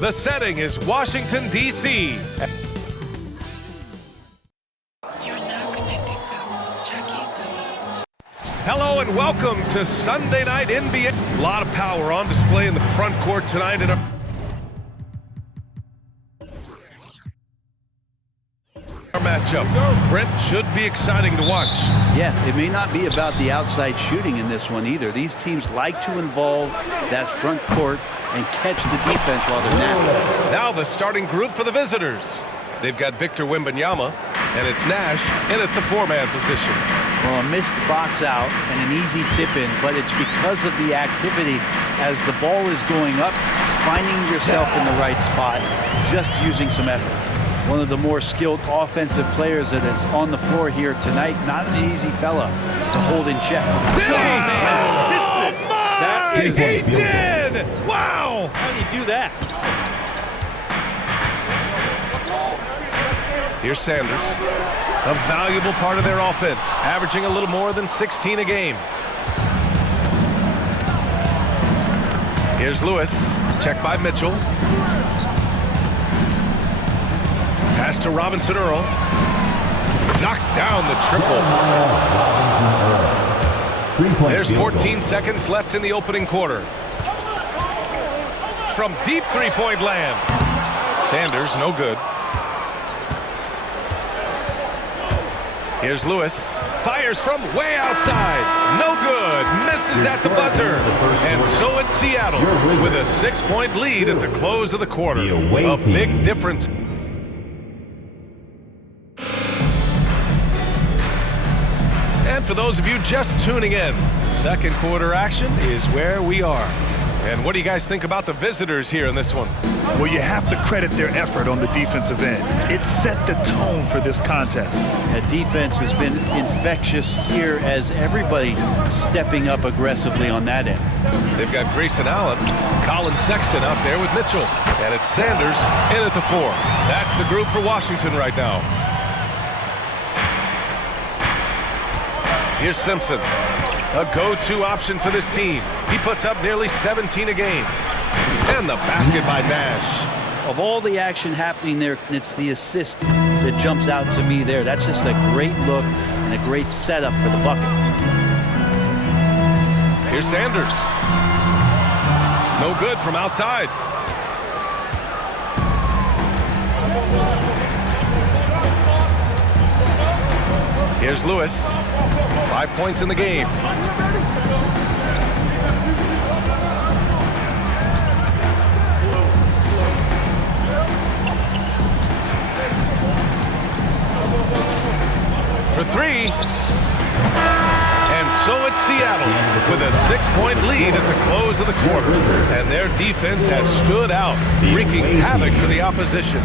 The setting is Washington, D.C. Hello and welcome to Sunday Night NBA. A lot of power on display in the front court tonight. In our matchup. Brent, should be exciting to watch. Yeah, it may not be about the outside shooting in this one either. These teams like to involve that front court and catch the defense while they're napping. Now the starting group for the visitors. They've got Victor Wembanyama, and it's Nash in at the four-man position. Well, a missed box out and an easy tip in, but it's because of the activity as the ball is going up, finding yourself in the right spot, just using some effort. One of the more skilled offensive players that is on the floor here tonight. Not an easy fella to hold in check. He did! Wow! How do you do that? Here's Sanders, a valuable part of their offense, averaging a little more than 16 a game. Here's Lewis, checked by Mitchell. Pass to Robinson Earl. Knocks down the triple. There's 14 seconds left in the opening quarter. From deep three-point land. Sanders, no good. Here's Lewis. Fires from way outside. No good. Misses at the buzzer. And so it's Seattle with a 6-point lead at the close of the quarter. A big difference. And for those of you just tuning in, second quarter action is where we are. And what do you guys think about the visitors here in this one? Well, you have to credit their effort on the defensive end. It set the tone for this contest. That defense has been infectious here as everybody stepping up aggressively on that end. They've got Grayson Allen, Colin Sexton out there with Mitchell. And it's Sanders in at the 4. That's the group for Washington right now. Here's Simpson, a go-to option for this team. He puts up nearly 17 a game. And the basket by Nash. Of all the action happening there, it's the assist that jumps out to me there. That's just a great look and a great setup for the bucket. Here's Sanders. No good from outside. Here's Lewis. 5 points in the game. For 3. And so it's Seattle with a 6-point lead at the close of the quarter. And their defense has stood out, wreaking havoc for the opposition.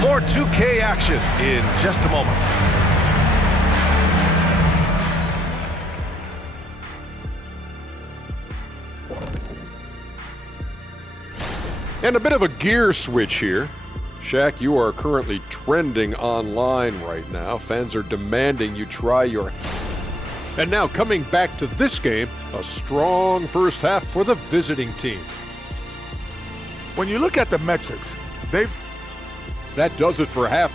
More 2K action in just a moment. And a bit of a gear switch here. Shaq, you are currently trending online right now. Fans are demanding you try your... And now coming back to this game, a strong first half for the visiting team. When you look at the metrics, that does it for half.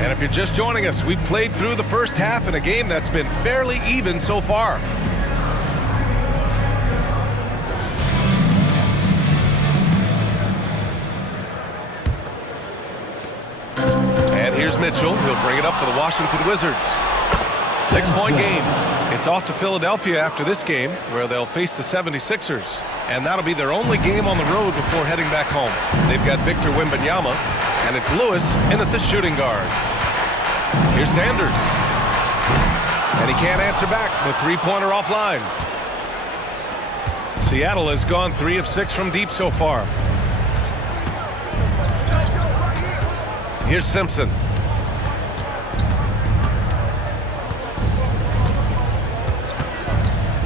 And if you're just joining us, we've played through the first half in a game that's been fairly even so far. And here's Mitchell. He'll bring it up for the Washington Wizards. 6-point game. It's off to Philadelphia after this game, where they'll face the 76ers. And that'll be their only game on the road before heading back home. They've got Victor Wembanyama, and it's Lewis in at the shooting guard. Here's Sanders. And he can't answer back. The three-pointer offline. Seattle has gone 3 of 6 from deep so far. Here's Simpson.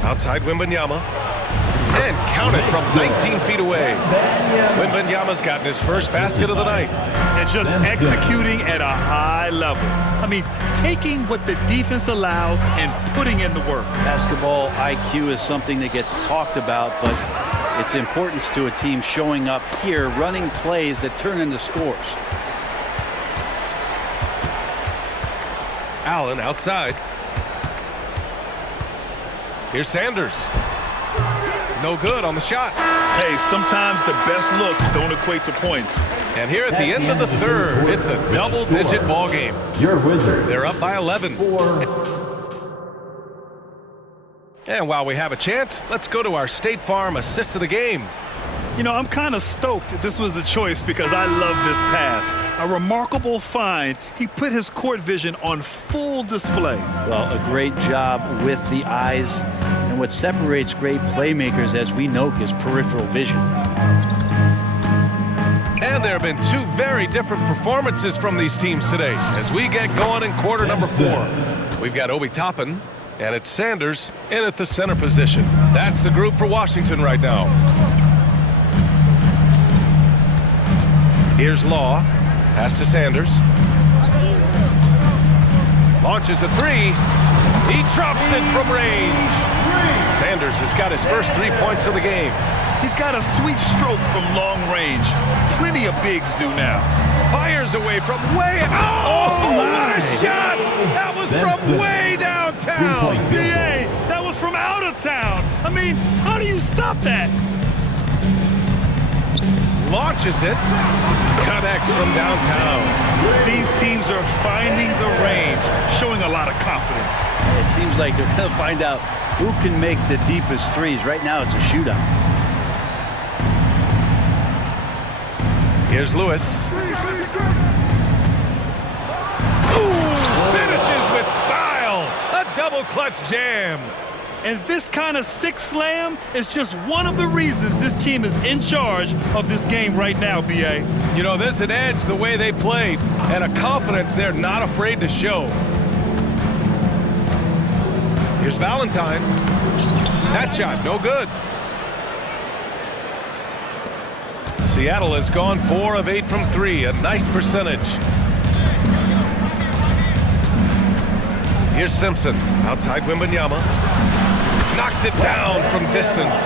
Outside Wembanyama. And count it from 19 feet away. Wembanyama's gotten his first basket of the night. And just executing at a high level. I mean, taking what the defense allows and putting in the work. Basketball IQ is something that gets talked about, but its importance to a team showing up here, running plays that turn into scores. Allen outside. Here's Sanders. No good on the shot. Hey, sometimes the best looks don't equate to points. And here at the end of the third, it's a double-digit ball game. Your Wizards. They're up by 11. And while we have a chance, let's go to our State Farm assist of the game. You know, I'm kind of stoked that this was a choice because I love this pass. A remarkable find. He put his court vision on full display. Well, a great job with the eyes. And what separates great playmakers, as we know, is peripheral vision. And there have been two very different performances from these teams today as we get going in quarter number 4. We've got Obi Toppin, and it's Sanders in at the center position. That's the group for Washington right now. Here's Law. Pass to Sanders. Launches a three. He drops it from range. Sanders has got his first 3 points of the game. He's got a sweet stroke from long range. Plenty of bigs do now. Fires away from way out. Oh, what a shot! That was from way downtown. BA, that was from out of town. I mean, how do you stop that? Launches it. Connects from downtown. These teams are finding the range, showing a lot of confidence. It seems like they're going to find out who can make the deepest threes. Right now, it's a shootout. Here's Lewis. Ooh, finishes with style. A double clutch jam. And this kind of six slam is just one of the reasons this team is in charge of this game right now, B.A. You know, there's an edge the way they played and a confidence they're not afraid to show. Here's Valentine. That shot, no good. Seattle has gone 4 of 8 from 3, a nice percentage. Here's Simpson, outside Wembanyama. Knocks it down from distance.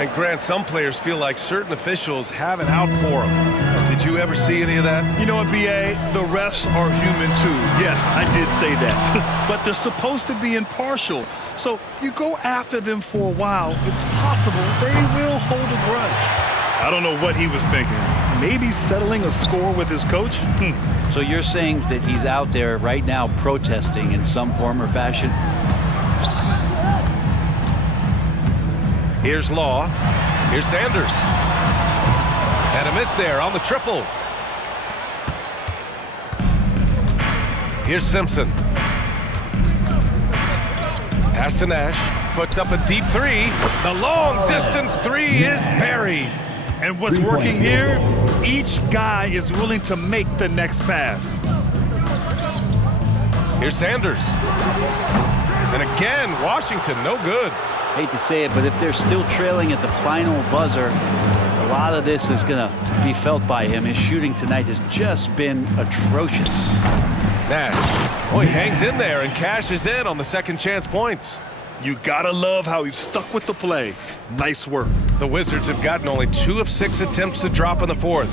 And Grant, some players feel like certain officials have it out for them. Did you ever see any of that? You know what, B.A.? The refs are human too. Yes, I did say that. But they're supposed to be impartial. So you go after them for a while, it's possible they will hold a grudge. I don't know what he was thinking. Maybe settling a score with his coach? So you're saying that he's out there right now protesting in some form or fashion? Here's Law. Here's Sanders. And a miss there on the triple. Here's Simpson. Pass to Nash. Puts up a deep three. The long distance three is buried. And what's working here, each guy is willing to make the next pass. Here's Sanders. And again, Washington, no good. Hate to say it, but if they're still trailing at the final buzzer, a lot of this is going to be felt by him. His shooting tonight has just been atrocious. Nash, oh, he hangs in there and cashes in on the second chance points. You gotta love how he stuck with the play. Nice work. The Wizards have gotten only 2 of 6 attempts to drop in the fourth.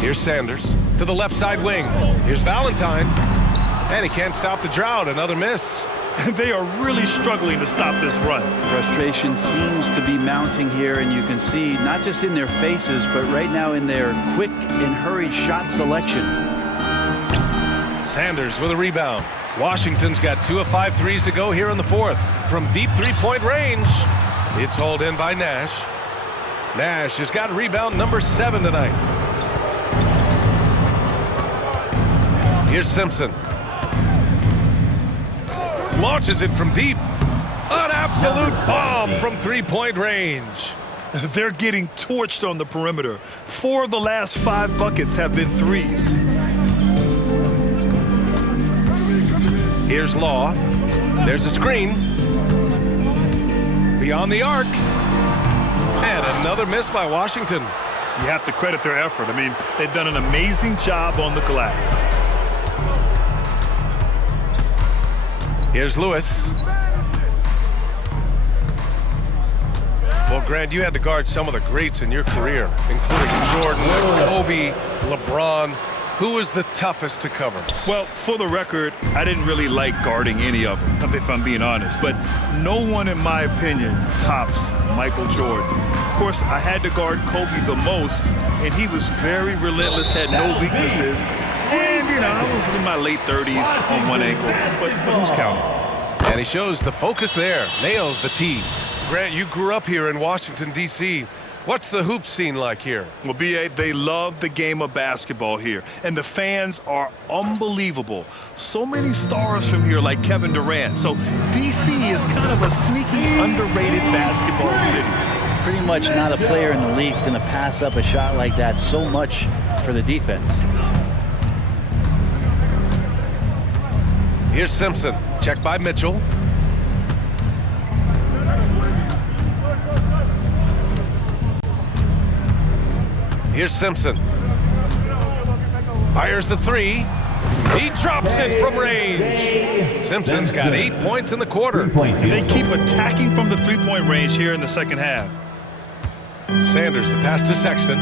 Here's Sanders to the left side wing. Here's Valentine. And he can't stop the drought. Another miss. They are really struggling to stop this run. Frustration seems to be mounting here, and you can see not just in their faces, but right now in their quick and hurried shot selection. Sanders with a rebound. Washington's got 2 of 5 threes to go here in the fourth. From deep three-point range, it's hauled in by Nash. Nash has got rebound number 7 tonight. Here's Simpson. Launches it from deep. An absolute bomb from three-point range. They're getting torched on the perimeter. 4 of the last 5 buckets have been threes. Here's Law. There's a screen. beyond the arc. And another miss by Washington. You have to credit their effort. I mean, they've done an amazing job on the glass. Here's Lewis. Well, Grant, you had to guard some of the greats in your career, including Jordan, Kobe, LeBron. Who was the toughest to cover? Well, for the record, I didn't really like guarding any of them, if I'm being honest. But no one, in my opinion, tops Michael Jordan. Of course, I had to guard Kobe the most, and he was very relentless, had no weaknesses. And, you know, I was in my late 30s on one ankle, but who's counting? And he shows the focus there, nails the tee. Grant, you grew up here in Washington, D.C. What's the hoop scene like here? Well, B.A., they love the game of basketball here, and the fans are unbelievable. So many stars from here, like Kevin Durant. So D.C. is kind of a sneaky, underrated basketball city. Pretty much not a player in the league is going to pass up a shot like that so much for the defense. Here's Simpson, checked by Mitchell. Here's Simpson. Fires the three. He drops it from range. Simpson's got 8 points in the quarter. And they keep attacking from the three-point range here in the second half. Sanders, the pass to Sexton.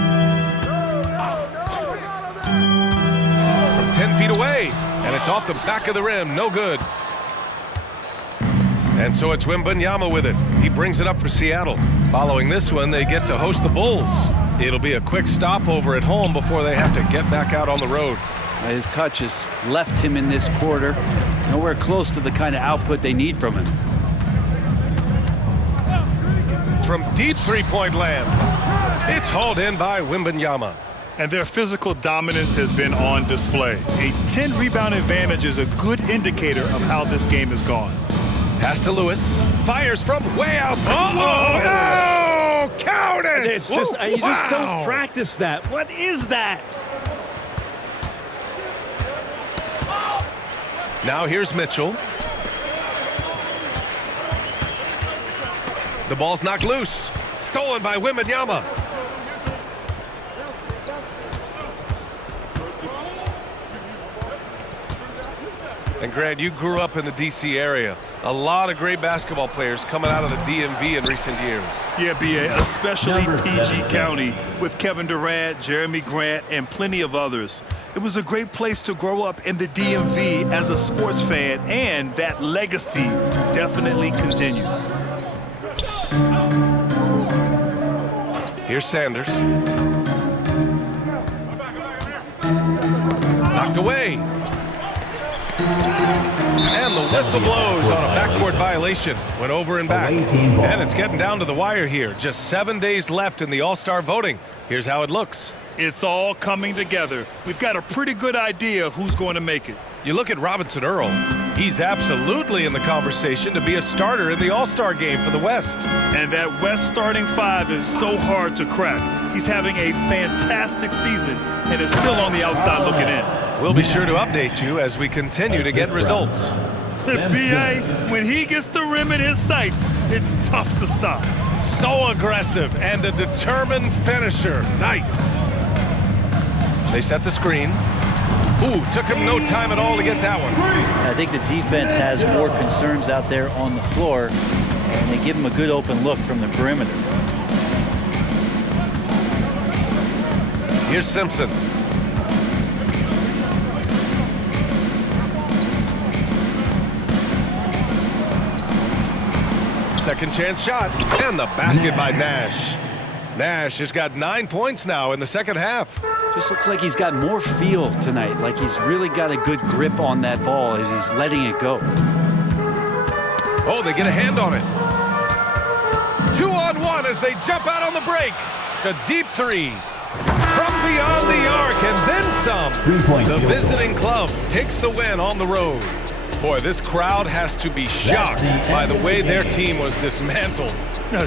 From 10 feet away. And it's off the back of the rim. No good. And so it's Wembanyama with it. He brings it up for Seattle. Following this one, they get to host the Bulls. It'll be a quick stopover at home before they have to get back out on the road. His touch has left him in this quarter. Nowhere close to the kind of output they need from him. From deep three-point land, it's hauled in by Wembanyama. And their physical dominance has been on display. A 10-rebound advantage is a good indicator of how this game has gone. Pass to Lewis. Fires from way out. Uh-oh, no! Count it! It's just, you just don't practice that. What is that? Now here's Mitchell. The ball's knocked loose. Stolen by Wembanyama. And Grant, you grew up in the D.C. area. A lot of great basketball players coming out of the DMV in recent years. Yeah, B.A., especially PG County with Kevin Durant, Jeremy Grant, and plenty of others. It was a great place to grow up in the DMV as a sports fan, and that legacy definitely continues. Here's Sanders. Knocked away. And the whistle blows on a backcourt violation. Went over and back. And it's getting down to the wire here. Just 7 days left in the All-Star voting. Here's how it looks. It's all coming together. We've got a pretty good idea of who's going to make it. You look at Robinson Earl. He's absolutely in the conversation to be a starter in the All-Star game for the West. And that West starting five is so hard to crack. He's having a fantastic season and is still on the outside looking in. We'll be sure to update you as we continue to get results. B.A., when he gets the rim in his sights, it's tough to stop. So aggressive and a determined finisher. Nice. They set the screen. Ooh, took him no time at all to get that one. I think the defense has more concerns out there on the floor, and they give him a good open look from the perimeter. Here's Simpson. Second chance shot, and the basket by Nash. Nash has got 9 points now in the second half. Just looks like he's got more feel tonight, like he's really got a good grip on that ball as he's letting it go. Oh, they get a hand on it. 2-on-1 as they jump out on the break. A deep three from beyond the arc, and then some. The visiting club takes the win on the road. Boy, this crowd has to be shocked by the way their team was dismantled.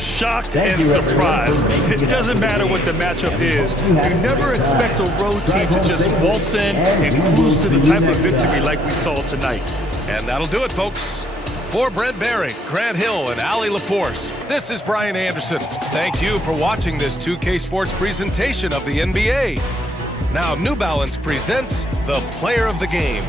Shocked and surprised. It doesn't matter what the matchup is. You never expect a road team to just waltz in and cruise to the type of victory like we saw tonight. And that'll do it, folks. For Brent Barry, Grant Hill, and Allie LaForce, this is Brian Anderson. Thank you for watching this 2K Sports presentation of the NBA. Now New Balance presents the Player of the Game.